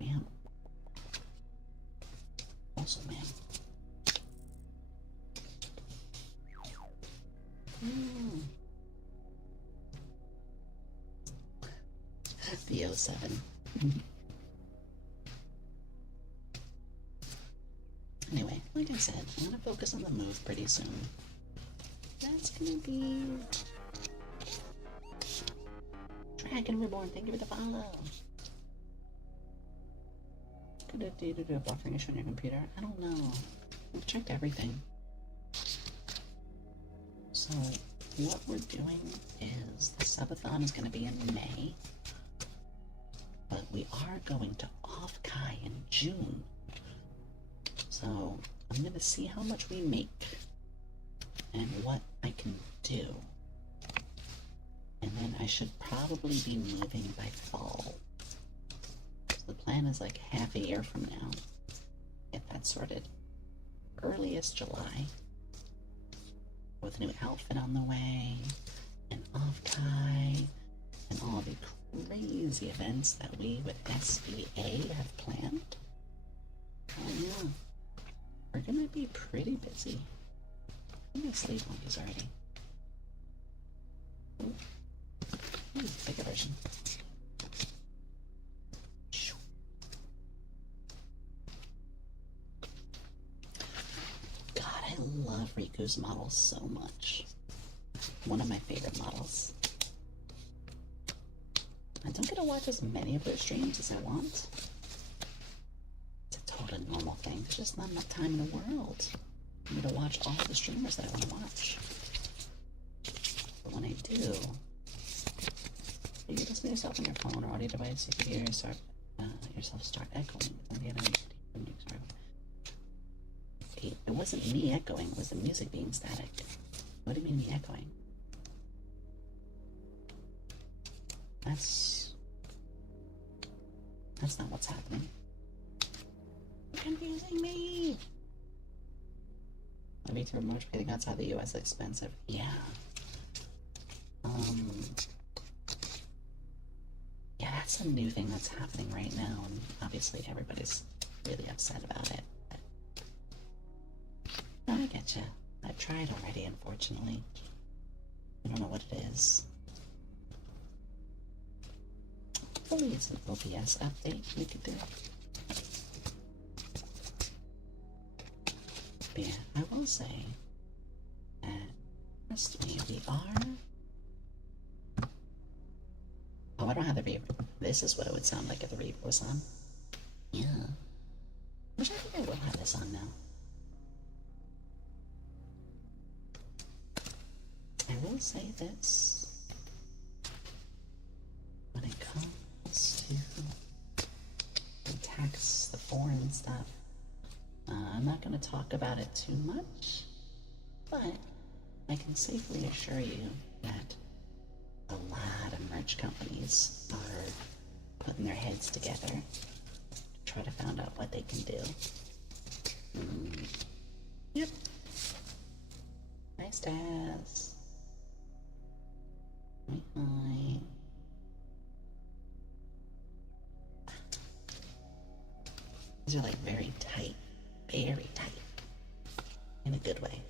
Man. Also, man. The 07. Anyway, like I said, I'm gonna focus on the move pretty soon. That's gonna be Dragon Reborn. Thank you for the follow. Could it do a buffering issue on your computer? I don't know. I've checked everything. So what we're doing is the subathon is going to be in May, but we are going to off Kai in June. So I'm going to see how much we make and what I can do. And then I should probably be moving by fall. So the plan is like half a year from now. that sorted. Earliest July. With a new outfit on the way, an off tie, and all the crazy events that we with SBA have planned. Oh yeah, we're gonna be pretty busy. I'm gonna sleep on these already. Ooh, bigger version. God, I love Riku's model so much. One of my favorite models. I don't get to watch as many of their streams as I want. It's a totally normal thing. There's just not enough time in the world for me to watch all the streamers that I want to watch. But when I do, you can listen to yourself on your phone or audio device. You can hear yourself start echoing. It wasn't me echoing, it was the music being static. What do you mean me echoing? That's not what's happening. You're confusing me. The Vtuber merch getting outside the US is expensive. Yeah. Yeah, that's a new thing that's happening right now, and obviously everybody's really upset about it. But I get you. I've tried already, unfortunately. I don't know what it is. Hopefully it's an OBS update we could do. But yeah, I will say that, trust me, we are... Oh, I don't have the reverb. This is what it would sound like if the reverb was on. Yeah. Which I think I will have this on now. I will say this. When it comes to the tax, the foreign stuff, I'm not going to talk about it too much, but I can safely assure you that a lot of merch companies are putting their heads together to try to find out what they can do. Yep. Nice Daz. Hi. These are like very tight, in a good way.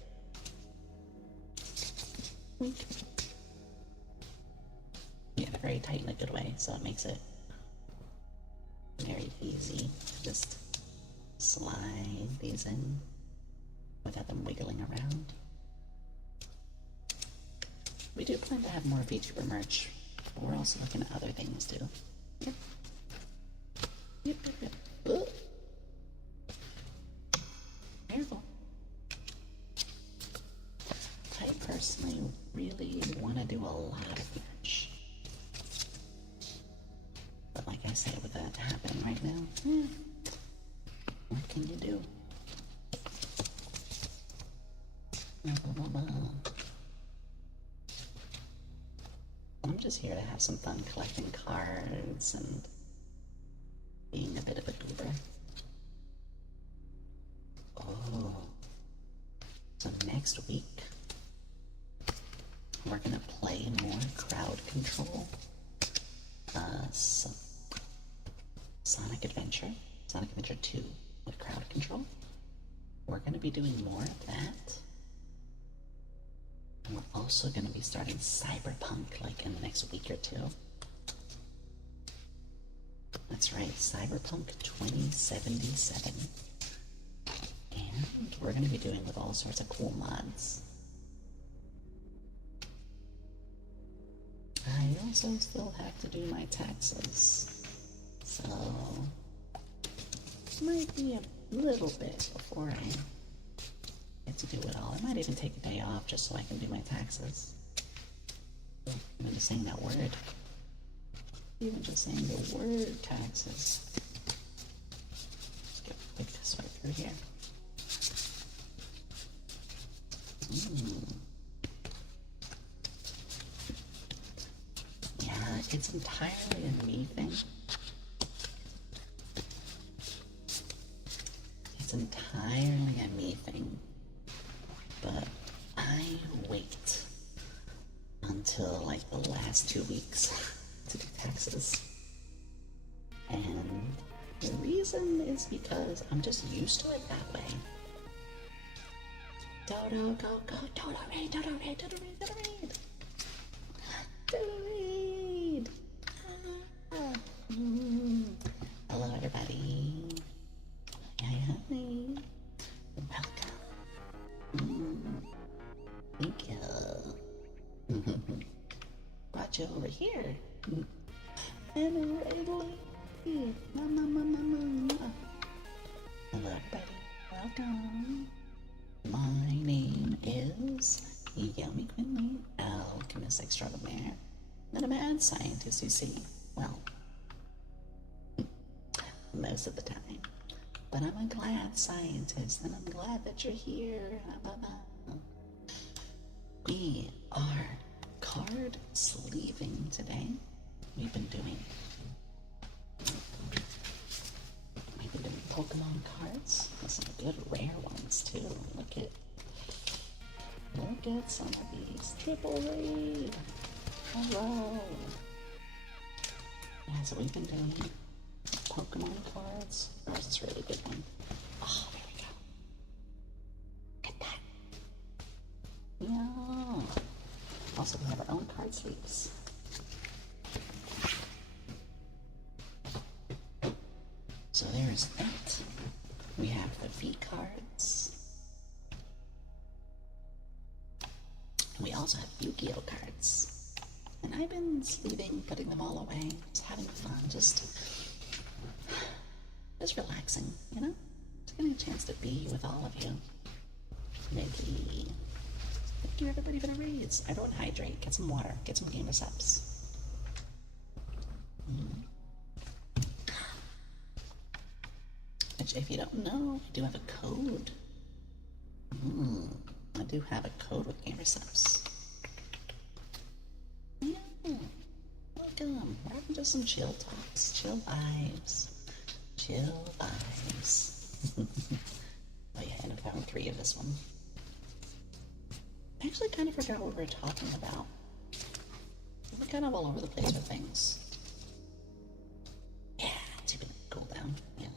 Yeah, they're very tight in a good way, so it makes it very easy to just slide these in without them wiggling around. We do plan to have more VTuber merch, but we're also looking at other things too. Yep. Yep. Careful. I personally really want to do a lot of merch. But like I say, with that happening right now, what can you do? I'm just here to have some fun collecting cards and being a bit of a goober. Oh, so next week we're gonna play more crowd control. Sonic Adventure 2 with crowd control. We're gonna be doing more of that. And we're also going to be starting Cyberpunk like in the next week or two. That's right, Cyberpunk 2077. And we're going to be doing with all sorts of cool mods. I also still have to do my taxes. So, might be a little bit before I get to do it all. I might even take a day off just so I can do my taxes. I'm just saying that word. Even just saying the word taxes. Let's get a quick swipe through here. Yeah, it's entirely a me thing. It's entirely a me thing, but I wait until like the last 2 weeks to do taxes. And the reason is because I'm just used to it that way. Dodo, go, go, Dodo raid, Dodo raid, Dodo raid, Dodo raid. Dodo raid. Hello, everybody. Hi, hi. Welcome. Thank you. Brought you over here. And Ridley. Mama. Hello, everybody. Welcome. My name is YomiQuinnley, alchemist extraordinaire. Not a mad scientist, you see. Well, most of the time. But I'm a glad scientist, and I'm glad that you're here. We are card sleeving today. We've been doing Pokemon cards. Some good rare ones too. Look at some of these. Triple raid. Hello. Yeah, so we've been doing Pokemon cards. There's this really good one. Oh, there we go. Look at that. Yeah. Also, we have our own card sleeves. So there's that. We have the Vcards. And we also have Yugioh cards. And I've been sleeving, putting them all away, just having fun, just relaxing, you know? Just getting a chance to be with all of you. Nikki. Thank you, everybody, for the reads. Everyone hydrate, get some water, get some gamer subs. Which, if you don't know, I do have a code. I do have a code with gamer subs. Yeah. Welcome. We're having just some chill talks, chill vibes. Chill vibes. Oh yeah, I ended up having 3 of this one. I actually kind of forgot what we were talking about. We're kind of all over the place with things. Yeah, it's even cool down. Yeah.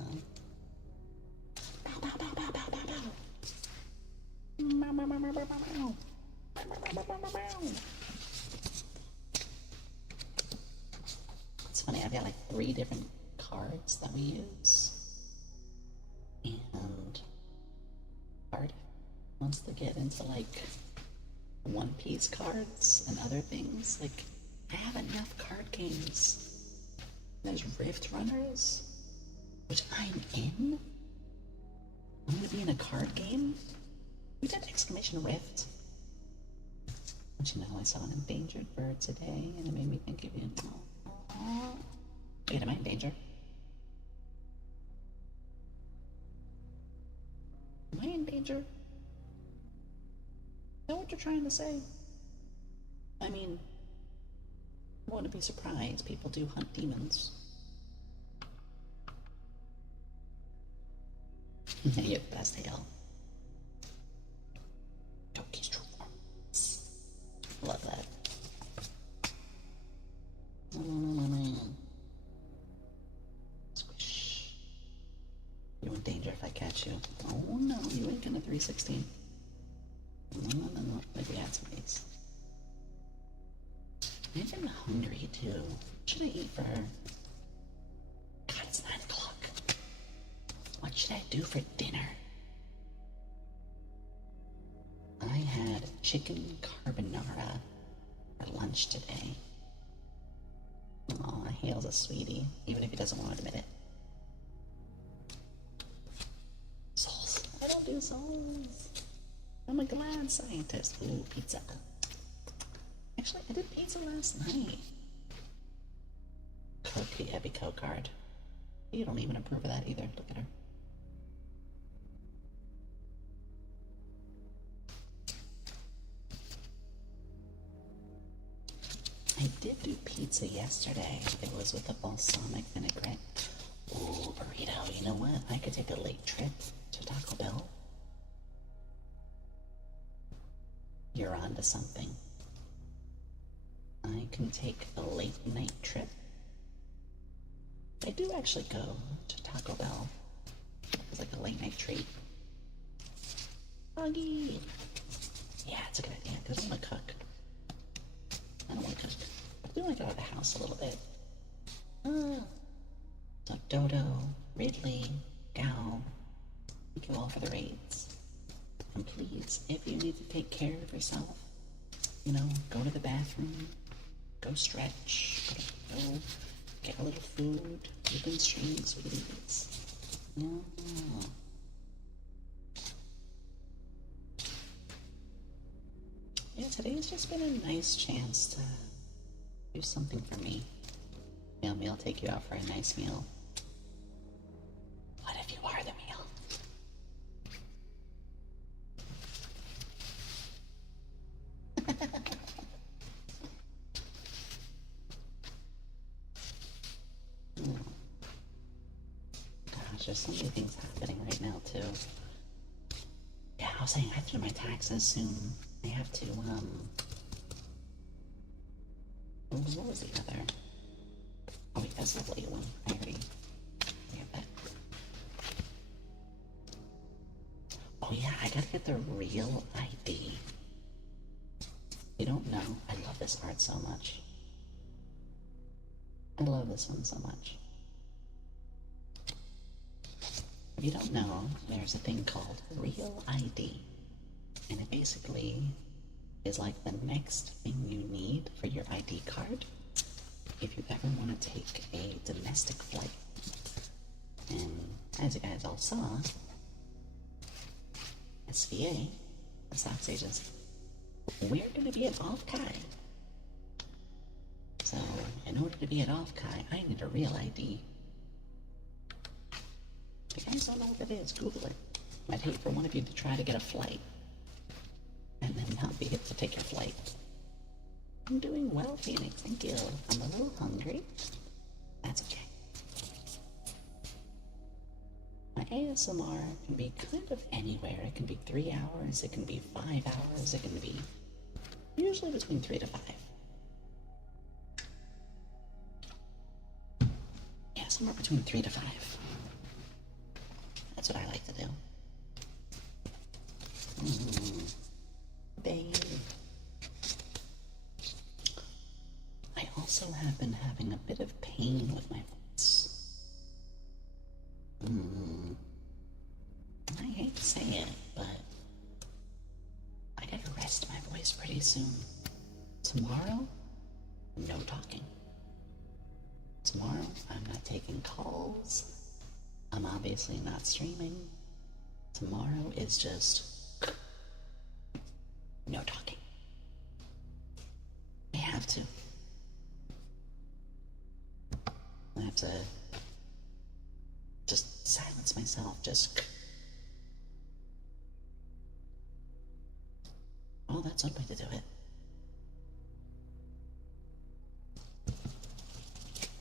Bow, bow, bow, bow, bow, bow, bow. Bow, bow, bow, bow, bow, bow. Bow, bow, bow, bow, bow, bow. It's funny, I've got like 3 different cards that we use. And hard wants to get into like One Piece cards and other things. Like, I have enough card games. There's Rift Runners, which I'm in. I'm gonna be in a card game. We did exclamation Rift. But you know, I saw an endangered bird today, and it made me think of you. Wait, am I in danger? Am I in danger? Is that what you're trying to say? I mean, I wouldn't be surprised. People do hunt demons. You're the best hail. Toki's true forms. Love that. Squish. You're in danger if I catch you. Oh no, you ain't gonna 316. No. Maybe add some eggs. I've been hungry too. What should I eat for her? God, it's 9 o'clock. What should I do for dinner? I had chicken carbonara for lunch today. Aw, Hale's a sweetie, even if he doesn't want to admit it. Souls. I don't do souls. I'm a glad scientist. Ooh, pizza. Actually, I did pizza last night. Cookie Epico card. You don't even approve of that either. Look at her. I did do pizza yesterday. It was with a balsamic vinaigrette. Ooh, burrito. You know what? I could take a late trip to Taco Bell, you're on to something. I can take a late night trip. I do actually go to Taco Bell. It's like a late night treat. Buggy! Yeah, it's a good idea, because I don't want to cook. I don't want to cook. I do want to go out of the house a little bit. So Dodo, Ridley, Gal, thank you all for the raids. And please, if you need to take care of yourself, you know, go to the bathroom, go stretch, go get a little food. You've been streaming, sweeties. Yeah. Yeah, today's just been a nice chance to do something for me. Yomi, I'll take you out for a nice meal. What if you are the meal? Gosh, there's so many things happening right now, too. Yeah, I was saying I have to do my taxes soon. I have to, what was the other? Oh wait, that's the late one. I already have that. Oh yeah, I gotta get the real ID. You don't know, I love this art so much. I love this one so much. If you don't know, there's a thing called real ID. And it basically is like the next thing you need for your ID card if you ever want to take a domestic flight. And as you guys all saw, SVA, the Sox agency, we're going to be at Off-Kai. So, in order to be at Off-Kai, I need a real ID. If you guys don't know what that is, Google it. I'd hate for one of you to try to get a flight and then not be able to take your flight. I'm doing well, Phoenix, thank you. I'm a little hungry. That's okay. My ASMR can be kind of anywhere. It can be 3 hours, it can be 5 hours, it can be usually between 3 to 5. Yeah, somewhere between 3 to 5. That's what I like to do. Babe. I also have been having a bit of pain with my voice. I hate to say it, but I gotta rest my voice pretty soon. Tomorrow, no talking. Tomorrow, I'm not taking calls. I'm obviously not streaming. Tomorrow is just no talking. I have to. I have to just silence myself, just... Oh, that's one way to do it.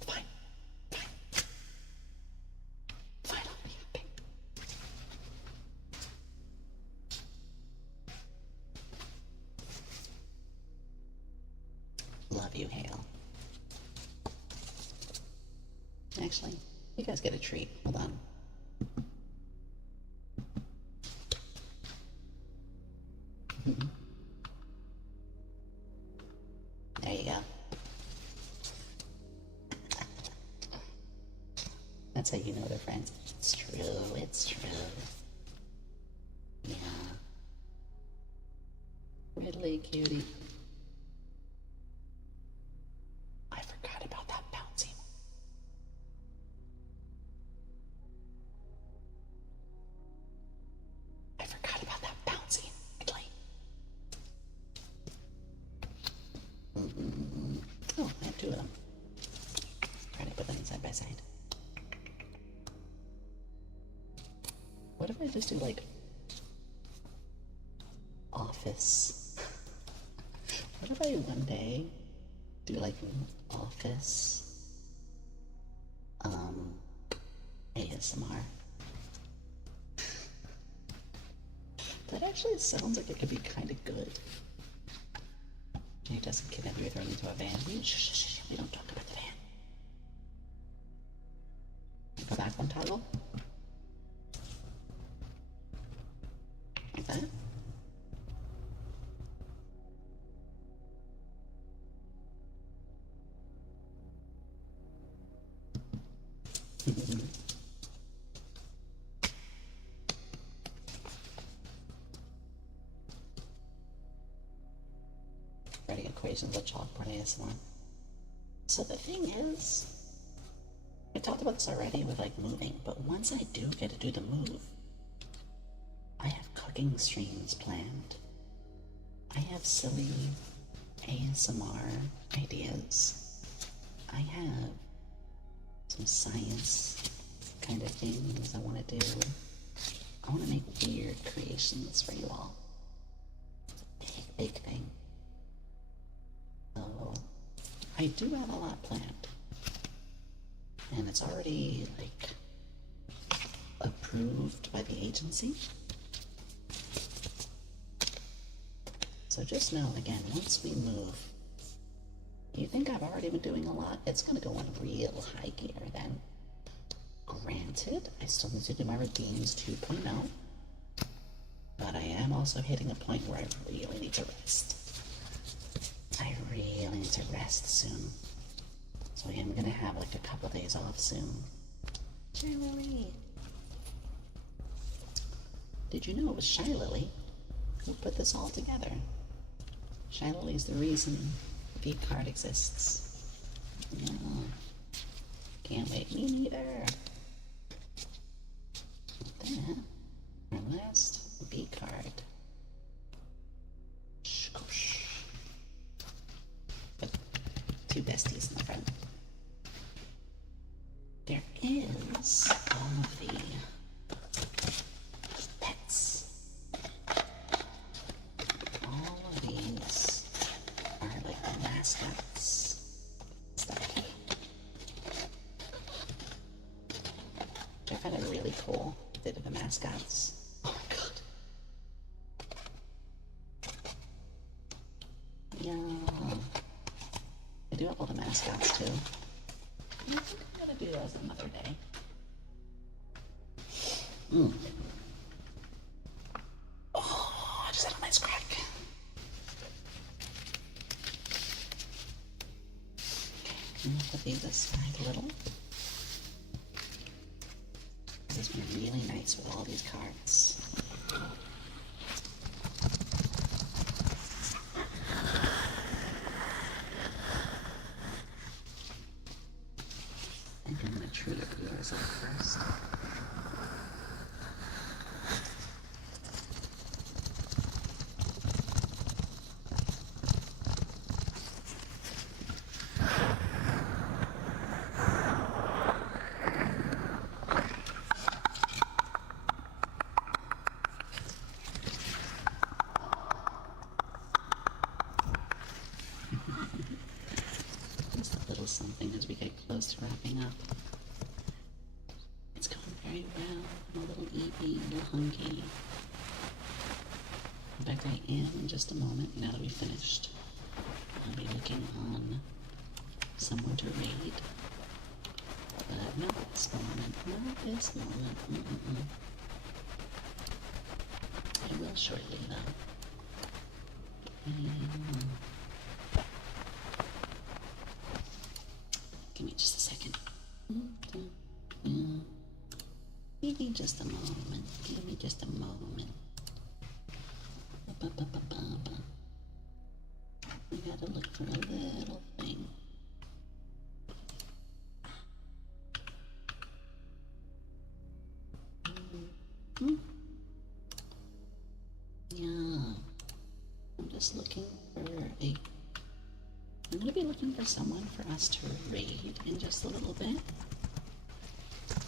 Fine. I'll be happy. Love you, Hale. Actually, you guys get a treat. Hold on. There you go. That's how you know they're friends. It's true, it's true. Yeah. Ridley, cutie. I forgot about that bouncy one. I forgot about that bouncy Ridley. Oh, I have 2 of them. Try to put them side by side. What if I just do like office? What if I one day do like an office ASMR? That actually sounds like it could be kind of good. He doesn't kidnap you or throw you into a van. We don't talk about the van. Go back one toggle. Like that. Writing equations with chalkboard ASMR. So the thing is, I talked about this already with like moving, but once I do get to do the move, I have cooking streams planned. I have silly ASMR ideas. I have some science kind of things I want to do. I want to make weird creations for you all. It's a big, big thing. So I do have a lot planned. And it's already like approved by the agency. So just know, again, once we move, you think I've already been doing a lot, it's going to go in real high gear then. Granted, I still need to do my redeems 2.0, but I am also hitting a point where I really need to rest. I really need to rest soon. So I am going to have like a couple days off soon. Shy Lily. Did you know it was Shy Lily who put this all together? Shy Lily is the reason Vcard exists. Yeah. Can't wait, me neither. Then, our last Vcard. But two besties in the front. There is all of the pets. All of these are like mascots stuff. I find it really cool. They did the mascots. Oh my god. Yeah. I do have all the mascots too. I think I'm gonna do those another day. Oh, I just had a nice crack. Okay, I'm gonna put these aside a little. This has been really nice with all these cards. I think I'm gonna treat yours up first. Something as we get close to wrapping up. It's going very well. I'm a little eepy, a little hunky. In fact, I am in just a moment, now that we've finished. I'll be looking on somewhere to raid. But not this moment, not this moment. I will shortly though. Give me just a second. Give me just a moment. Give me just a moment. We gotta look for a little thing. Yeah. I'm just looking for a... I'm going to be looking for someone for us to raid in just a little bit.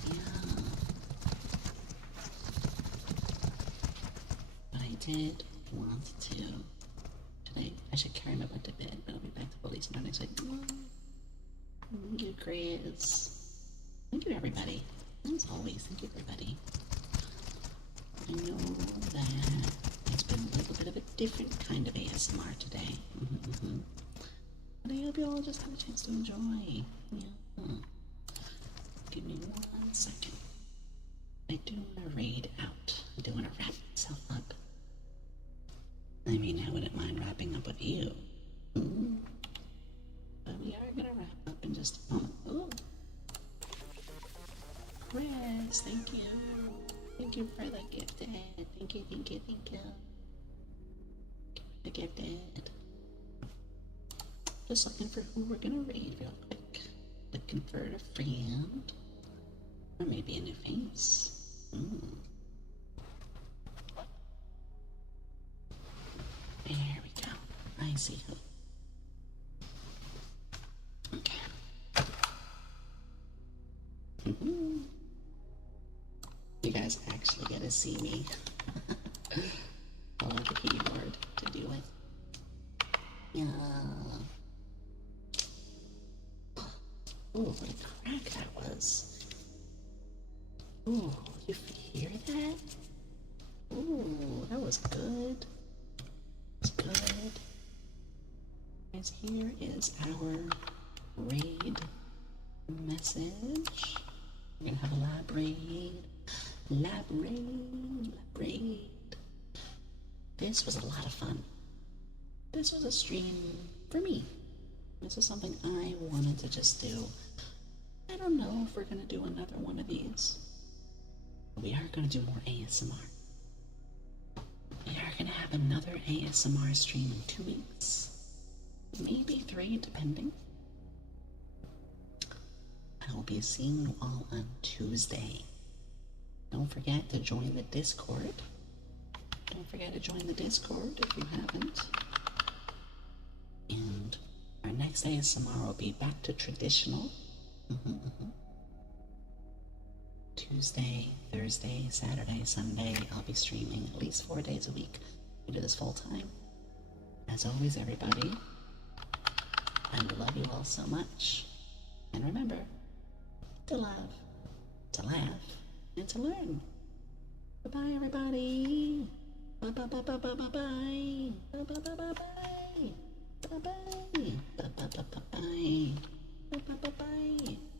Yeah. But I did want to. Today, I should carry my butt to bed, but I'll be back to police morning. So thank you, Chris. Thank you, everybody. As always, thank you, everybody. I know that different kind of ASMR today. But I hope you all just have a chance to enjoy. Yeah. Give me 1 second. I do want to raid out. I do want to wrap myself up. I mean, I wouldn't mind wrapping up with you. But we are going to wrap up in just a moment. Ooh. Chris, thank you. Thank you for the gifted. Thank you, thank you, thank you. The gifted. Just looking for who we're going to raid real quick. Looking for a friend. Or maybe a new face. There we go. I see who. Okay. You guys actually get to see me. Follow the keyboard to do it. Yeah. Oh, what a crack that was. Ooh, you hear that? Ooh, that was good. That's good. Guys, here is our raid message. We're gonna have a lab raid. Lab raid. This was a lot of fun. This was a stream for me. This is something I wanted to just do. I don't know if we're gonna do another one of these. We are gonna do more ASMR. We are gonna have another ASMR stream in 2 weeks. Maybe 3, depending. I will be seeing you all on Tuesday. Don't forget to join the Discord. Don't forget to join the Discord if you haven't. And our next ASMR will be back to traditional. Tuesday, Thursday, Saturday, Sunday. I'll be streaming at least 4 days a week. We do this full time. As always, everybody, I love you all so much. And remember, to love, to laugh, and to learn. Bye-bye, everybody. Bye-bye-bye-bye-bye-bye. Bye-bye-bye-bye-bye. Bye-bye. Bye-bye-bye-bye. Bye-bye-bye-bye.